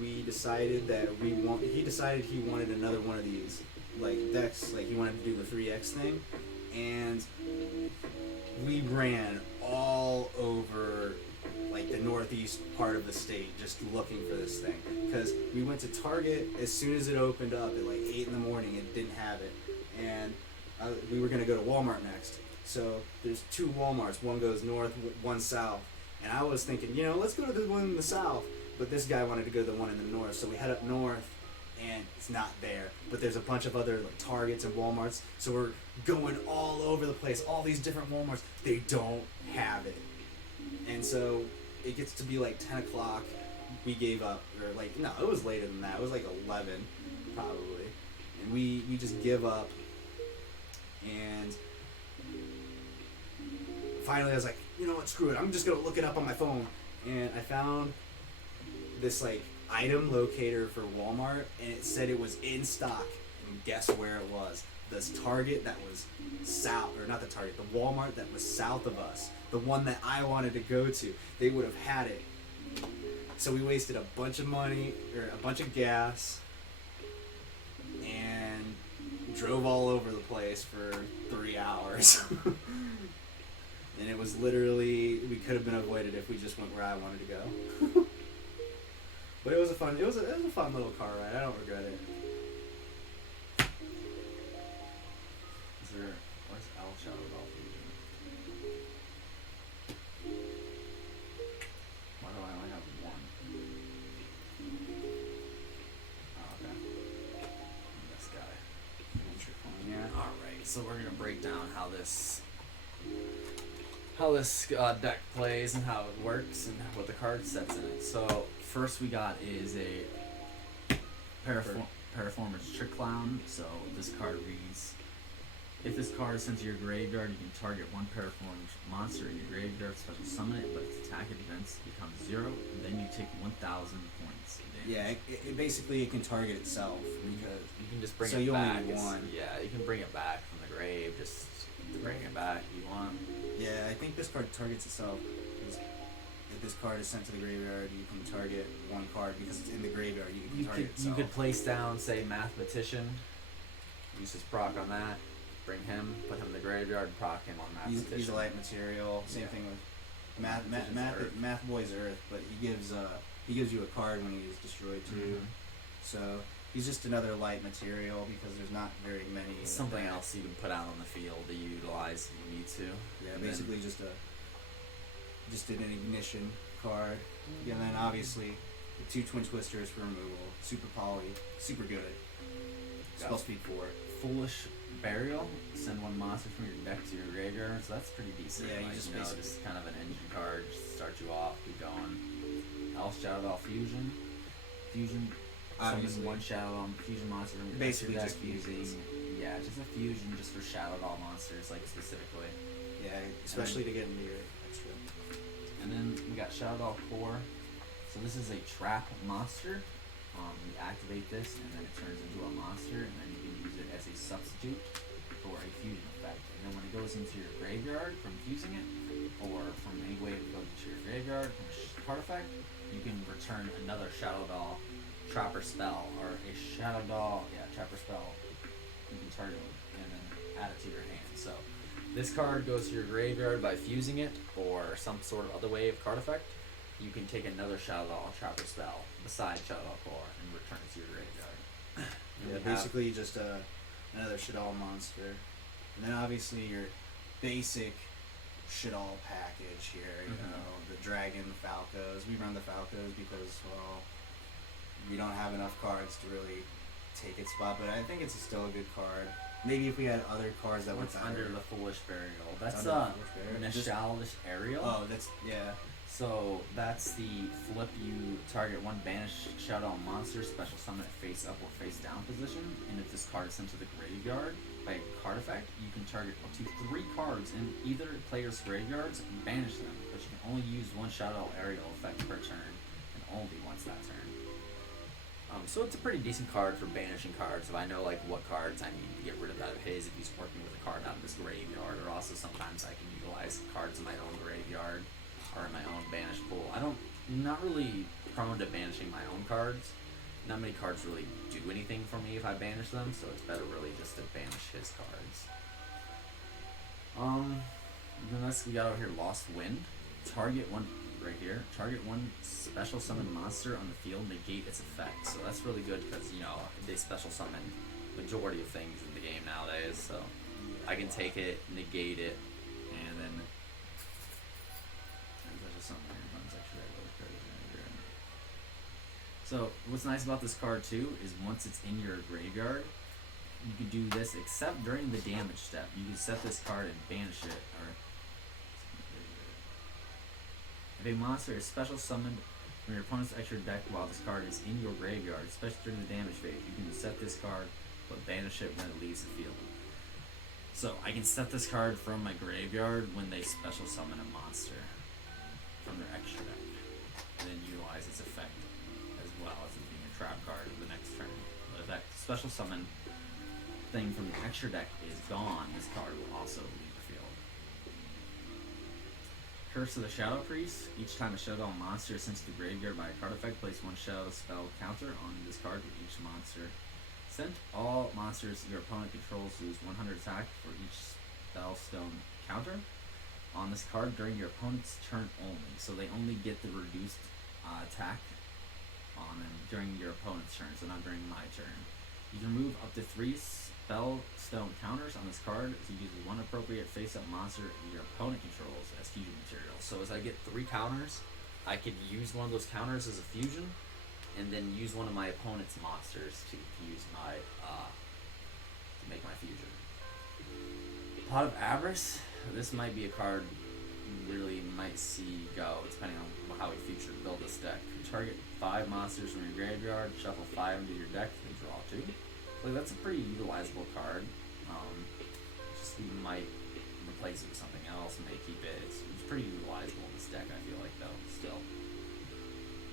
we decided that he decided he wanted another one of these, like, decks, like, he wanted to do the 3X thing, and we ran all over, like, the northeast part of the state just looking for this thing, because we went to Target as soon as it opened up at, like, 8 in the morning and didn't have it, and we were going to go to Walmart next. So there's 2 Walmarts, one goes north, one south. And I was thinking, you know, let's go to the one in the south. But this guy wanted to go to the one in the north. So we head up north, and it's not there. But there's a bunch of other like Targets and Walmarts. So we're going all over the place, all these different Walmarts. They don't have it. And so it gets to be like 10 o'clock. We gave up. Or like, no, it was later than that. It was like 11, probably. And we just give up. And finally I was like, you know what, screw it, I'm just gonna look it up on my phone. And I found this like item locator for Walmart, and it said it was in stock. And guess where it was? This Target that was south, or not the Target, the Walmart that was south of us, the one that I wanted to go to. They would have had it. So we wasted a bunch of money, or a bunch of gas, and drove all over the place for 3 hours. And it was literally, we could have been avoided if we just went where I wanted to go. But it was a fun little car ride. I don't regret it. Where's Al Shadow Golf Legion? Why do I only have 1? Oh, okay. This guy. Yeah. Alright, so we're gonna break down how this deck plays and how it works and what the card sets in it. So first we got is a Paraformer's Trick Clown. So this card reads, If this card is sent to your graveyard, you can target one paraformed monster in your graveyard, special summon it, but its attack and defense becomes 0. Then you take 1,000 points of damage. Yeah, it basically it can target itself because You can just bring So it you only back. need It's- one. Yeah, you can bring it back from the grave. Just to bring it back if you want. yeah, I think this card targets itself. 'Cause if this card is sent to the graveyard, you can target one card because it's in the graveyard. You can target You itself. could place down, say, Mathematician. Use his proc on that. Bring him, put him in the graveyard, proc him on Mathematician. He's a light material. Same Yeah. thing with Mathematician's Earth. Math Boy's Earth, but he gives you a card when he is destroyed too. Mhm. So he's just another light material because there's not very many. Something else you can put out on the field to utilize if you need to. Yeah, And then- basically just an ignition card. Yeah, and then obviously the 2 Twin Twisters for removal. Super poly, super good. Spell speed 4. Foolish Burial. Send one monster from your deck to your graveyard. So that's pretty decent. Yeah, you like, just know, basically- just kind of an engine card. Just start you off. Keep going. Elf Shadow Ball Fusion. Fusion. Obviously. Summon one Shadow Ball Fusion monster from your Basically deck just fusions. using. Yeah, just a fusion just for Shadow Ball monsters, like specifically. Yeah, especially to get into your extra. And then we got Shadow Ball Core. So this is a trap monster. You activate this, and then it turns into a monster, and then you can use it as a substitute for a fusion effect. And then when it goes into your graveyard from fusing it, or from any way it goes into your graveyard from a card effect, you can return another Shadow Doll Trapper spell, or a Shadow Doll, Trapper spell. You can target it and then add it to your hand. So this card goes to your graveyard by fusing it, or some sort of other way of card effect. You can take another Shadow Doll Trapper spell besides Shadow Doll Core and return it to your graveyard. And Yeah, we have- basically just another Shadal monster. And then obviously your basic Shadal package here, you Mhm. know, the Dragon, Falcos. We run the Falcos because, well, we don't have enough cards to really take its spot, but I think it's still a good card. Maybe if we had other cards that What's were under better. the Foolish Burial? That's under the Foolish Burial? Just- Nishalish Aerial. Oh, that's, yeah. So that's the flip. You target one banished Shadow monster, special summon it face up or face down position, and if this card is sent to the graveyard by a card effect, you can target up to 3 cards in either player's graveyards and banish them, but you can only use one Shadow Aerial effect per turn, and only once that turn. So it's a pretty decent card for banishing cards. If I know like what cards I need to get rid of out of his, if he's working with a card out of his graveyard, or also sometimes I can utilize cards in my own graveyard or in my own banish pool. Not really prone to banishing my own cards. Not many cards really do anything for me if I banish them, so it's better really just to banish his cards. Then we got over here Lost Wind. Target one right here. Target one special summon monster on the field, negate its effect. So that's really good because they special summon majority of things in the game nowadays. So I can take it, negate it, and then special summon runs extra really crazy. So what's nice about this card too is once it's in your graveyard, you can do this except during the damage step. You can set this card and banish it, or if a monster is special summoned from your opponent's extra deck while this card is in your graveyard, especially during the damage phase, you can set this card but banish it when it leaves the field. So I can set this card from my graveyard when they special summon a monster from their extra deck, and then utilize its effect as well as it being a trap card the next turn. But if that special summon thing from the extra deck is gone, this card will also leave the field. Curse of the Shadow Priest. Each time a Shadow monster is sent to the graveyard by a card effect, place one Shadow spell counter on this card with each monster sent. All monsters your opponent controls lose 100 attack for each spellstone counter on this card during your opponent's turn only. So they only get the reduced attack on them during your opponent's turn, so not during my turn. You can remove up to 3 spellstone counters on this card to use one appropriate face-up monster your opponent controls as fusion material. So as I get 3 counters, I could use one of those counters as a fusion, and then use one of my opponent's monsters to use my to make my fusion. Pot of Avarice. This might be a card you really might see go, depending on how we future build this deck. You target 5 monsters from your graveyard, shuffle 5 into your deck, then draw 2. So that's a pretty utilizable card. We might replace it with something else, may keep it. It's pretty utilizable in this deck, I feel like, though, still.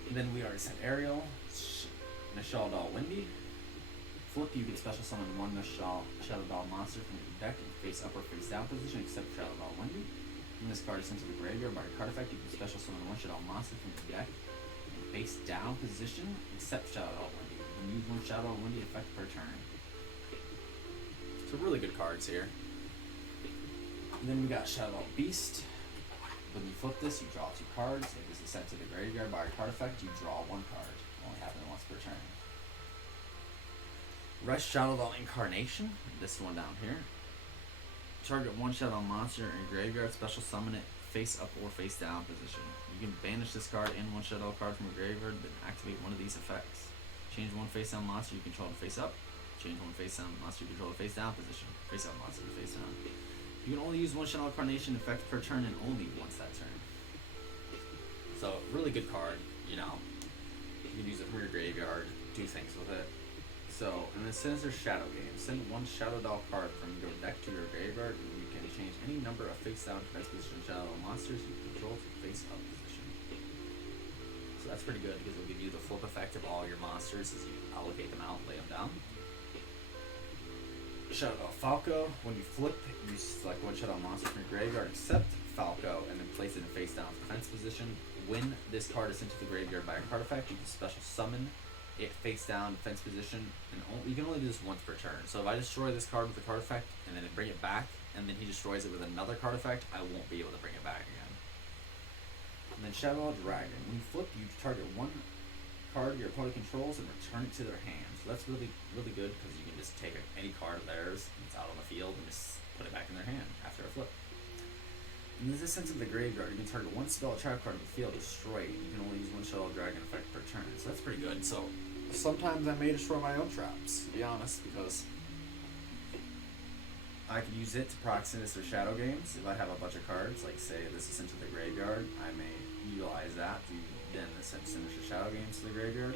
And then we already said Ariel, Nishal Doll Windy. Flip, you can special summon one Shadow Doll monster from your deck in face up or face down position, except Shadow Doll Windy. When this card is sent to the graveyard by a card effect, you can special summon one Shadow monster from your deck in face down position, except Shadow Doll Windy. You can use one Shadow Doll Windy effect per turn. So really good cards here. And then we got Shadow Doll Beast. When you flip this, you draw 2 cards. If this is sent to the graveyard by a card effect, you draw 1 card. Only happening once per turn. Rush Shadow Doll Incarnation. This one down here. Target 1 Shadow monster in your graveyard. Special summon it face up or face down position. You can banish this card and 1 Shadow card from your graveyard, then activate one of these effects. Change 1 face down monster you control to face up. Change 1 face down monster you control to face down position. Face up monster to face down. You can only use 1 Shadow Incarnation effect per turn and only once that turn. So, really good card, you know. You can use it from your graveyard, do things with it. So, and then Sinister Shadow Game. Send 1 Shadow Doll card from your deck to your graveyard, and you can change any number of face down defense position Shadow Doll monsters you control to face up position. So that's pretty good because it'll give you the flip effect of all your monsters as you allocate them out and lay them down. Shadow Doll Falco. When you flip, you select 1 Shadow monster from your graveyard, except Falco, and then place it in face down defense position. When this card is sent to the graveyard by a card effect, you can special summon it face down defense position, and you can only do this once per turn. So if I destroy this card with a card effect and then bring it back, and then he destroys it with another card effect, I won't be able to bring it back again. And then Shadow Doll Dragon. When you flip, you target 1 card your opponent controls and return it to their hand. So that's really, really good because you can just take any card of theirs that's out on the field and just put it back in their hand after a flip. And this is sent to the graveyard. You can target 1 spell or trap card in the field, destroy it. You can only use 1 Shadow Dragon effect per turn. So that's pretty good. So sometimes I may destroy my own traps, to be honest, because I could use it to proc Sinister Shadow Games. If I have a bunch of cards, like say this is sent to the graveyard, I may utilize that to then send Sinister Shadow Games to the graveyard,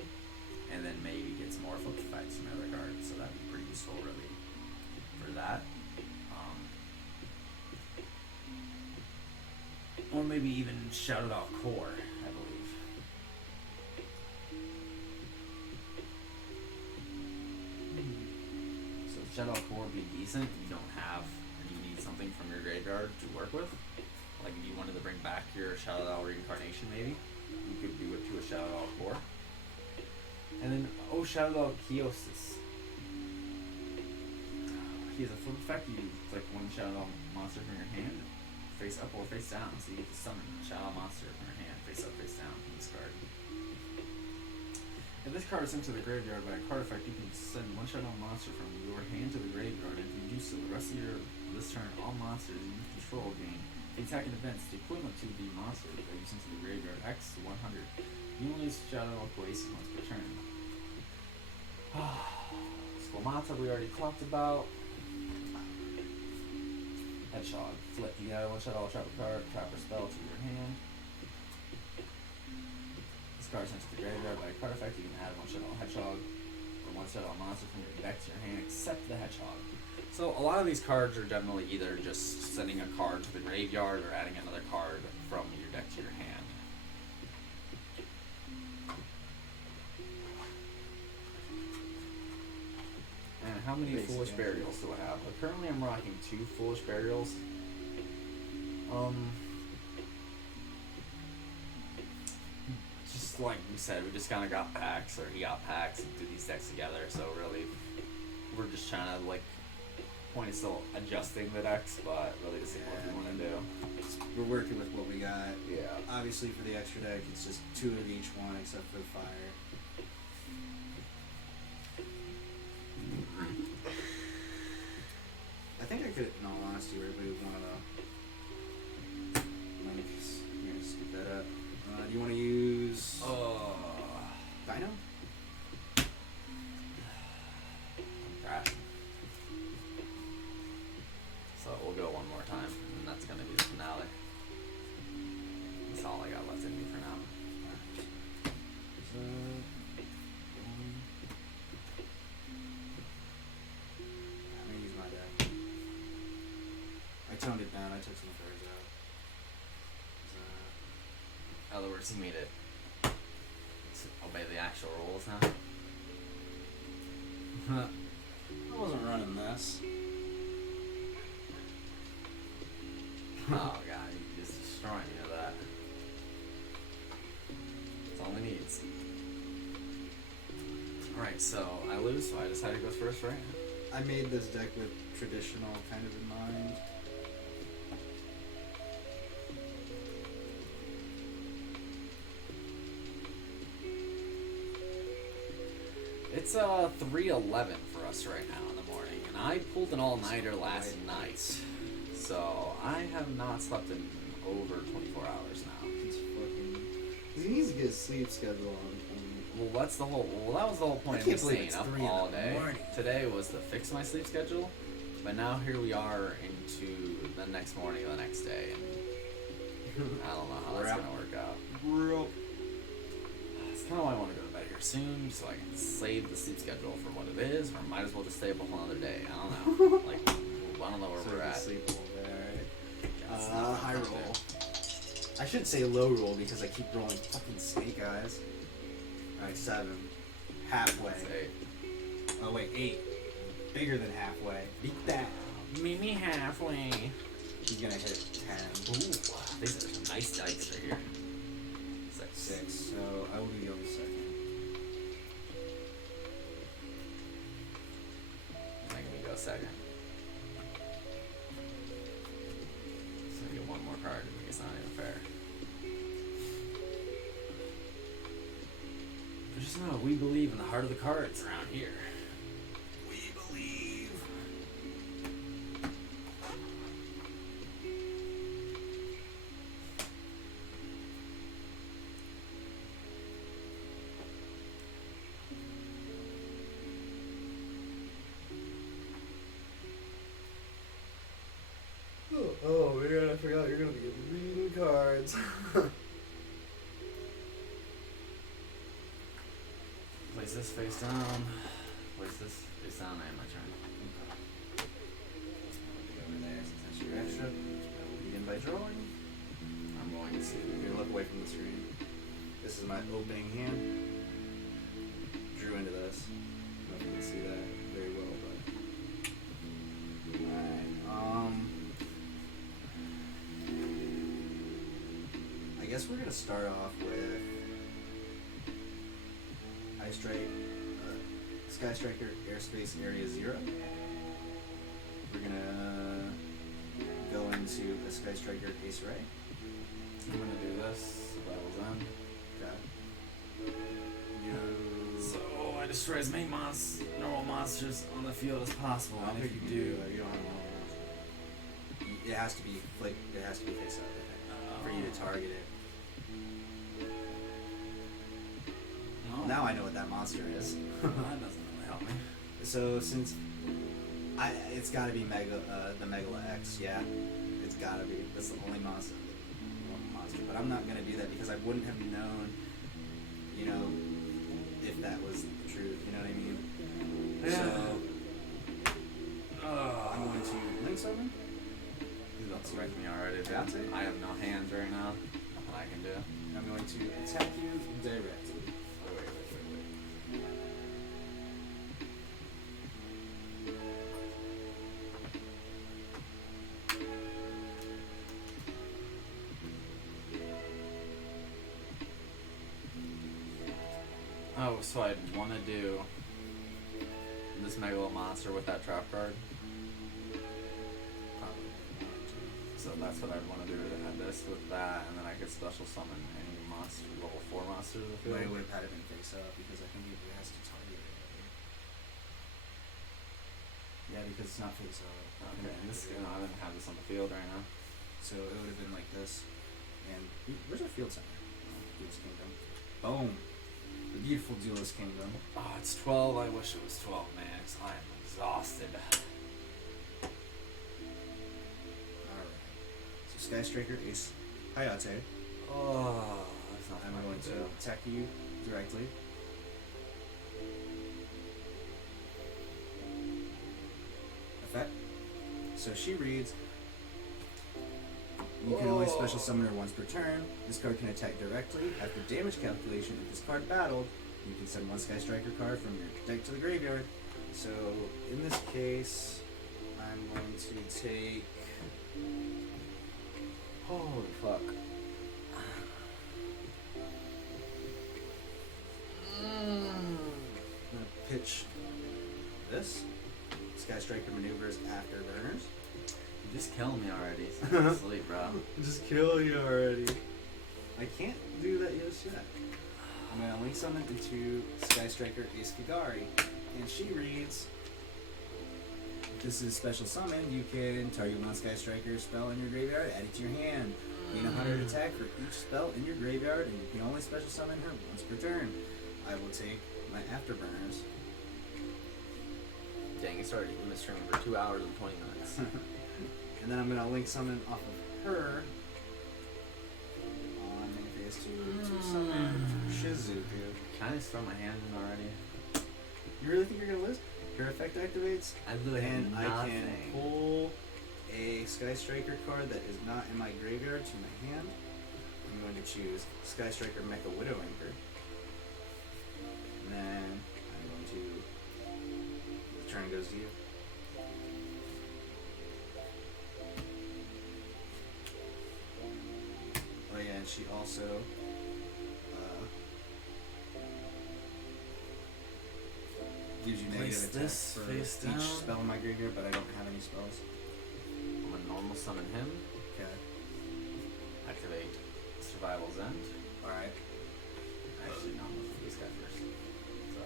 and then maybe get some more flip effects from other cards. So that'd be pretty useful, really, for that. Or maybe even Shadow Doll Core, I believe. So Shadow Doll Core would be decent if you don't have, and you need something from your graveyard to work with. Like if you wanted to bring back your Shadow Doll Reincarnation, maybe you could do it to a Shadow Doll Core. And then Shadow Doll Kiosis. He has a flip effect. You click 1 Shadow Doll monster from your hand, face up or face down, so you get to summon a Shadow monster from your hand, face up, face down from this card. If this card is sent to the graveyard by a card effect, you can send 1 Shadow monster from your hand to the graveyard, and if you do so the rest of this turn, all monsters you control gain the attack and defense equivalent to the monster that you sent to the graveyard, X to 100. You only use Shadow Doll Oasis once per turn. Squamata we already talked about. Hedgehog. Flip. You add 1 Shadow Doll Trapper card, Trapper spell to your hand. This card is sent to the graveyard by a card effect. You can add 1 Shadow Doll Hedgehog or 1 Shadow Doll monster from your deck to your hand, except the Hedgehog. So a lot of these cards are definitely either just sending a card to the graveyard or adding another card from your deck to your hand. And how many Basic Foolish answer. Burials do I have? Well, currently I'm rocking 2 Foolish Burials. Just like we said, we just kind of got packs, or he got packs, and did these decks together. So really, we're just trying to point is still adjusting the decks, but really just seeing what we want to do. We're working with what we got. Yeah. Obviously, for the extra deck, it's just 2 of each one, except for the fire. I think I could, in all honesty, remove one of the links. Here, scoop that up. Do you want to use Dino? I'm crashing. So we'll go one more time, and that's gonna be the finale. That's all I got left in me for now. I'm gonna use my deck. toned it down. I took some fairs out. In other words, he made it to obey the actual rules now. I wasn't running this. Oh god, he's just destroying me with that. That's all he needs. Alright, so I lose, so I decided to go first, right? I made this deck with traditional kind of in mind. It's 3:11 for us right now in the morning, and I pulled an all-nighter last night, so I have not slept in over 24 hours now. He's fucking. He needs to get his sleep schedule on. Well, that's the whole. Well, that was the whole point I of me can't believe staying it's up 3 in all the day. morning. Today was to fix my sleep schedule, but now here we are into the next morning of the next day, and I don't know how that's gonna work out. Real. That's kind of why I want to go to bed here soon, so I can save the sleep schedule for what it is, or might as well just stay up a whole other day. I don't know. Like, I don't know where So we're you can at. sleep all day, alright? Yeah, it's not what High I'm trying to roll. do. I should say low roll because I keep rolling fucking snake eyes. Alright, 7. Halfway. That's 8. Oh wait, 8. Bigger than halfway. Beat that. Meet me halfway. He's gonna hit 10. Ooh, these are some nice dice right here. 6. So I will be going second. Making me go second. So I get one more card. It's not even fair. But just know we believe in the heart of the cards around here. We believe. Oh man, I forgot you're gonna be reading cards. Place this face down. Place this face down. And my turn. Over there, since that's your extra. I will begin by drawing. I'm going to. You're gonna look away from the screen. This is my opening hand. Drew into this. I don't know if you can see that very well, but. Alright, I guess we're gonna start off with Ice Strike, Sky Striker, Airspace Area 0. We're gonna go into a Sky Striker Ace Ray. I'm gonna do this. So battle's end. Okay. You. So I destroy as many normal monsters on the field as possible. I don't And think if you you can do, that. You don't have no. It has to be like it has to be face up for you to target it. no. Now I know what that monster is. That doesn't really help me. So since it's got to be the Megala X, yeah, it's got to be. That's the only monster. But I'm not gonna do that because I wouldn't have known, you know, if that was the truth. You know what I mean? Yeah. So I'm going to link summon. He's about to wreck me already. Yeah, I'll take it. I have no hands right now. Nothing I can do. I'm going to attack you directly. Wait. Oh, so I'd want to do this Megalo monster with that trap card. Probably. So that's what I'd want to do. To add this with that, and then I could special summon any monster, level 4 monster to the But I field. would have had it been face up because I think it has to target it. Yeah, because it's not face up. Okay, and this, I didn't have this on the field right now. So it would have been like this. And where's our field center? Oh, Duelist Kingdom. Boom. The beautiful Duelist Kingdom. Oh, it's 12. I wish it was 12, man, 'cause I am exhausted. Alright. So Sky Striker Ace Hayate. Oh, that's not I'm fun going do. to attack you directly. Effect. So she reads You can only special summon her once per turn. This card can attack directly. After damage calculation, if this card battled, you can send one Sky Striker card from your deck to the graveyard. So, in this case, I'm going to take... Holy fuck. I'm going to pitch this. Sky Striker maneuvers Afterburners. You're just killing me already. Sleep, bro. Just kill you already. I can't do that just yet. I'm going to link summon into Sky Striker Ace Kagari. And she reads, if this is a special summon, you can target one Sky Striker spell in your graveyard, add it to your hand. Gain 100 attack for each spell in your graveyard, and you can only special summon her once per turn. I will take my Afterburners. Dang, it started even streaming for 2 hours and 20 minutes. And then I'm going to link summon off of her on main phase 2 to summon Shizuku. Can I just throw my hand in already? You really think you're going to lose? Her effect activates, I literally have and I nothing. can pull a Sky Striker card that is not in my graveyard to my hand. I'm going to choose Sky Striker Mecha Widow Anchor. And then I'm going to... The turn goes to you. Oh yeah, and she also... gives you Place negative attack this for face each down. spell in my graveyard, but I don't have any spells. I'm gonna normal summon him. Okay. Activate Survival's End. Alright. Actually, no, I'm gonna do this guy first. So,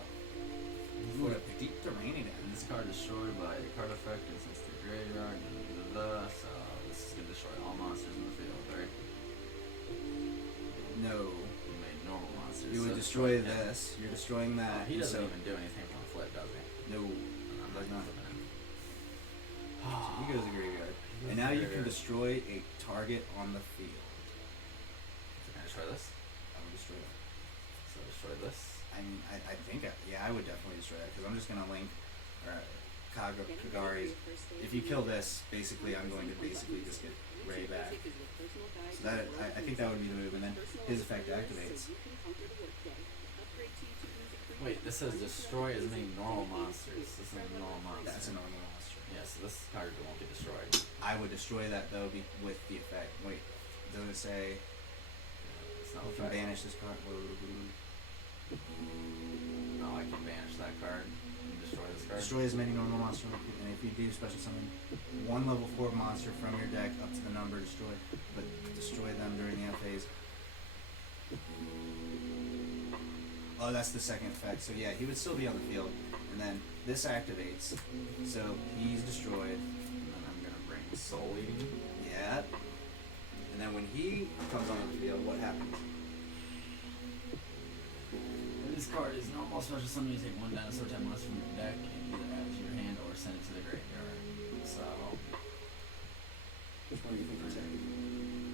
What a deep terrain it this is. card destroyed by a card effect and since the graveyard. So this is gonna destroy all monsters in the field, right? No. We made normal monsters. You would so destroy him. this. You're destroying that. He and doesn't so, even do anything from a flip, does he? No. I'm Does not. flipping him. So he goes to the graveyard. He goes And to now the you can graveyard. destroy a target on the field. So can I destroy this? I would destroy that. So destroy this. I mean, I think, yeah, I would definitely destroy that because I'm just going to link Kagari's. If you kill this, basically, I'm going to basically just get Ray back. So that, I think that would be the move. And then his effect activates. Wait, this says destroy as many normal monsters. This is a normal monster. That's a normal monster. Yeah, so this card won't get destroyed. I would destroy that though with the effect. Wait, doesn't it say It's not you a can fact. banish this card? No, I can banish that card and destroy this card. Destroy as many normal monsters, and if you do special summon one level 4 monster from your deck up to the number destroyed, but destroy them during the end phase. Oh, that's the second effect. So yeah, he would still be on the field, and then this activates, so he's destroyed. And then I'm gonna bring Soul Eating. Yeah. And then when he comes on the field, what happens? This card is normal special summon. You take one dinosaur type monster from your deck and either add it to your hand or send it to the graveyard. So, Which one do you think you're taking?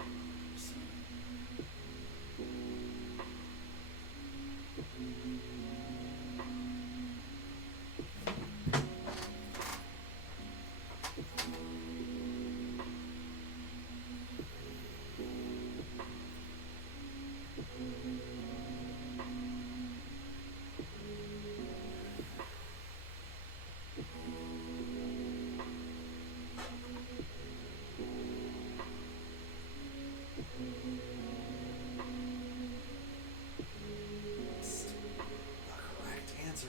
The correct answer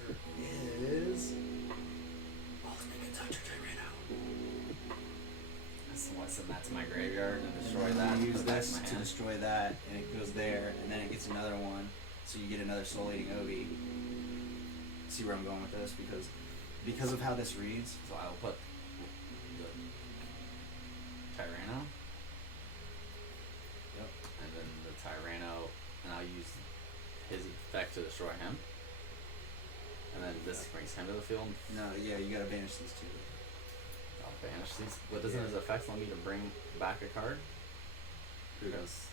is... Oh, let's make a Dr. so what? Send that to my graveyard and destroy And that. then you put use it back this in my to hand. destroy that, and it goes there, and then it gets another one, so you get another Soul Eating Ovi. See where I'm going with this? Because of how this reads, So I'll put the Tyranno. Yep. And then the Tyranno, and I'll use his effect to destroy him. And then this brings him to the field. no, yeah, you gotta banish these two. I'll banish these. But doesn't his effect allow me to bring back a card? Because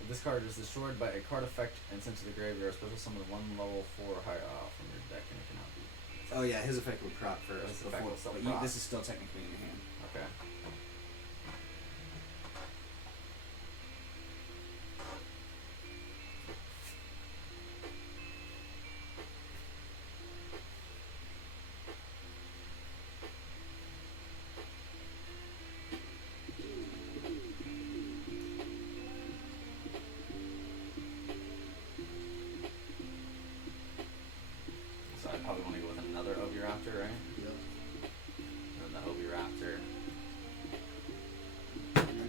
if this card is destroyed by a card effect and sent to the graveyard, special summon one level 4 or higher from your deck and it cannot be. Oh yeah, his effect would prop first His effect before, will still but prop. this is still technically in your hand. Okay.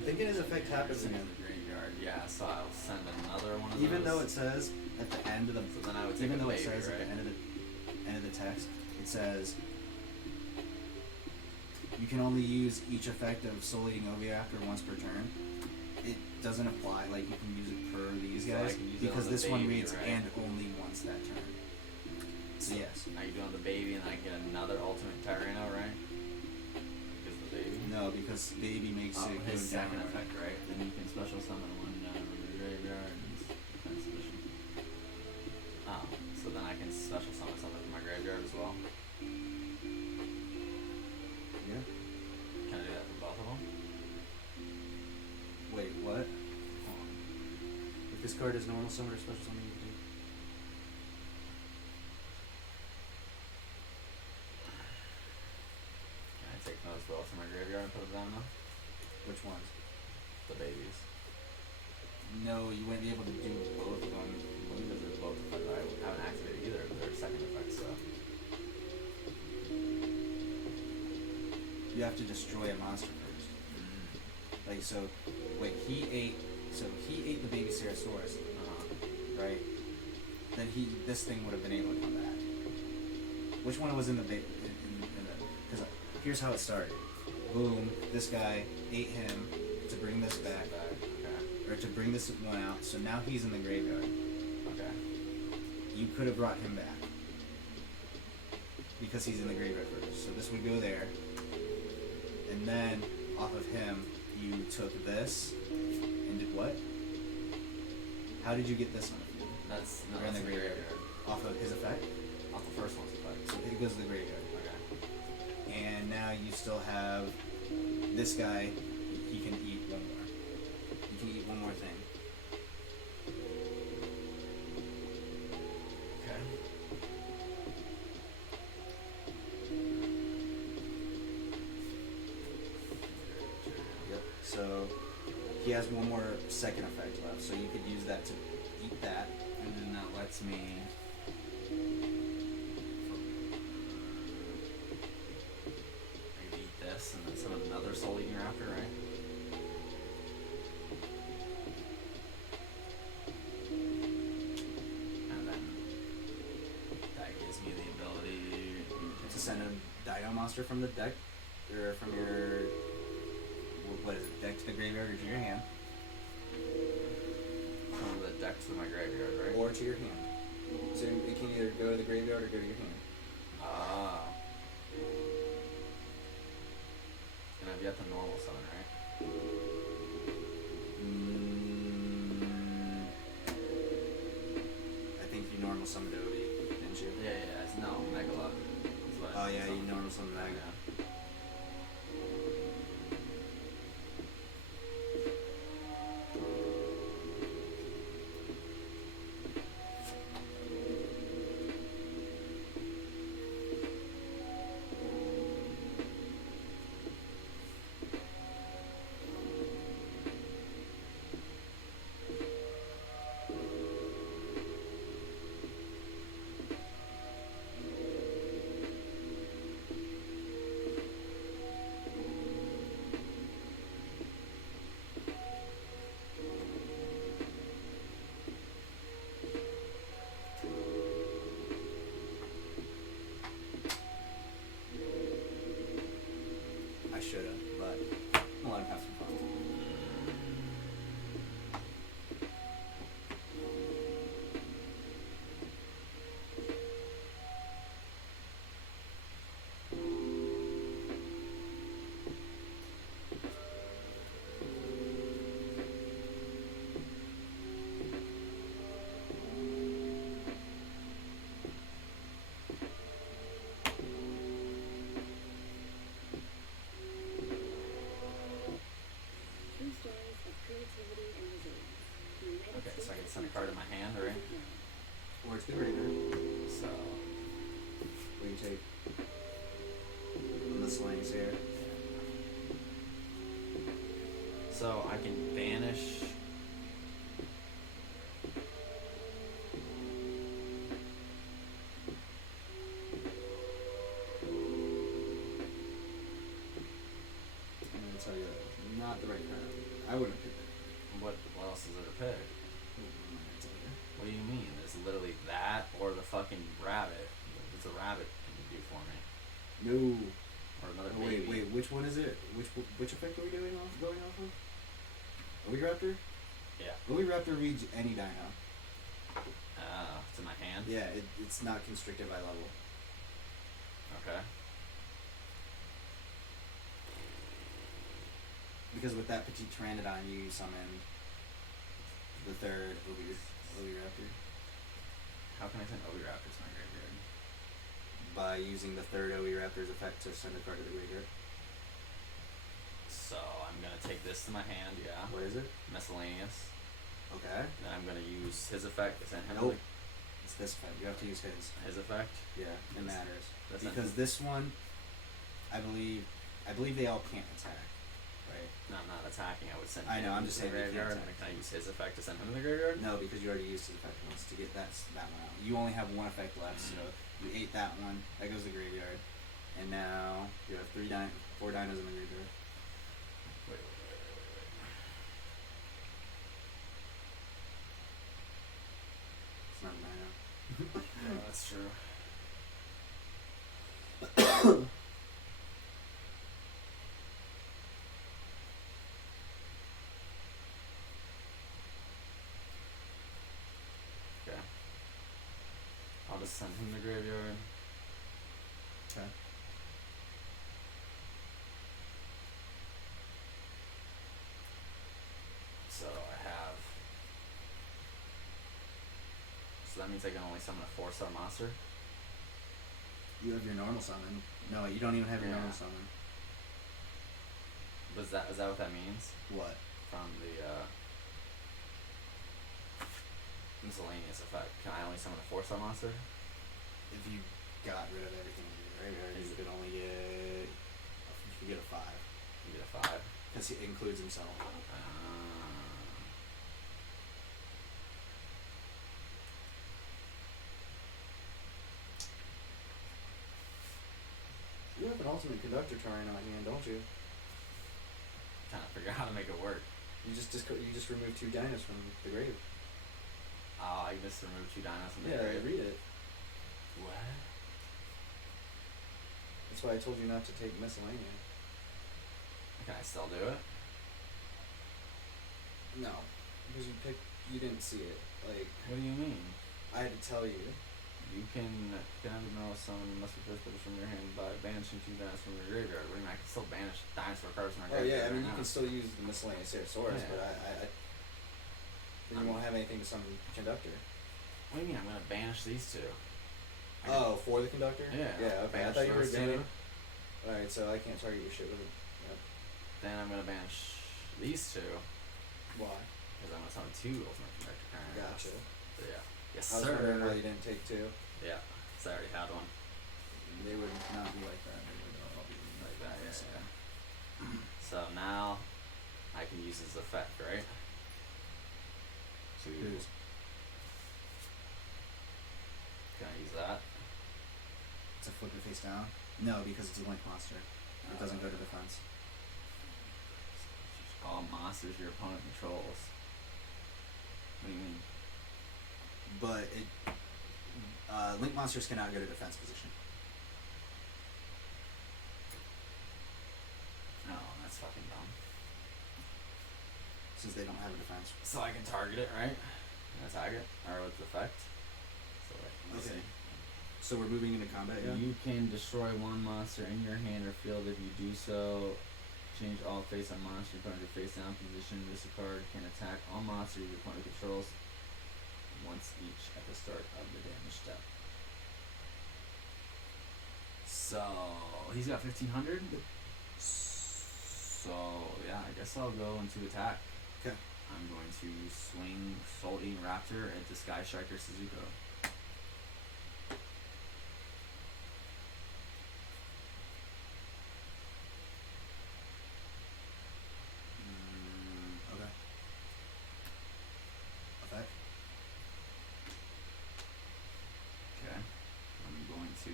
I'm thinking his effect happens Send again. to the graveyard. Yeah, so I'll send another one of those. Even though it says at the end of the, So then I would take even a though it baby, says at right? the end of the text, it says you can only use each effect of Soul Eating Oviator once per turn. It doesn't apply. Like you can use it per these So I guys can use it because on the this one baby, reads right? and only once that turn. So yes. Now you do on the baby, and I get another ultimate Tyrano, right? Because the baby. No, because baby makes Oh, it go his down. second effect, right? Then you can special summon one down from the graveyard and defense mission. Oh, so then I can special summon something from my graveyard as well. Yeah. Can I do that for both of them? Wait, what? Hold on. If this card is normal summon or special summon, you can do. Can I take those both from my graveyard and put them down now? Which ones? The babies. No, you wouldn't be able to do both of them. Because they're both effects. I haven't activated either of their second effects, so. You have to destroy a monster first. Like so, wait, he ate the baby Ceratosaurus, right? Then this thing would have been able to come back. Which one was in the because here's how it started. Boom, this guy ate him to bring this back, Okay. or to bring this one out. So now he's in the graveyard. Okay. You could have brought him back because he's in the graveyard first. So this would go there, and then off of him, you took this and did what? How did you get this on the field? That's Or in the graveyard. Off of his effect? Off the first one's effect. So it goes to the graveyard. Okay. And now you still have this guy. He can eat one more. He can eat one more thing. Okay. Yep. So he has one more second effect left. So you could use that to eat that. And then that lets me. I can eat this and then summon another Soul Eating Raptor, right? And then that gives me the ability To send a Dino monster from the deck, or from your what is it, deck to the graveyard or to your hand, from the deck to my graveyard, right? or to your hand. So it can either go to the graveyard or go to your hand. Ah. And I've yet to normal summon, right? I think you normal summoned Obi, didn't you? Yeah, it's no, Megalod. Is what Oh I yeah, you summoned. normal summoned Mega. Yeah. I should have, but I'll let him have some fun. True stories of creativity and resilience. The United Okay, States so I can of send a card in my hand, right? Or it's the graveyard. So, We can take on the slings here. so I can banish. I'm gonna tell you that it's not the right card. I wouldn't pick it. What else is there to pick? I'm not gonna tell you. What do you mean? There's literally that or the fucking rabbit. It's a rabbit you can do for me. No. Or another Oh, baby. wait, which one is it? Which effect are we going off of? Oviraptor? Yeah. Oviraptor reads any dino. It's in my hand? Yeah, it's not constricted by level. Okay. Because with that petite pteranodon, you summon the third Oviraptor How can I send Oviraptor to my graveyard? by using the third Oviraptor's effect to send a card to the graveyard. So I'm gonna take this to my hand, yeah. What is it? Miscellaneous. Okay. Then I'm gonna use his effect to send him Nope. It's this effect. You have to use his. his effect. Yeah, it matters. That's Because this one, I believe they all can't attack, right? No, I'm not attacking. I would send I know, him I'm just to the saying they can't graveyard. attack. Can I use his effect to send him to the graveyard? No, because you already used his effect once to get that one out. You only have one effect left, so you ate that one. That goes to the graveyard, and now you have 4 dinos in the graveyard. Wait. It's not a dino. No, that's true. Okay. I'll just send him to the graveyard. Okay. So I have. So that means I can only summon a 4-star monster. You have your normal summon. No, you don't even have your Yeah. normal summon. But is that what that means? What? From the miscellaneous effect. Can I only summon a 4-star monster? If you got rid of everything in your graveyard, Is you it- could only get. You could get a 5 You get a 5. because he includes himself. You have an ultimate conductor turn on hand, don't you? Trying to figure out how to make it work. You just remove 2 dinos from the grave. Oh, I just removed 2 dinos from the Yeah, grave. read it. What? That's why I told you not to take miscellaneous. Can I still do it? No, because you didn't see it. Like What do you mean? I had to tell you. You can have a normal summon must be first put from your hand by banishing 2 dinos from your graveyard. What do you mean? I can still banish dinosaur cards from my Oh graveyard. yeah, I mean right you now. can still use the miscellaneous Ceratosaurus, Yeah. but then you won't have anything to summon conductor. What do you mean? I'm gonna banish these 2. I can- Oh, for the conductor? Yeah. Yeah. Okay. I Banish thought you were those banning. 2. All right, so I can't target your shit with it. Yep. Then I'm gonna banish these 2 Why? because I'm gonna summon 2 ultimate conductor cards. Gotcha. So yeah. Yes, I was sir. wondering why you didn't take 2. Yeah, because I already had one. They would not be like that. They would all be Like that, yeah. So now I can use his effect, right? Who's? Can I use that? To flip it face down? No, because it's a link monster. It doesn't go to defense. All monsters your opponent controls. What do you mean? But link monsters cannot go to defense position. No, that's fucking dumb. Since they don't have a defense. So I can target it, right? And attack it? Or with effect? So wait, let me Okay. see. So we're moving into combat, yeah? You can destroy 1 monster in your hand or field. If you do so, change all face on monster in front of your face down position. This card can attack all monsters your opponent controls once each at the start of the damage step. So he's got 1500. So yeah, I guess I'll go into attack. Okay. I'm going to swing Soul Eating Raptor into Sky Striker Suzuko. Okay. Effect. Okay. I'm going to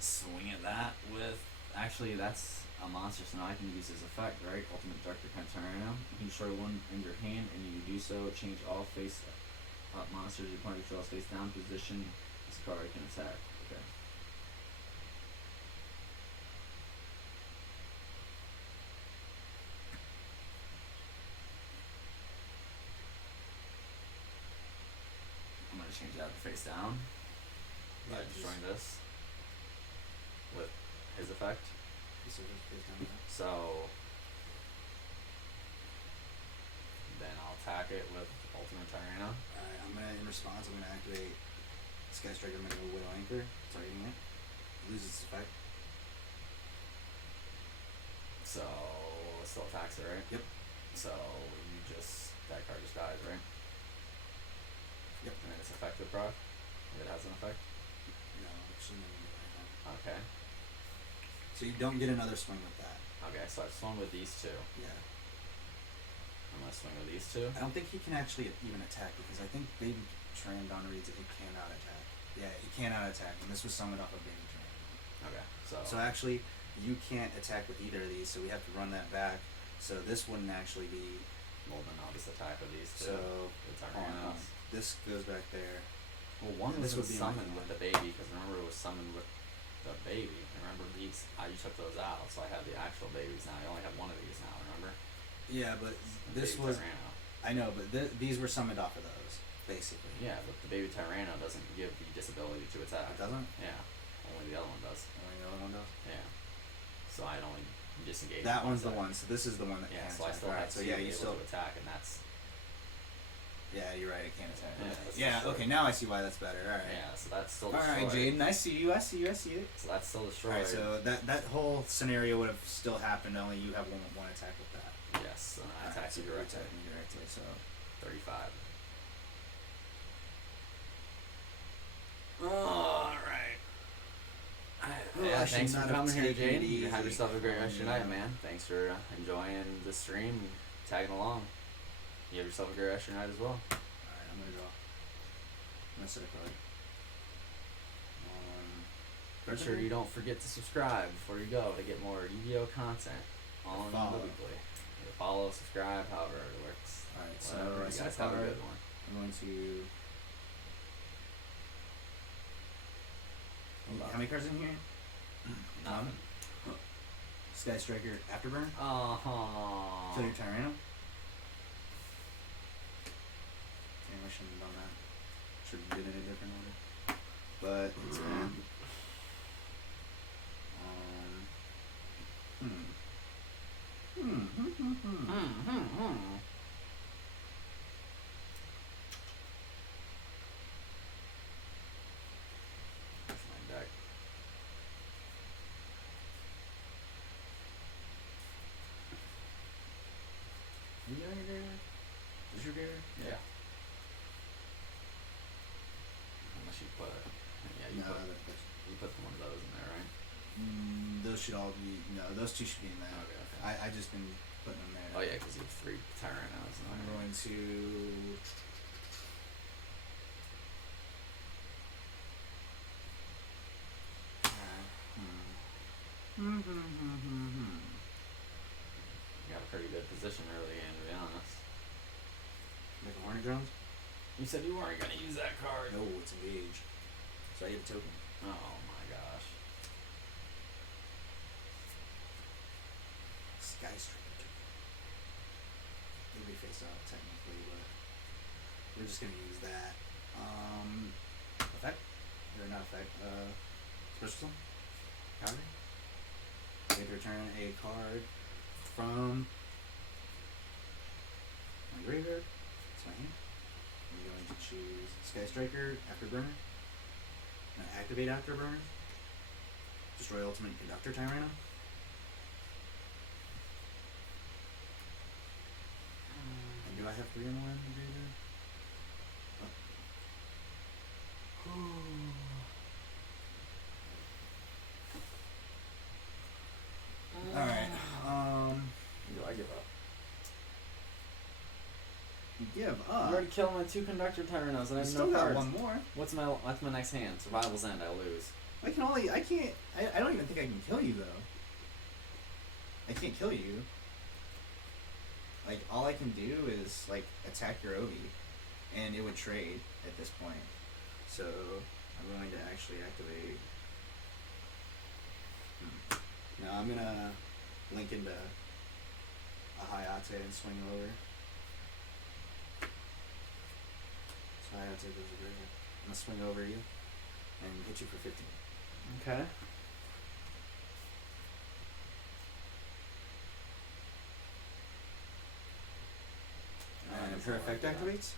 swing at that with. Actually, actually, that's a monster, so now I can use his effect, right? Ultimate Director Tyranno. You can destroy one in your hand, and you do so, change all face-up monsters your opponent controls face-down position. This card can attack. Okay. I'm gonna change that to face-down by Yeah, destroying this with his effect. So then I'll attack it with Ultimate Tyranno. Alright, I'm gonna, in response, I'm gonna activate Sky Striker. I'm gonna go Widow Anchor, targeting it. Loses its effect. So it still attacks it, right? Yep. So you just that card just dies, right? Yep. And then it's effective proc. If it has an effect. No, actually, no, no, no. Okay. So you don't get another swing with that. Okay, so I've swung with these two. Yeah. I'm gonna swing with these two. I don't think he can actually even attack because I think Baby Trandon reads it. He cannot attack. Yeah, he cannot attack, and this was summoned off of Baby Trandon. Okay. So actually, you can't attack with either of these, so we have to run that back. So this wouldn't actually be. well, then I'll just attack with these two. So the Tyrannos. this goes back there. Well, one and was this would be my summoned hand. with the baby because remember it was summoned with the baby. Remember these? I just took those out, so I have the actual babies now. I only have one of these now. Remember? Yeah, but The this baby was. Tyranno. I know, but these were summoned off of those, basically. Yeah, but the baby Tyranno doesn't give the disability to attack. It doesn't. Yeah, only the other one does. Only the other one does. Yeah. So I'd only disengage. That one's the side. one. So this is the one that Yeah, can so I attack. still Alright, have so two yeah, to you be able still. to attack, and that's Yeah, you're right. It can attack. Yeah, that's Yeah. destroyed. Okay. Now I see why that's better. All right. yeah. So that's still All destroyed. right, Jaden. I see you. I see you. I see it. So that's still destroyed. Alright, so that whole scenario would have still happened. Only you have one attack with that. yes, and I Alright, attack so you you're directly. attacking me directly. So 35. All right. Well, Yeah, I should thanks for not have coming here, taken it Jaden. You have easy. yourself a great rest of your Yeah. night, man. Thanks for enjoying the stream and tagging along. You have yourself a great rest of your night as well. alright, I'm gonna draw. I'm gonna set a card. Make sure you don't forget to subscribe before you go to get more Yu-Gi-Oh content on the Follow. weekly. Follow, subscribe, however it works. Alright, so Whatever. I You set a guys have a card. good one. I'm going to. How many cards in here? Nothing. Sky Striker Afterburn. Oh. Kill your Tyranno. Damn, I shouldn't have done that. Should have did it in a different order. But it's fine. That's my deck. You got any there? Is your gear? Yeah. Unless you put, yeah, you No, put one of those in there, right? those should all be. No, those two should be in there. Okay, okay. I just been putting them there. Oh yeah, because you have 3 Tyrannos. in I'm there. going to. You got a pretty good position early in, to be honest. Make a Hornet Drones? You said you weren't gonna use that card. No, it's engaged. So I get a token. Oh my gosh. Sky Striker. It'll be face up technically, but we're just gonna use that. Effect? Or not effect, special summon? Counter? You have to return a card from my graveyard. It's my hand. I'm going to choose Sky Striker Afterburner. I'm gonna activate Afterburner. Destroy Ultimate Conductor Tyranno. And do I have 3 in one in graveyard? Alright, Do I give up? give You up. already killed my 2 Conductor Tyrannos and I I have still no got cards. one more. What's my next hand? Survival's End, I lose. I don't even think I can kill you though. I can't kill you. Like, all I can do is, like, attack your Ovi, and it would trade at this point. So, I'm going to actually activate... No, I'm going to link into a Hayate and swing over. So Hayate goes over here. I'm going to swing over you and hit you for 15. Okay. And her effect activates.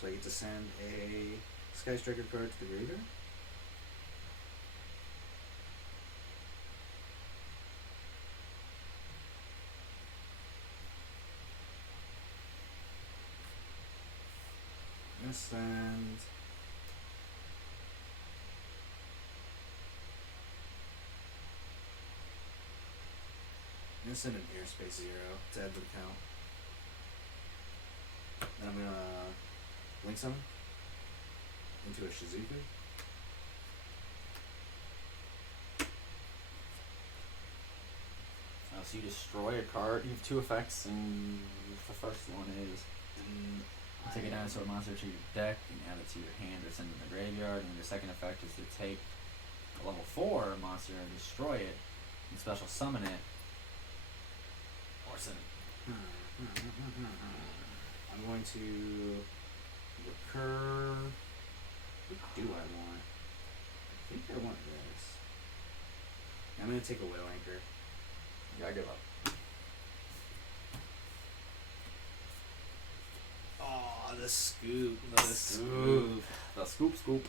So I get to send a Sky Striker card to the graveyard. I'm gonna send. I'm gonna send an airspace 0 to add to the count. Then I'm gonna link summon into a Shizuku. So you destroy a card. You have 2 effects, and the first one is take a dinosaur monster to your deck and add it to your hand or send it in the graveyard. And the second effect is to take a level 4 monster and destroy it and special summon it or send it. I'm going to recur. What do I want? I think I want this. I'm going to take a Will Anchor. Yeah, I give up. Oh, the scoop. The scoop. The scoop.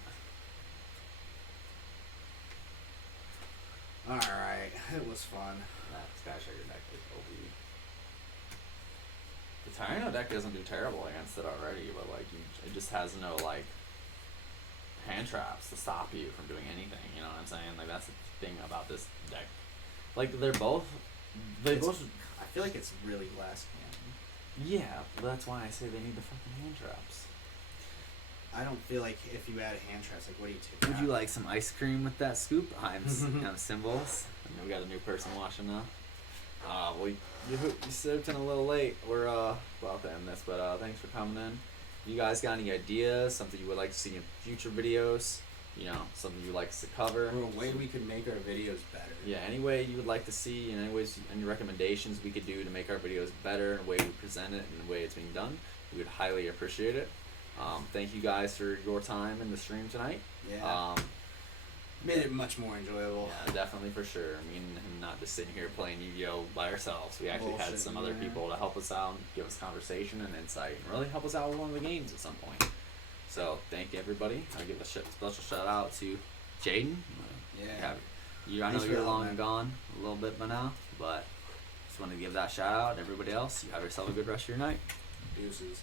Alright, it was fun. That Sky Shaker deck is OP. The Tyranno deck doesn't do terrible against it already, but like it just has no like hand traps to stop you from doing anything. You know what I'm saying? Like that's the thing about this deck. Like they're both. They both. I feel like it's really glass cannon. Yeah, that's why I say they need the fucking hand traps. I don't feel like if you add a hand traps, like what do you take? Would you like some ice cream with that scoop? I'm Symbols. I know we got a new person watching now. Well, you stepped in a little late. We're about to end this, but thanks for coming in. You guys got any ideas? Something you would like to see in future videos? You know, something you'd like us to cover? Or a way we could make our videos better. Yeah, any way you would like to see, and any recommendations we could do to make our videos better, and the way we present it, and the way it's being done, we would highly appreciate it. Thank you guys for your time in the stream tonight. Yeah. Made it much more enjoyable. Yeah, definitely for sure. I mean, and not just sitting here playing Yu-Gi-Oh by ourselves. We actually had some other people to help us out, and give us conversation and insight, and really help us out with one of the games at some point. So thank you, everybody. I give a special shout out to Jaden. Yeah. I know you're long and gone a little bit by now, but just wanted to give that shout out. Everybody else, you have yourself a good rest of your night. Deuces.